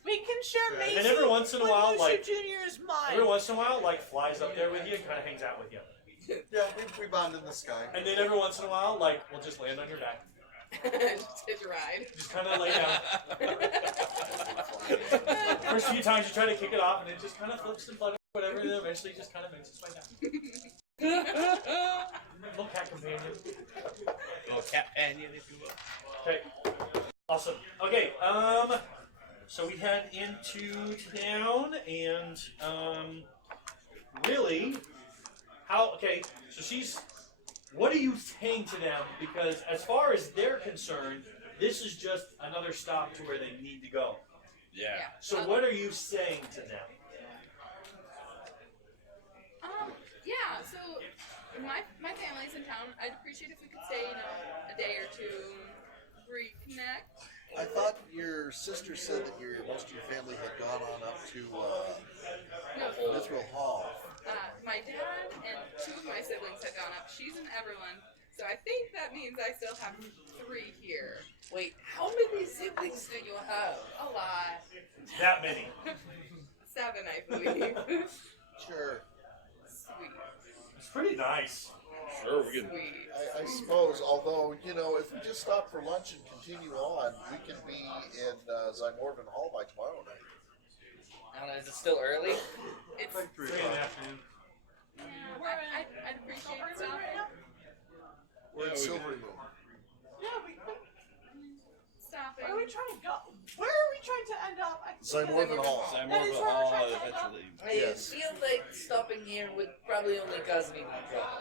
We can share Maisie. And every once in a when while, Lucio like- Jr. is mine. Every once in a while, like, flies up there with you and kind of hangs out with you. Yeah, we bond in the sky. And then every once in a while, like, we'll just land on your back. Just hitch a ride. Just kind of lay down. First few times you try to kick it off, and it just kind of flips and flutters, whatever, and then eventually just kind of makes its way down. Little cat companion. Little cat companion, if you will. Okay. Awesome. Okay. So we head into town, and really, okay. So she's. What are you saying to them? Because as far as they're concerned, this is just another stop to where they need to go. Yeah. So what are you saying to them? Yeah, so my family's in town. I'd appreciate if we could stay, a day or two, reconnect. I thought your sister said that most of your family had gone on up to Mithril Hall. My dad and two of my siblings had gone up. She's in Everland, so I think that means I still have 3 here. Wait, how many siblings do you have? A lot. That many. 7, I believe. Sure. Sweet. It's pretty nice. Sure, we can. Sweet. I suppose, although, if we just stop for lunch and continue on, we can be in Zymorvan Hall by tomorrow night. I don't know, is it still early? It's, Like 3 3 in the o'clock. afternoon. I'd appreciate it. Right now? We're in Silvery Moon. Yeah, we could. Stopping. Where are we trying to go? Where are we trying to end up? I think Zymorvan Hall. That is where we're trying to end up. I Yes. feel like stopping here would probably only cause me more trouble.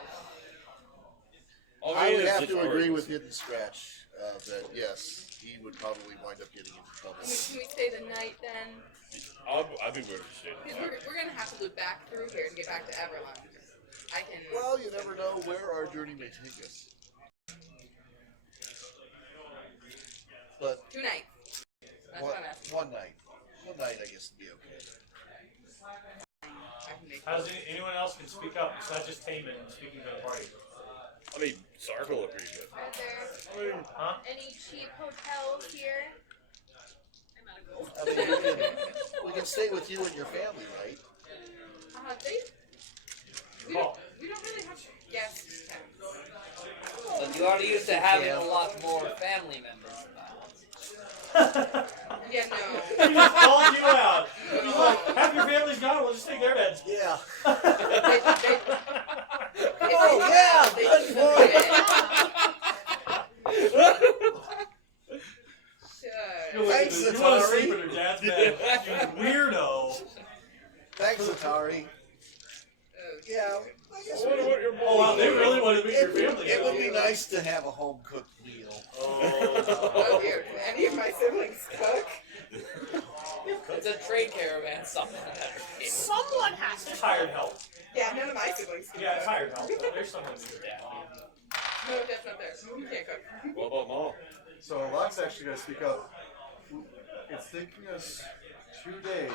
I would have to agree with Hidden Scratch that, yes, he would probably wind up getting into trouble. Can we stay the night then? I'd be willing to stay. Because we're going to have to loop back through here to get back to Everland. I can. Well, you never know where our journey may take us. But 2 nights. That's what I'm asking. one night, I guess would be okay. I can make How's anyone else can speak up? It's not just Taman speaking for the party. I mean, Sark will agree with. Are there any cheap hotels here? I'm out of gold. I mean, we can stay with you and your family, right? We don't really have guests. But you are used to having a lot more family members in the house. Yeah, no. He just called you out. He's like, half your family's gone, we'll just take their beds. Yeah. Oh, yeah, They good You're like, Thanks, you want to Atari. sleep in her dad's bed. You weirdo. Thanks, Atari. Yeah, I guess I wonder what your Oh, wow, they really want to meet your it would, family. it would be nice to have a home cooked meal. Oh dear, do any of my siblings cook? It's a trade caravan, something like that. Someone has to. Hired help. Yeah, none of my siblings cook. Yeah, it's hired help. There's someone here. No, Jeff's not there. He can't cook. What about Mom? So Locke's actually going to speak up. It's taking us 2 days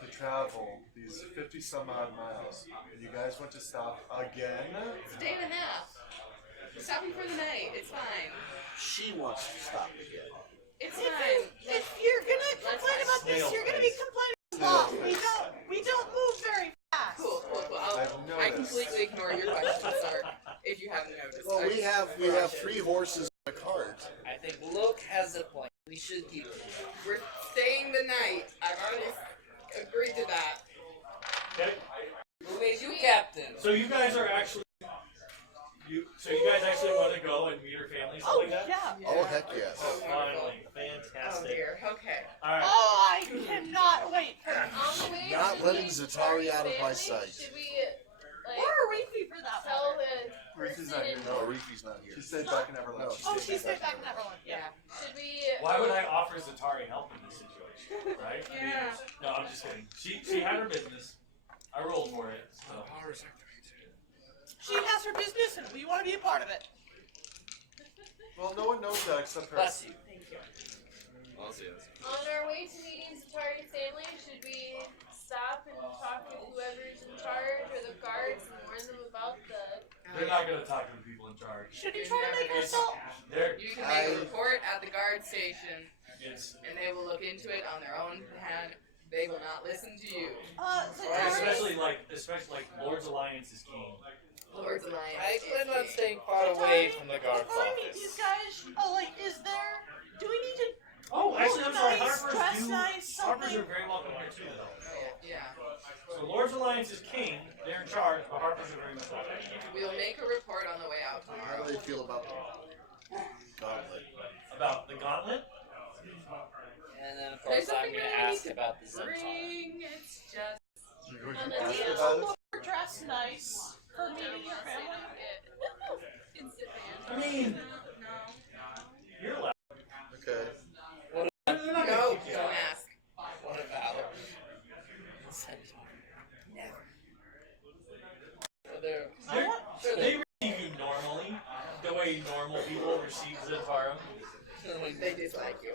to travel these 50 some odd miles. And you guys want to stop again? It's a day and a half. We're stopping for the night. It's fine. She wants to stop again. It's fine. If you're gonna complain about this, you're gonna be complaining about law. We don't move very fast. Cool. I've I noticed. completely ignore your questions, sir. If you haven't noticed. Well, we have 3 horses and a cart. I think Löck has a point. We should keep it. We're staying the night. I've already agreed to that. Okay. Who made you captain? So you guys are actually you guys actually want to go and meet your family and stuff Oh like that? yeah. Oh, heck yes. Finally. Oh Fantastic. dear. Okay. Alright. Oh, I cannot wait for On the way, Not should letting we Zatari start out of my family? sight. Should we, like, or Arethy for that tell matter. the Reese's person not here. in- No, Reefi's not here. She stayed back in Neverland. Oh, she stayed back in Neverland. Yeah. Should we? Why would I offer Zatari help in this situation? Right? I mean, Yeah. no, I'm just kidding. She had her business. I rolled for it. So. She has her business, and we want to be a part of it. Well, no one knows that except her. Bless you. Thank you. I'll see this. On our way to meeting Zatari's family, should we stop and talk to whoever's in charge or the guards and warn them about the? They're not going to talk to the people in charge. Should we try to make It's, ourselves? You can make a report at the guard station, it's and they will look into it on their own hand. They will not listen to you. Zatari. especially like Lord's Alliance is king. Lord's Alliance. I plan on is staying far away from the guard's Before we meet these office. guys, is there? Do we need to? Oh, actually, I'm sorry. Nice, dress Harpers nice, Harpers something. are very welcome here too, though. Yeah. So Lord's Alliance is king. They're in charge, but Harpers are very much welcome. We'll make a report on the way out How tomorrow. do they feel about the gauntlet? About the gauntlet? And then, of course, I'm going to ask about the Centaur. Ring, it's just. You're going And to then ask you about it? look dress nice for meeting your family. Instant I mean, you're allowed. Okay. They're not gonna No, kick you don't out. ask. What about the Centaur? Never. So they're, sure They receive you normally, the way normal people receive Zentarum. They dislike you.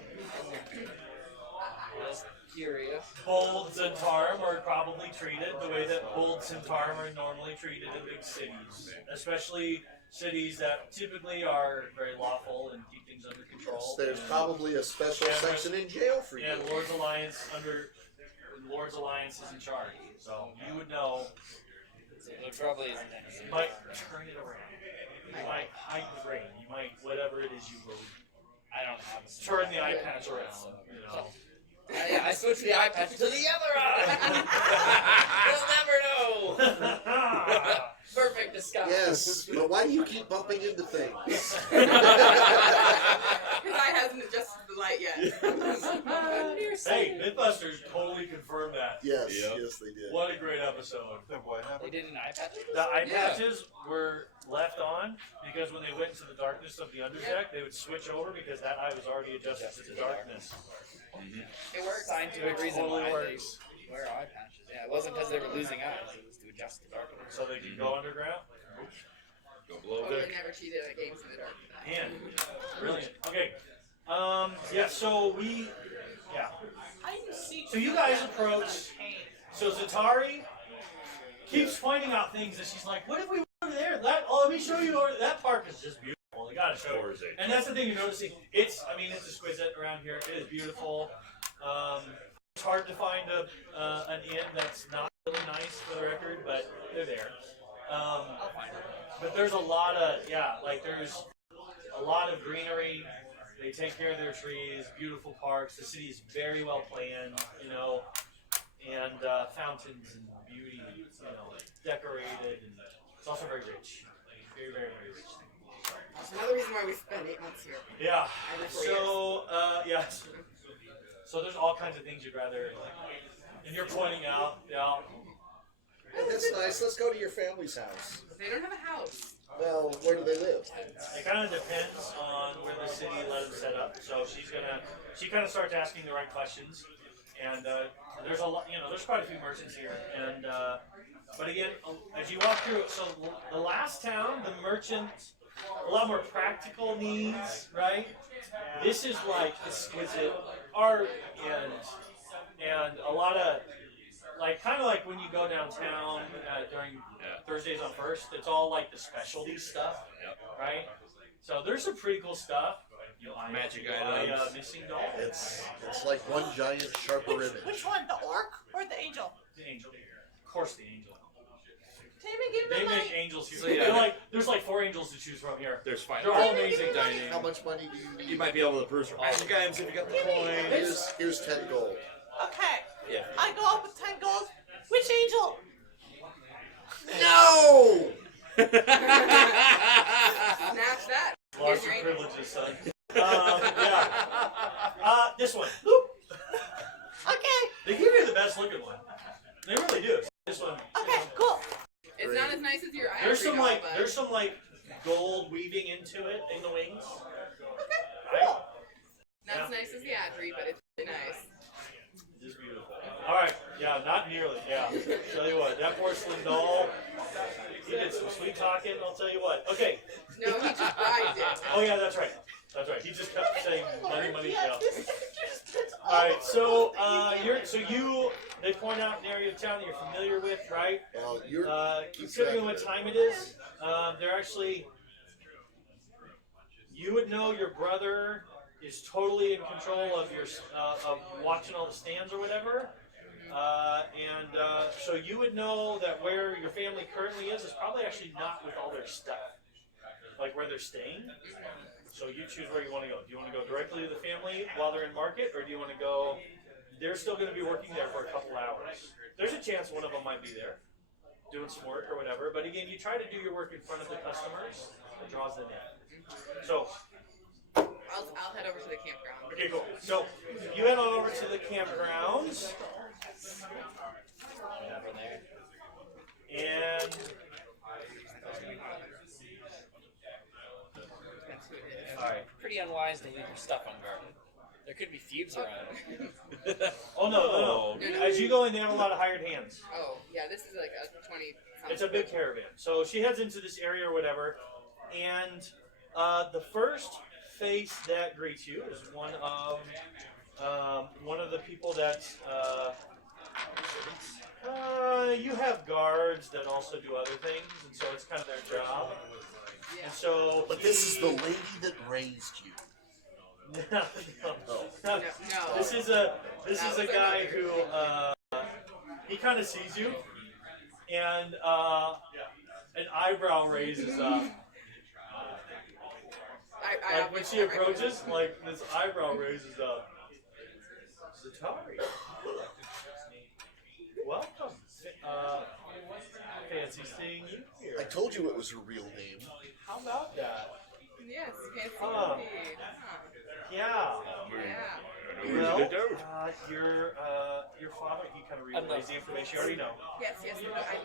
just curious. Bold Zentarum are probably treated the way that bold Zentarum are normally treated in big cities, especially cities that typically are very lawful and keep things under control. There's probably a special section in jail for you. Yeah, Lord's Alliance is in charge, so you would know. So there probably isn't anything. You might turn it around. You might hide the brain. You might whatever it is you believe. I don't have a Turn the eye patch around. You know. I switched the eye patch to the other eye. You'll never know. Perfect disguise. Yes, but why do you keep bumping into things? His eye hasn't adjusted the light yet. Hey, Mythbusters totally confirmed that. Yes, Yep. yes, they did. What a great episode. Then what They happened? did an eye patch? The eye Yeah. patches were left on because when they went into the darkness of the underdeck, they would switch over because that eye was already adjusted to the darkness. It works. Scientific reason Totally why works. they wear eye patches. Yeah, it wasn't because they were losing eyes. It was to just the dark. so they can go underground. Go below Totally deck. never cheated at games in the dark. Man, brilliant. Okay. Yeah. So we. Yeah. I can see. So you guys approach. So Zatari keeps pointing out things, and she's like, "What if we went over there? Let me show you. That park is just beautiful. You gotta show it." And that's the thing you're noticing. It's exquisite around here. It is beautiful. It's hard to find an inn that's not really nice, for the record, but they're there. But there's a lot of there's a lot of greenery. They take care of their trees. Beautiful parks. The city is very well planned. And fountains and beauty, decorated, and it's also very rich. Very, very, very rich. That's another reason why we spent 8 months here. Yeah. Every 4 So, so there's all kinds of things you'd rather, and you're pointing out, Well, that's nice. Let's go to your family's house. They don't have a house. Well, where do they live? it kind of depends on where the city let them set up. So she kind of starts asking the right questions, and there's a lot, there's quite a few merchants here, and but again, as you walk through, so the last town, the merchants, a lot more practical needs, right? This is like exquisite art and a lot of kind of like when you go downtown during Thursdays on First, it's all like the specialty stuff, right? So there's some pretty cool stuff. Magic items. Missing doll. It's like one giant sharper image. Which one, the orc or the angel? The angel. Of course, the angel. They They make make angels here. So, yeah. There's like 4 angels to choose from here. There's They're all They make amazing. money. How much money do you need? You might be able to peruse for magic items if you got the coin. Here's 10 gold. Okay. Yeah. I go up with 10 gold. Which angel? No! Snatch that. Lots Here's your of angel. privileges, son. This one. Boop. Okay. They give you the best looking one. They really do. This one. Okay, cool. It's not as nice as your ivory There's some doll, like but there's some like gold weaving into it in the wings. Okay, cool. not as nice as the ivory, but it's really nice. It is beautiful. All right. Yeah, not nearly. Yeah. Tell you what, that porcelain doll. He did some sweet talking. I'll tell you what. Okay. No, he just bribed it. Oh yeah, that's right. That's right. He just kept saying money, money. Yeah, Yeah. this is just All right. So they point out an area of town that you're familiar with, right? Well, you're. Considering what time it is, they're actually. You would know your brother is totally in control of of watching all the stands or whatever, so you would know that where your family currently is probably actually not with all their stuff, like where they're staying. So you choose where you want to go. Do you want to go directly to the family while they're in market, or do you want to go? They're still going to be working there for a couple hours. There's a chance one of them might be there, doing some work or whatever. But again, you try to do your work in front of the customers. It draws them in. So. I'll head over to the campground. Okay, cool. So you head on over to the campgrounds, and all right. Pretty unwise to leave your stuff unguarded. There could be thieves around. Oh no. As you go in, they have a lot of hired hands. Oh, yeah, this is like a 20. It's a big caravan. So she heads into this area or whatever, and the first face that greets you is one of the people that you have guards that also do other things, and so it's kind of their job. And so, But this is the lady that raised you. no. No. This is a guy who he kind of sees you, and an eyebrow raises up. Like when she approaches, like this eyebrow raises up. Zatari, welcome. Fancy seeing you here. I told you it was her real name. How about that? Yes, fancy Huh. indeed. Yeah. Yeah. Well, your father, he kind of relays the information you already know. Yes, I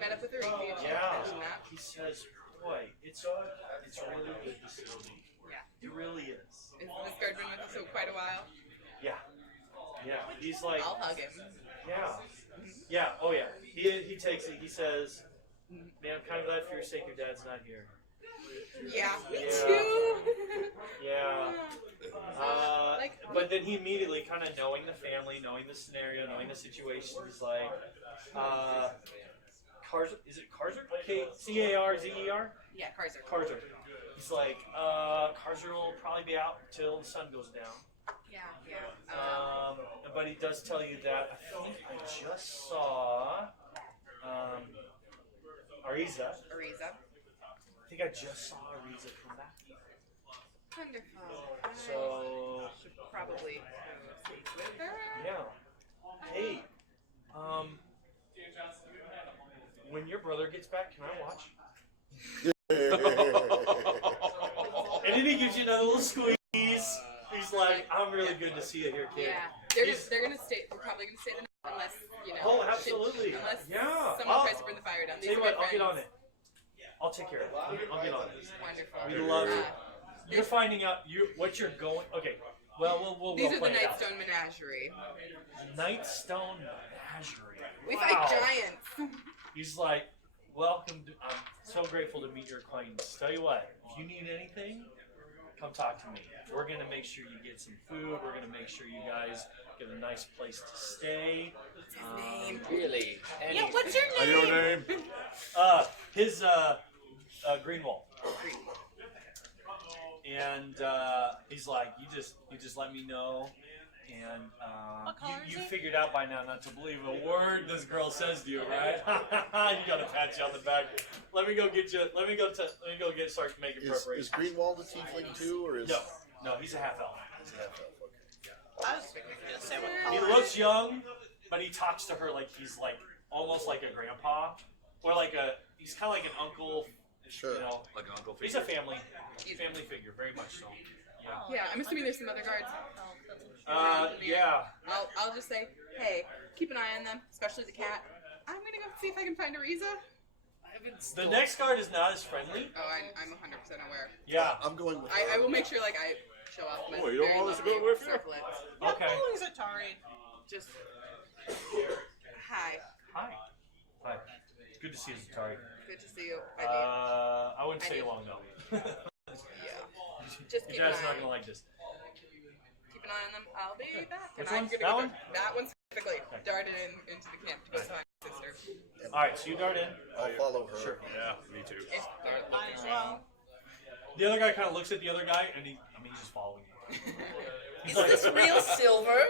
met up with her. Yeah. He says, boy, it's really good to see you. Yeah. It really is. Is this guard been with us for quite a while? Yeah. Yeah. He's like, I'll hug him. yeah. Yeah. Oh yeah. He takes it. He says, Man, I'm kind of glad for your sake your dad's not here. Yeah, me Yeah. too. Yeah. Like- But then he immediately, kind of knowing the family, knowing the scenario, knowing the situation, is like, Karzer, is it Karzer? Carzer? Yeah, Karzer. Karzer. He's like, Karzer will probably be out until the sun goes down. Yeah. But he does tell you that I think I just saw Ariza. I think I just saw Ariza come back. Wonderful. So, I should probably speak with her. yeah. Hey, when your brother gets back, can I watch? And then he gives you another little squeeze. He's like, I'm really good to see you here, kid. Yeah, they're gonna stay. We're probably gonna stay the night unless Oh, absolutely. Unless Yeah. someone tries to burn the fire down. Tell you what, I'll get on it. I'll take care of it. I'll get on it. Wonderful. We love it. You're finding out what you're going. Okay. Well, we'll These are the play it out. Nightstone Menagerie. Nightstone Menagerie. We Wow. fight giants. He's like, welcome. I'm so grateful to meet your acquaintance. Tell you what, if you need anything, come talk to me. We're gonna make sure you get some food. We're gonna make sure you guys get a nice place to stay. What's his name? Really? Yeah, what's your I name? know your name. His Greenwall. And he's like, you just let me know. And What color is you he? figured out by now not to believe a word this girl says to you, right? You gotta pat you on the back. Let me go get you. Let me go start making Is preparations. Greenwald a tiefling too, or is No, he's a half elf. He's a half elf? I was gonna say what He color. looks young, but he talks to her like he's like almost like a grandpa, or like he's kind of like an uncle. Sure. You know, Like an uncle he's a family figure, very much so. Yeah. Yeah, I'm assuming there's some other guards. Yeah. I'll just say, hey, keep an eye on them, especially the cat. I'm gonna go see if I can find Ariza. The next guard is not as friendly. Oh, I'm 100% aware. Yeah. I'm going with. I will make sure like I show up. Oh, you don't want us to go with you? Circlet. Okay. How long is Atari? Just hi. Hi. Hi. It's good to see you, Zatari. Good to see you. I wouldn't stay long though. Yeah. Just keep Your an dad's not eye. gonna like this. Keep an eye on them. I'll be back. Which and I'm one? gonna That go one? That one specifically. Darted into the camp to go find my sister. All right, so you dart in. I'll follow her. Sure. Yeah, me too. Might as well. The other guy kind of looks at the other guy, and he's just following you. He's Is like, this real silver?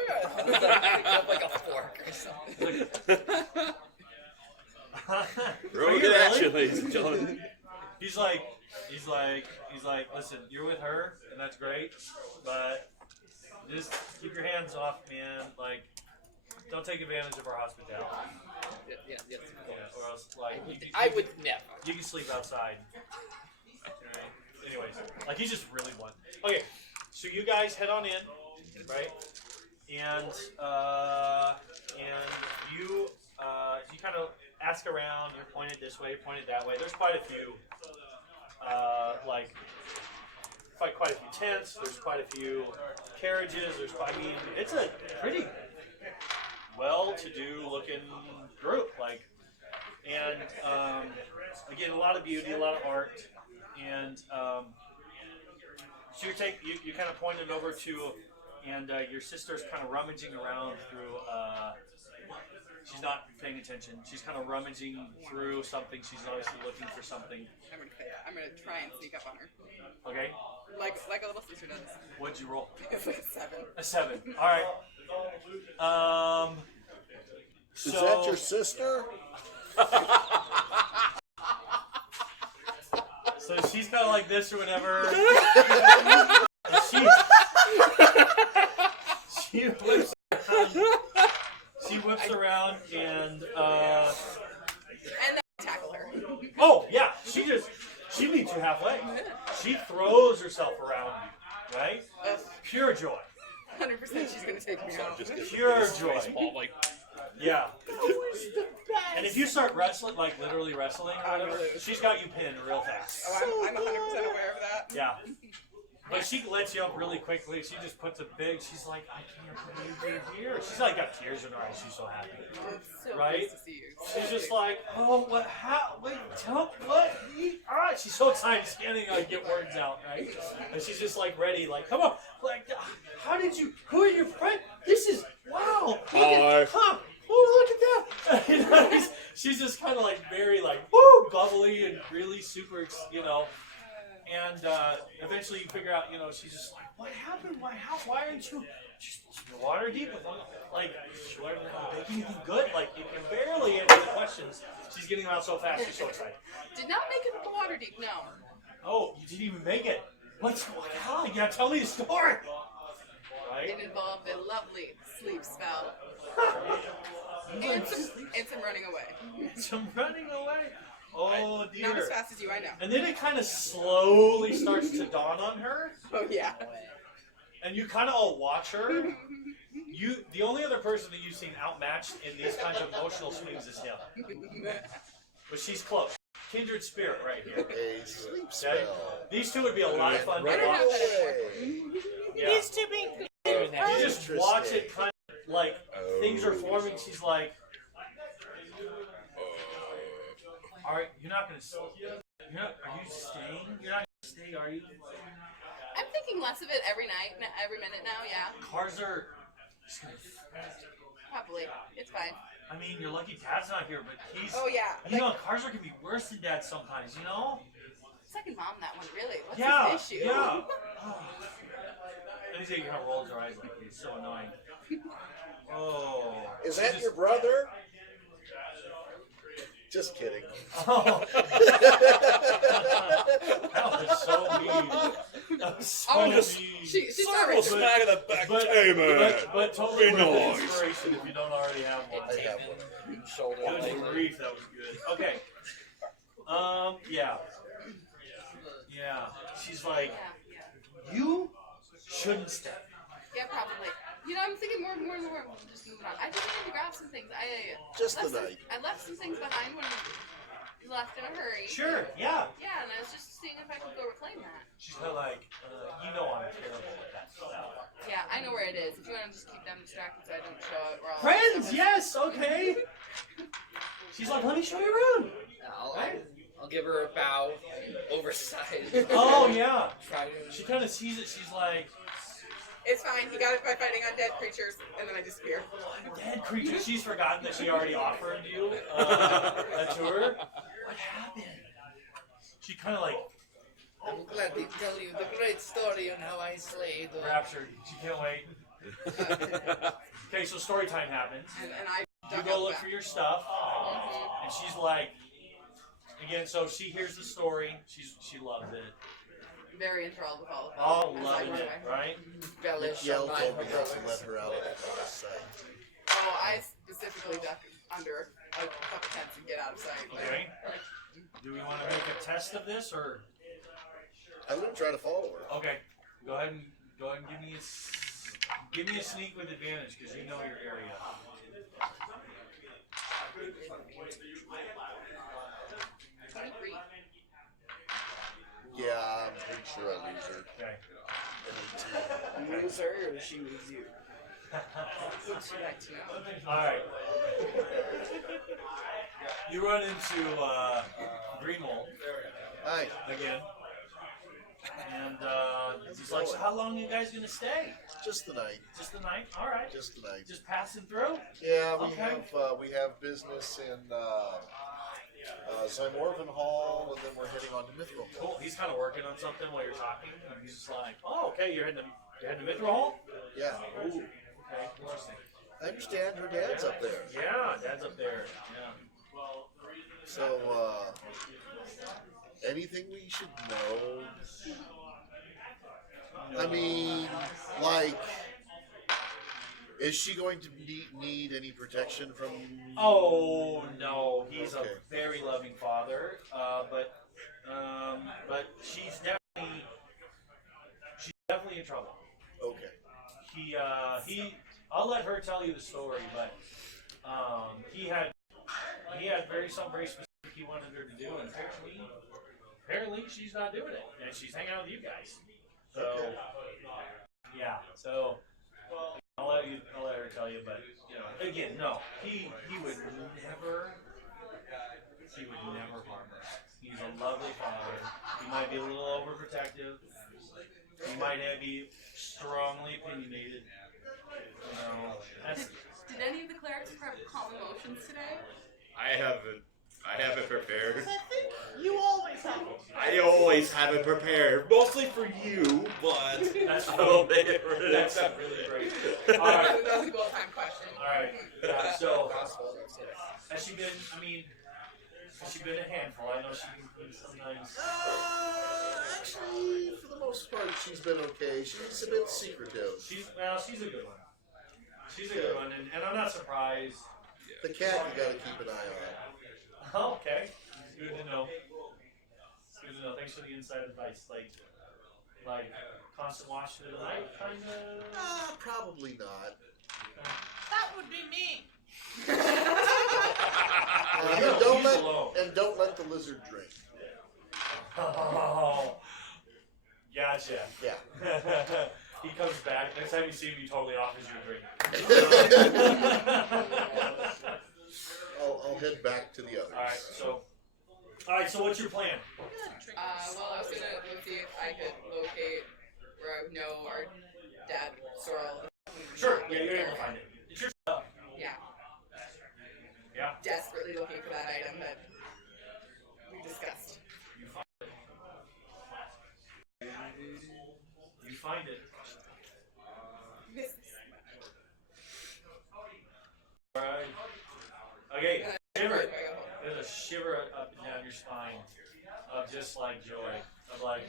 Pick up like a fork or something. Roll Are you good really? action, ladies and gentlemen. He's like, listen, you're with her, and that's great, but just keep your hands off, man. Like, don't take advantage of our hospitality. Yes, of course. Yeah, or else, like, I would never. you can sleep outside. Alright. Anyways, like he's just really blunt. Okay, so you guys head on in, right? And you kind of ask around. You're pointed this way, you're pointed that way. There's quite a few, quite a few tents. There's quite a few carriages. I mean, it's a pretty well-to-do looking group. Like, and again, a lot of beauty, a lot of art, and so you kind of pointed over to, and your sister's kind of rummaging around through. She's not paying attention. She's kind of rummaging through something. She's obviously looking for something. I'm gonna try and sneak up on her. Okay. Like a little sister does. What'd you roll? It's like a 7. A 7. All right. Is that your sister? So she's kind of like this or whatever. She whips around and And then I tackle her. oh yeah, she meets you halfway. She throws herself around you, right? Pure joy. 100% she's gonna take me out. Pure joy. Baseball, like, Yeah. Who's the best? And if you start wrestling, like literally wrestling or whatever, she's got you pinned real fast. Oh, I'm 100% aware of that. Yeah. But she lets you up really quickly. She just puts a big. She's like, I can't believe you're here. She's like got tears in her eyes. She's so happy. So Right? pleased to see you. She's just like, oh, what? How? Wait, tell what? Ah, she's so excited. She's can't even get words out, right? And she's just like ready, like, come on, like, how did you? Who are your friends? This is wow. Look Hi. at, huh? Oh, look at that. You know, she's just kind of like very like woo, bubbly and really super, you know. And eventually you figure out, you know, she's just like, what happened? Why aren't you? She's supposed to be water deep with them. Like, she learned how to make anything good. Like, you can barely answer the questions. She's getting them out so fast. She's so excited. Did not make it to the water deep, no. Oh, you didn't even make it. What hell? You gotta tell me the story. Right? It involved a lovely sleep spell. And some running away. Some running away. Oh dear. Not as fast as you, I know. And then it kind of slowly starts to dawn on her. Oh yeah. And you kind of all watch her. The only other person that you've seen outmatched in these kinds of emotional swings is him. But she's close. Kindred spirit right here. A sleep Okay? spell. These two would be a lot of fun to I don't watch. have that anymore. Yeah. These two being You just watch it kind of like things are forming. She's like, all right, you're not going to stay. Are you staying? You're not going to stay, are you? I'm thinking less of it every night, every minute now, yeah. Cars are. Probably. It's fine. I mean, you're lucky Dad's not here, but he's. Oh yeah. You know, cars are going to be worse than Dad sometimes, you know? Second mom, that one, really. What's Yeah, his issue? yeah. And he kind of rolls her eyes like he's so annoying. Oh. Is that your brother? Just kidding. Oh. That was so mean. That was so Oh, mean. she's Circle alright. smack of the back. But, Hey, man. but totally Be worth the nice. inspiration if you don't already have one. I have one. Shoulder. Good grief, that was good. Okay. Yeah. Yeah. She's like, you shouldn't stay. Yeah, probably. You know, I'm thinking more and more. Just moving on. I think I need to grab some things. Just left the some- night. I left some things behind when we left in a hurry. Sure, yeah. Yeah, and I was just seeing if I could go reclaim that. She's kind of like, you know I'm terrible at that stuff. Yeah, I know where it is. If you want to just keep them distracted so I don't show it. We're all Friends, yes, okay. She's like, let me show you around. I'll give her a bow, oversized. Oh, yeah. Try to. She kind of sees it. She's like, It's fine. He got it by fighting on dead creatures, and then I disappear. dead creature. She's forgotten that she already offered you a tour. What happened? She kind of like I'm glad to tell you the great story on how I slayed. raptured. She can't wait. Okay, so story time happens. And I You dug go up look back. for your stuff, and she's like, again. So she hears the story. She loves it. Very enthralled with all of that. All As I loving run it, away. right? Relish Yell on my told me not to brothers. let her out of the sight. Oh, I specifically duck under a couple tents and get out of sight. Okay. Do we want to make a test of this, or I'm gonna try to follow her. okay? Go ahead and give me a sneak with advantage because you know your area. 23. Yeah, I'm pretty sure I lose her. Okay. You lose her or she lose you? Would you like to know? All right. You run into Greenwald Hi. again, and he's like, "So how long are you guys gonna stay? Just the night. Just the night? All right. Just the night. Just passing through? Yeah, Okay. we have business in Zymorvan Hall, and then we're heading on to Mithril Hall. Cool. He's kind of working on something while you're talking, and he's just like, "Oh, okay. You're heading to Mithril Hall? Yeah. Ooh. Okay. Interesting. I understand her dad's up there. Yeah, Dad's up there. Yeah. So, anything we should know? I mean, like, is she going to need any protection from? Oh no, he's Okay. a very loving father, but she's definitely in trouble. Okay. I'll let her tell you the story, but he had something very specific he wanted her to do, and apparently she's not doing it, and she's hanging out with you guys. So, yeah. So I'll let her tell you. But again, no, he would never. He would never harm her. He's a lovely father. He might be a little overprotective. He might be strongly opinionated. Did any of the clerics have calm emotions today? I haven't prepared. I think you always have them. I always have it prepared, mostly for you, but That's I'll make it That's really great. All right. That was a well-timed question. All right. Yeah, so has she been? I mean, has she been a handful? I know she can be sometimes. Actually, for the most part, she's been okay. She's a bit secretive. She's a good one. She's a good one, and I'm not surprised. The cat you gotta keep an eye on. Oh, okay. Good to know. Good to know. Thanks for the inside advice. Like constant watch through the night, kind of. Probably not. That would be me. And don't let the lizard drink. Oh, gotcha. Yeah. He comes back. Next time you see him, he totally offers you a drink. I'll head back to the others. All right. So what's your plan? Well, I was gonna see if I could locate where I would know our dad Sorrel. Sure. Yeah, you're able to find it. It's your stuff. Yeah. Yeah. Desperately looking for that item that we discussed. You find it. All right. Okay. Shiver. There's a shiver up and down your spine of just like joy, of like,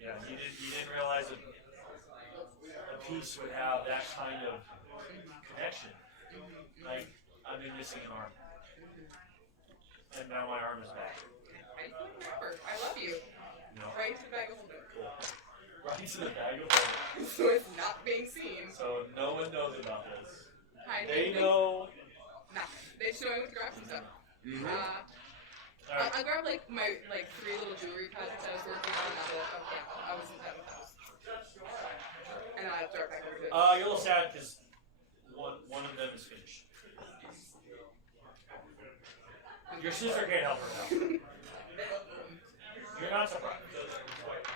yeah. You didn't realize that a piece would have that kind of connection. Like, I've been missing an arm, and now my arm is back. I don't remember. I love you. No. Right to the bag of holding. Cool. Right to the bag of holding. So it's not being seen. So no one knows about this. Hi, They know. Nothing. They just know I went to grab some stuff. Mm-hmm. I grabbed my 3 little jewelry projects I was working on. I wasn't done with those. And then I have to start back over to it. You're a little sad because one of them is finished. Your sister can't help her now. You're not surprised.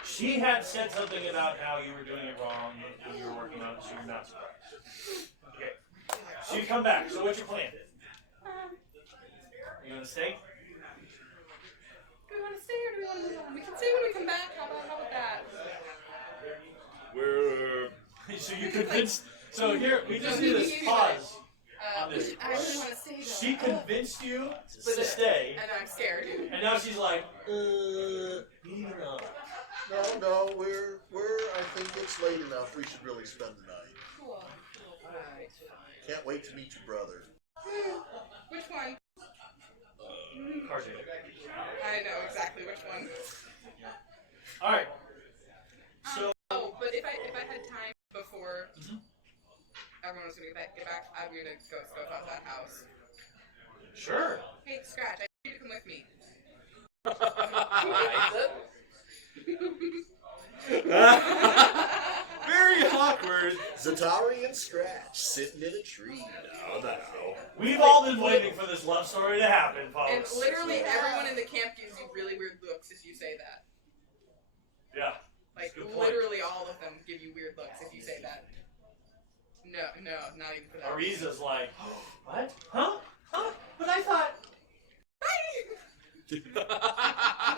She had said something about how you were doing it wrong when you were working on it, so you're not surprised. Okay. So you come back. So what's your plan? Are you gonna stay? Do we want to stay or do we want to move on? We can stay when we come back. How about that? So you convinced. So here we just do this pause. On this. I really want to stay though. She convinced you to stay, and I'm scared. And now she's like, No, I think it's late enough. We should really spend the night. Cool. Alright. Can't wait to meet your brother. Which one? Carson. I know exactly which one. All right. So. But if I had time before everyone was gonna get back, I'm gonna go scope out that house. Sure. Hey, Scratch, I need you to come with me. Very awkward. Zatari and Scratch sitting in a tree. No. We've all been waiting for this love story to happen, And folks. literally everyone in the camp gives you really weird looks if you say that. Yeah. Like, Good point. literally all of them give you weird looks if you say that. No, not even for that. Ariza's like, what? Huh? But I thought.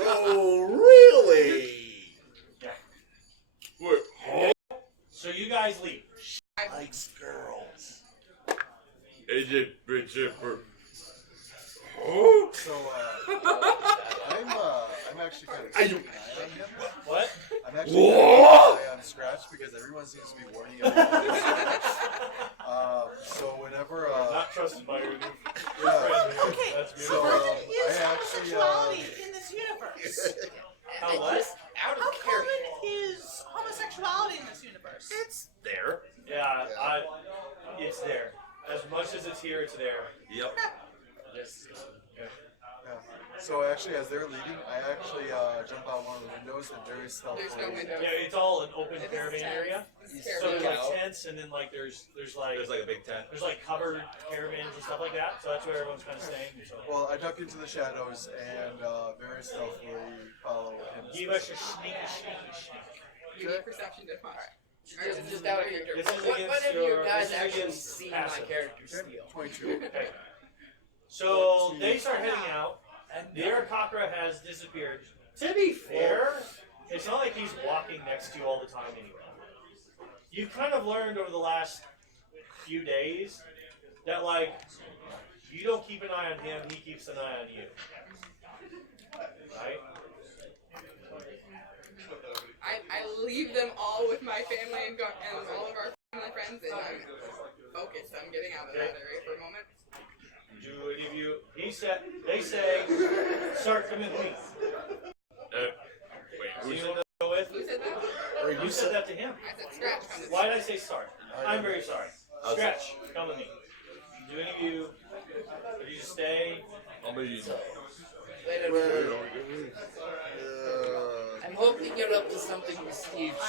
Oh, really? Yeah. What? So you guys leave. Likes girls. So, I'm actually kind of keeping an eye on him. What? I'm actually keeping an eye on Scratch because everyone seems to be warning him. So whenever Not trusted by your new yeah. friend. Okay, That's so beautiful. what is I actually, homosexuality in this universe? How what? How common is homosexuality in this universe? It's there. Yeah, it's there. As much as it's here, it's there. Yep. Yeah. So actually, as they're leaving, I actually jump out one of the windows and very stealthily. There's no windows. Yeah, it's all an open It is caravan tense. area. It's So there's caravan. like tents, and then like there's like a big tent. there's like covered caravans and stuff like that. So that's where everyone's kind of staying. So. Well, I duck into the shadows and very stealthily follow him. Give us a sneaky, sneaky, sneak. You need perception to find. Just out of character. This is What against have you your- guys this is actually against seen passive. my character steal? 22. Okay. So they start heading out. The Aarakocra has disappeared. To be fair, it's not like he's walking next to you all the time anyway. You've kind of learned over the last few days that, like, you don't keep an eye on him, he keeps an eye on you. Right? I leave them all with my family and all of our family friends, and I'm focused on getting out of that area for a moment. Do any of you, they say, start coming with me. Wait, Do you want to go with? Who said that? You said that to him. I said scratch. Why did I say start? I'm very sorry. Scratch, come with me. Do any of you, or do you just stay? I'll be. I'm hoping you're up to something mischievous.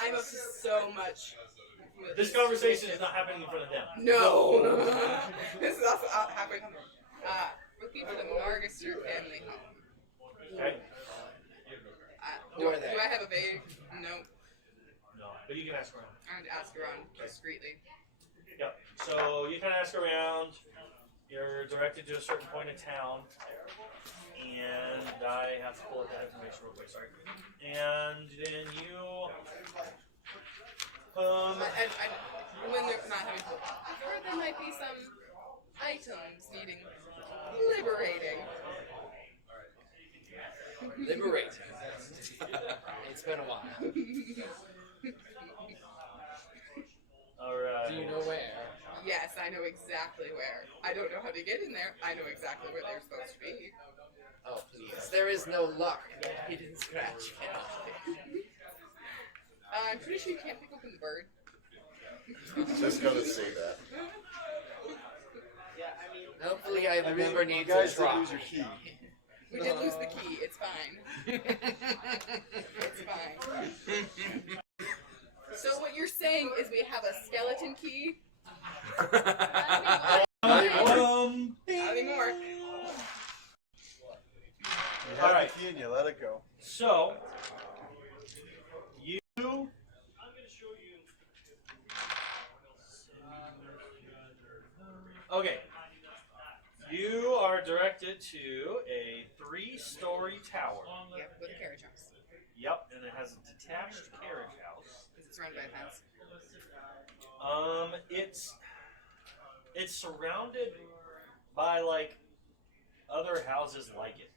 I'm up to so much. This conversation is not happening in front of them. No. This is also happening. With people in the Margister family home. Okay? Do I have a vague? No. No. But you can ask around. I'm going to ask around discreetly. Yep. So you kind of ask around. You're directed to a certain point in town. And I have to pull up that information real quick, sorry. And then you... When they're not having to... I've heard there might be some items needing liberating. Liberate. It's been a while. Alright. Do you know where? Yes, I know exactly where. I don't know how to get in there. I know exactly where they're supposed to be. Oh, please. There is no luck. He didn't scratch. I'm pretty sure you can't pick open the bird. Just gonna say that. Hopefully I never you need guys to did try. lose your key. We did lose the key. It's fine. It's fine. So what you're saying is we have a skeleton key? Not anymore. You have Alright. the key and you let it go. So, you... Okay. You are directed to a 3-story tower. Yep, with a carriage house. Yep, and it has a detached carriage house. Is it surrounded by a fence? It's surrounded by like other houses like it.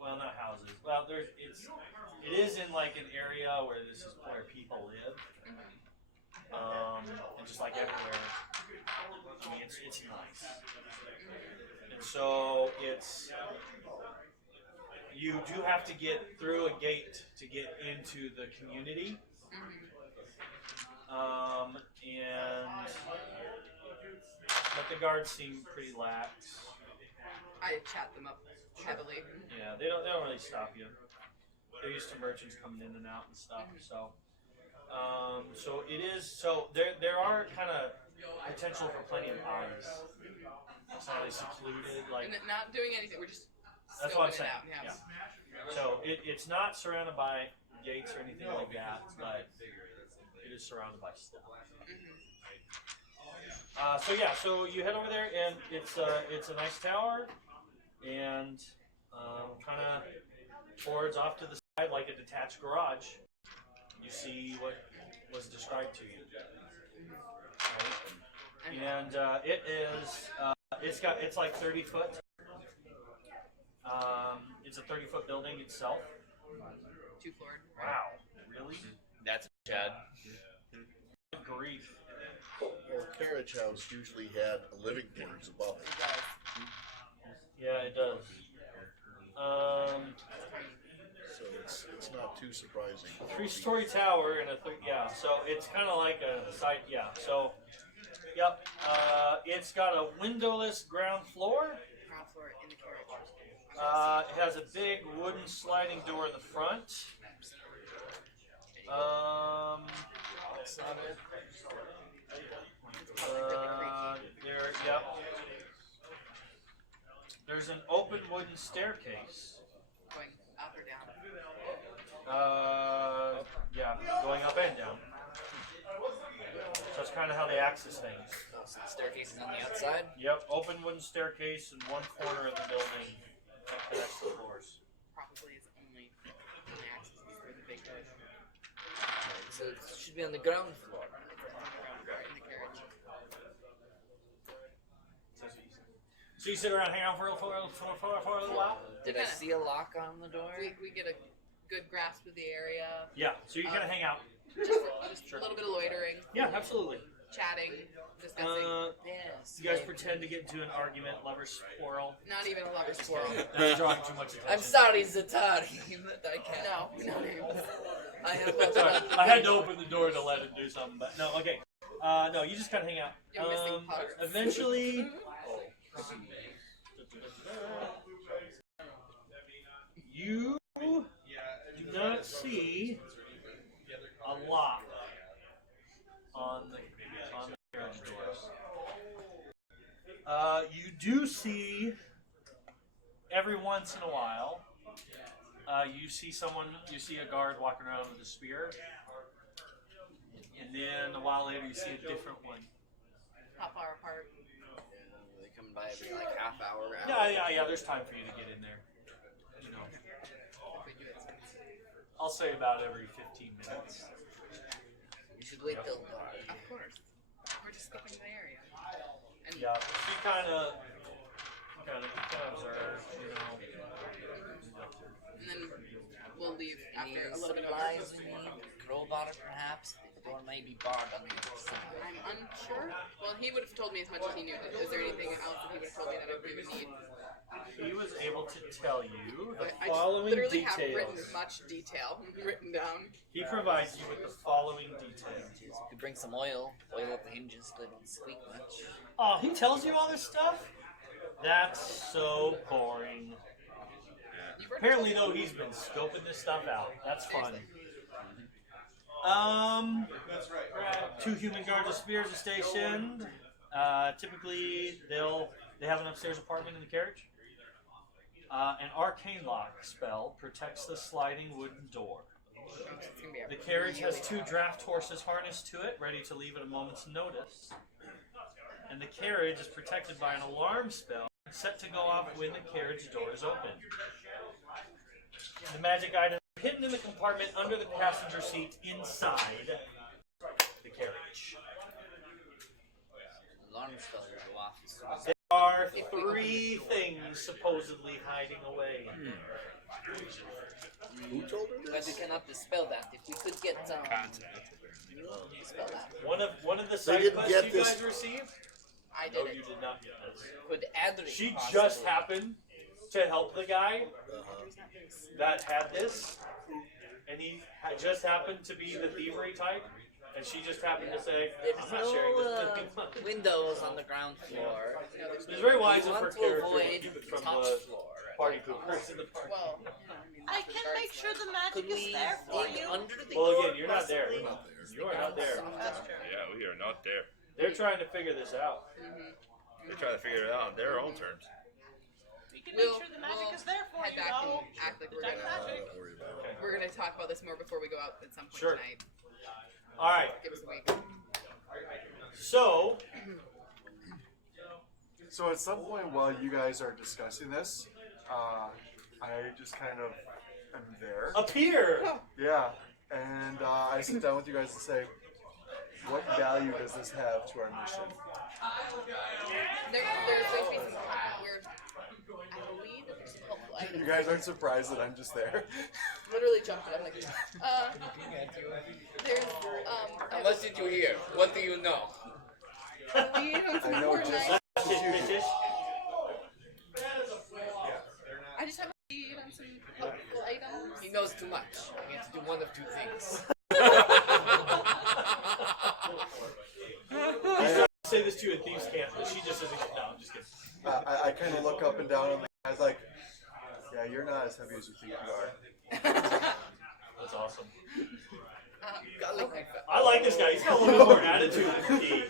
Well, not houses. Well, it is in like an area where this is where people live. And just like everywhere, I mean, it's nice. And so you do have to get through a gate to get into the community. But the guards seem pretty lax. I chat them up heavily. Yeah, they don't really stop you. They're used to merchants coming in and out and stuff. So it is. So there are kind of potential for plenty of bodies. It's not really secluded. Like And not doing anything. We're just that's what I'm scoping saying. it out. Yeah. So it's not surrounded by gates or anything like that, but it is surrounded by stuff. So you head over there, and it's a nice tower, and kind of towards off to the side, like a detached garage. You see what was described to you, right? And it is it's like 30 foot. It's a 30-foot building itself. 2-floored. Wow, really? That's Chad. Good grief. Well, carriage house usually had a living quarters above it. Yeah, it does. So it's not too surprising. 3-story tower and so it's kind of like a side, so, yep, it's got a windowless ground floor, Ground floor in the carriage house. It has a big wooden sliding door in the front. Yep. There's an open wooden staircase. Going up or down? Yeah, going up and down. So that's kind of how they access things. So the staircase is on the outside. Yep, open wooden staircase in one corner of the building that connects the floors. Probably is only access through the big door. So it should be on the ground floor. In the carriage. So you sit around, hang out for a little while? Did I see a lock on the door? We get a good grasp of the area. Yeah, so you kind of hang out. Just a little bit of loitering. Yeah, absolutely. Chatting, discussing. Yes. You guys pretend to get into an argument, lovers quarrel. Not even a lover's quarrel. That's drawing too much attention. I'm sorry, Zatari, but I can't. No names. I have Sorry, I had to open the door to let him do something, but no, okay. No, you just kind of hang out. You're missing parts. Eventually, you do not see a lock on the carriage doors. You do see every once in a while. You see a guard walking around with a spear, and then a while later you see a different one. How far apart? They come by every like half hour. Yeah. There's time for you to get in there. You know, I'll say about every 15 minutes. You should wait till Of course. We're just skipping the area. And Yeah, you kind of observe, you know. And then we'll leave any after a little bit of supplies we need. Crowbar, perhaps. The door may be barred on the other side. I'm unsure. Well, he would have told me as much as he knew. Is there anything else that he would have told me that we would need? He was able to tell you the I following literally have written details. much detail written down. He provides you with the following details. You could bring some oil up the hinges so they don't squeak much. Oh, he tells you all this stuff? That's so boring. Apparently, though, he's been scoping this stuff out. That's fun. Two human guards with spears are stationed. Typically, they have an upstairs apartment in the carriage. An arcane lock spell protects the sliding wooden door. The carriage has 2 draft horses harnessed to it, ready to leave at a moment's notice. And the carriage is protected by an alarm spell set to go off when the carriage door is open. The magic items are hidden in the compartment under the passenger seat inside the carriage. Alarm spell will go off. There are 3 things supposedly hiding away. Who told her But this? we cannot dispel that. If we could get dispel that. One of the They side didn't quests get you this. guys received? I No, did you it. did not get this. Could Adric She possibly- just happened to help the guy that had this, and he just happened to be the thievery type, and she just happened to say, There's I'm not sharing this with no anyone. windows on the ground floor. It's very wise We of her want to character to avoid keep it from top the floor. party poopers in the party. Well, I can make sure the magic Could is we there for dig you. under the Well, door? again, you're not there. possibly? You are not there. That's true. Yeah, we are not there. They're trying to figure this out. They're trying to figure it out on their own terms. We can we'll, make sure the magic we'll is there for head you, back though. and act like we're Detect gonna magic. we're gonna talk about this more before we go out at some point Sure. tonight. All right. Give us a week. So, So at some point while you guys are discussing this, I just kind of am there. appear. Yeah, and I sit down with you guys and say, what value does this have to our mission? There's going to be some weird. I believe that there's some helpful items. You guys aren't surprised that I'm just there. Literally jumped it. I'm like, there's What did you hear? What do you know? I believe on some I know important just items. British. I just have a lead on some helpful items. He knows too much. He has to do one of 2 things. He's trying to say this to you in Thieves Camp, but she just isn't. No, I'm just kidding. I kind of look up and down on the guys like, Yeah, you're not as heavy as you think you are. That's awesome. Okay. I like this guy. He's got a little bit more attitude than me.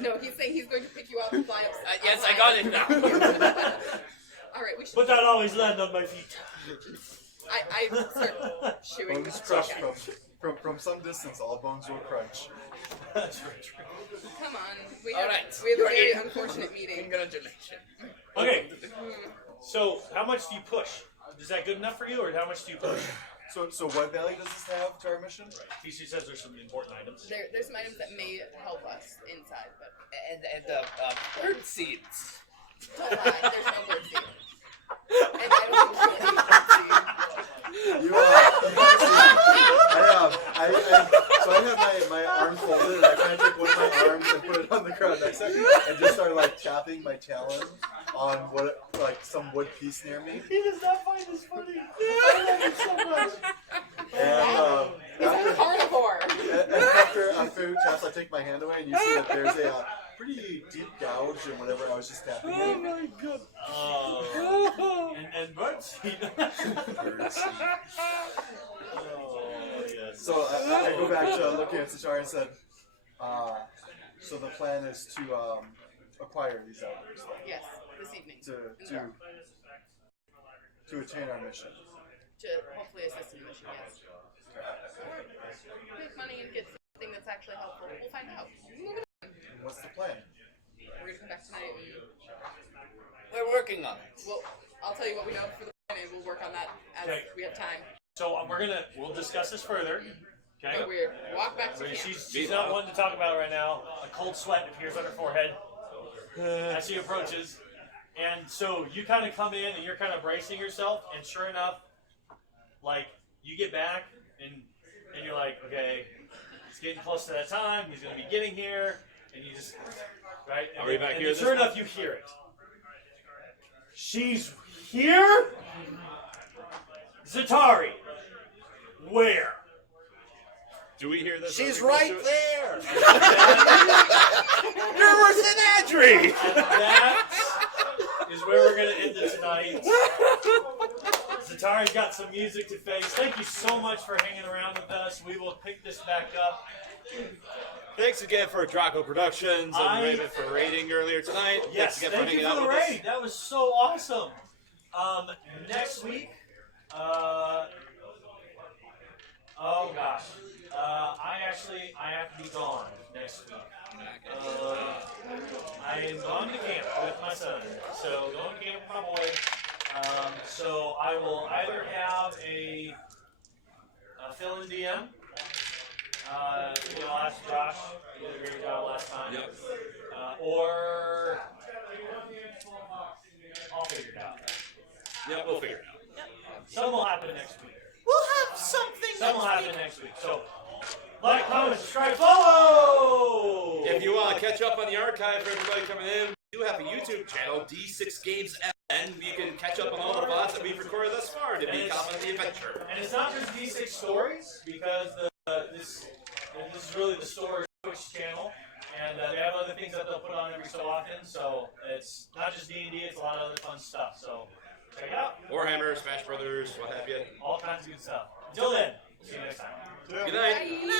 No, he's saying he's going to pick you up and fly up. Yes, I got it now. All right, we should. But that always land on my feet. I start chewing Bones the crush okay. from some distance. All bones will crunch. That's very true. Come on, we All have right. we have a very unfortunate meeting. Congratulations. Okay. So, how much do you push? Is that good enough for you, or how much do you push? So what value does this have to our mission? TC says there's some important items. There's some items that may help us inside, but And bird seeds. don't lie, there's no bird seed. And I don't think there's any bird seed. So I have my arm folded, and I kind of take one of my arms and put it on the ground next to me, and just start like tapping my talon on some wood piece near me. He does not find this funny. I love it so much. And He's a carnivore. after he taps, I take my hand away, and you see that there's a pretty deep gouge in whatever I was just tapping. Oh my god. Oh. And birdseed. Oh, yes. So I go back to looking at Sashar and said, so the plan is to acquire these elders Yes, this evening. to attain our mission. To hopefully assist in the mission, yes. Or make money and get something that's actually helpful. We'll find out. Moving on. And what's the plan? We're gonna come back tonight and We're working on it. I'll tell you what we know for the plan and we'll work on that as Okay. we have time. So we'll discuss this further. Okay. But we're walk back to camp. She's not one to talk about it right now. A cold sweat appears on her forehead as she approaches. And so you kind of come in and you're kind of bracing yourself, and sure enough, like you get back and you're like, okay, it's getting close to that time. He's going to be getting here, and you just right. Are we back and here sure this enough, you hear it. She's here. Zatari, where? Do we hear this? She's as we go right to it? there. You're worse than Adri! And that is where we're going to end it tonight. Zatari's got some music to face. Thank you so much for hanging around with us. We will pick this back up. Thanks again for Draco Productions and Raven for rating earlier tonight. Yes, Thanks again thank you hanging for out the with us. raid. That was so awesome. Next week, oh gosh, I have to be gone next week. I am going to camp with my son, so going to camp with my boy. So I will either have a fill-in DM. I'll ask Josh. He did a great job last time. Yep. Or I'll figure it out. Yeah, we'll figure it out. Something will happen next week. We'll have something Something will next happen week. next week. So, like, comment, subscribe, follow! If you want to catch up on the archive for everybody coming in, we do have a YouTube channel, D6 Games and you can catch up on all the VODs that we've recorded thus far to be caught on the adventure. And it's not just D6 stories, because this is really the story Twitch channel, and they have other things that they'll put on every so often. So it's not just D&D; it's a lot of other fun stuff. So check it out. Warhammer, Smash Brothers, what have you. All kinds of good stuff. Until then, see you next time. Good night. Bye.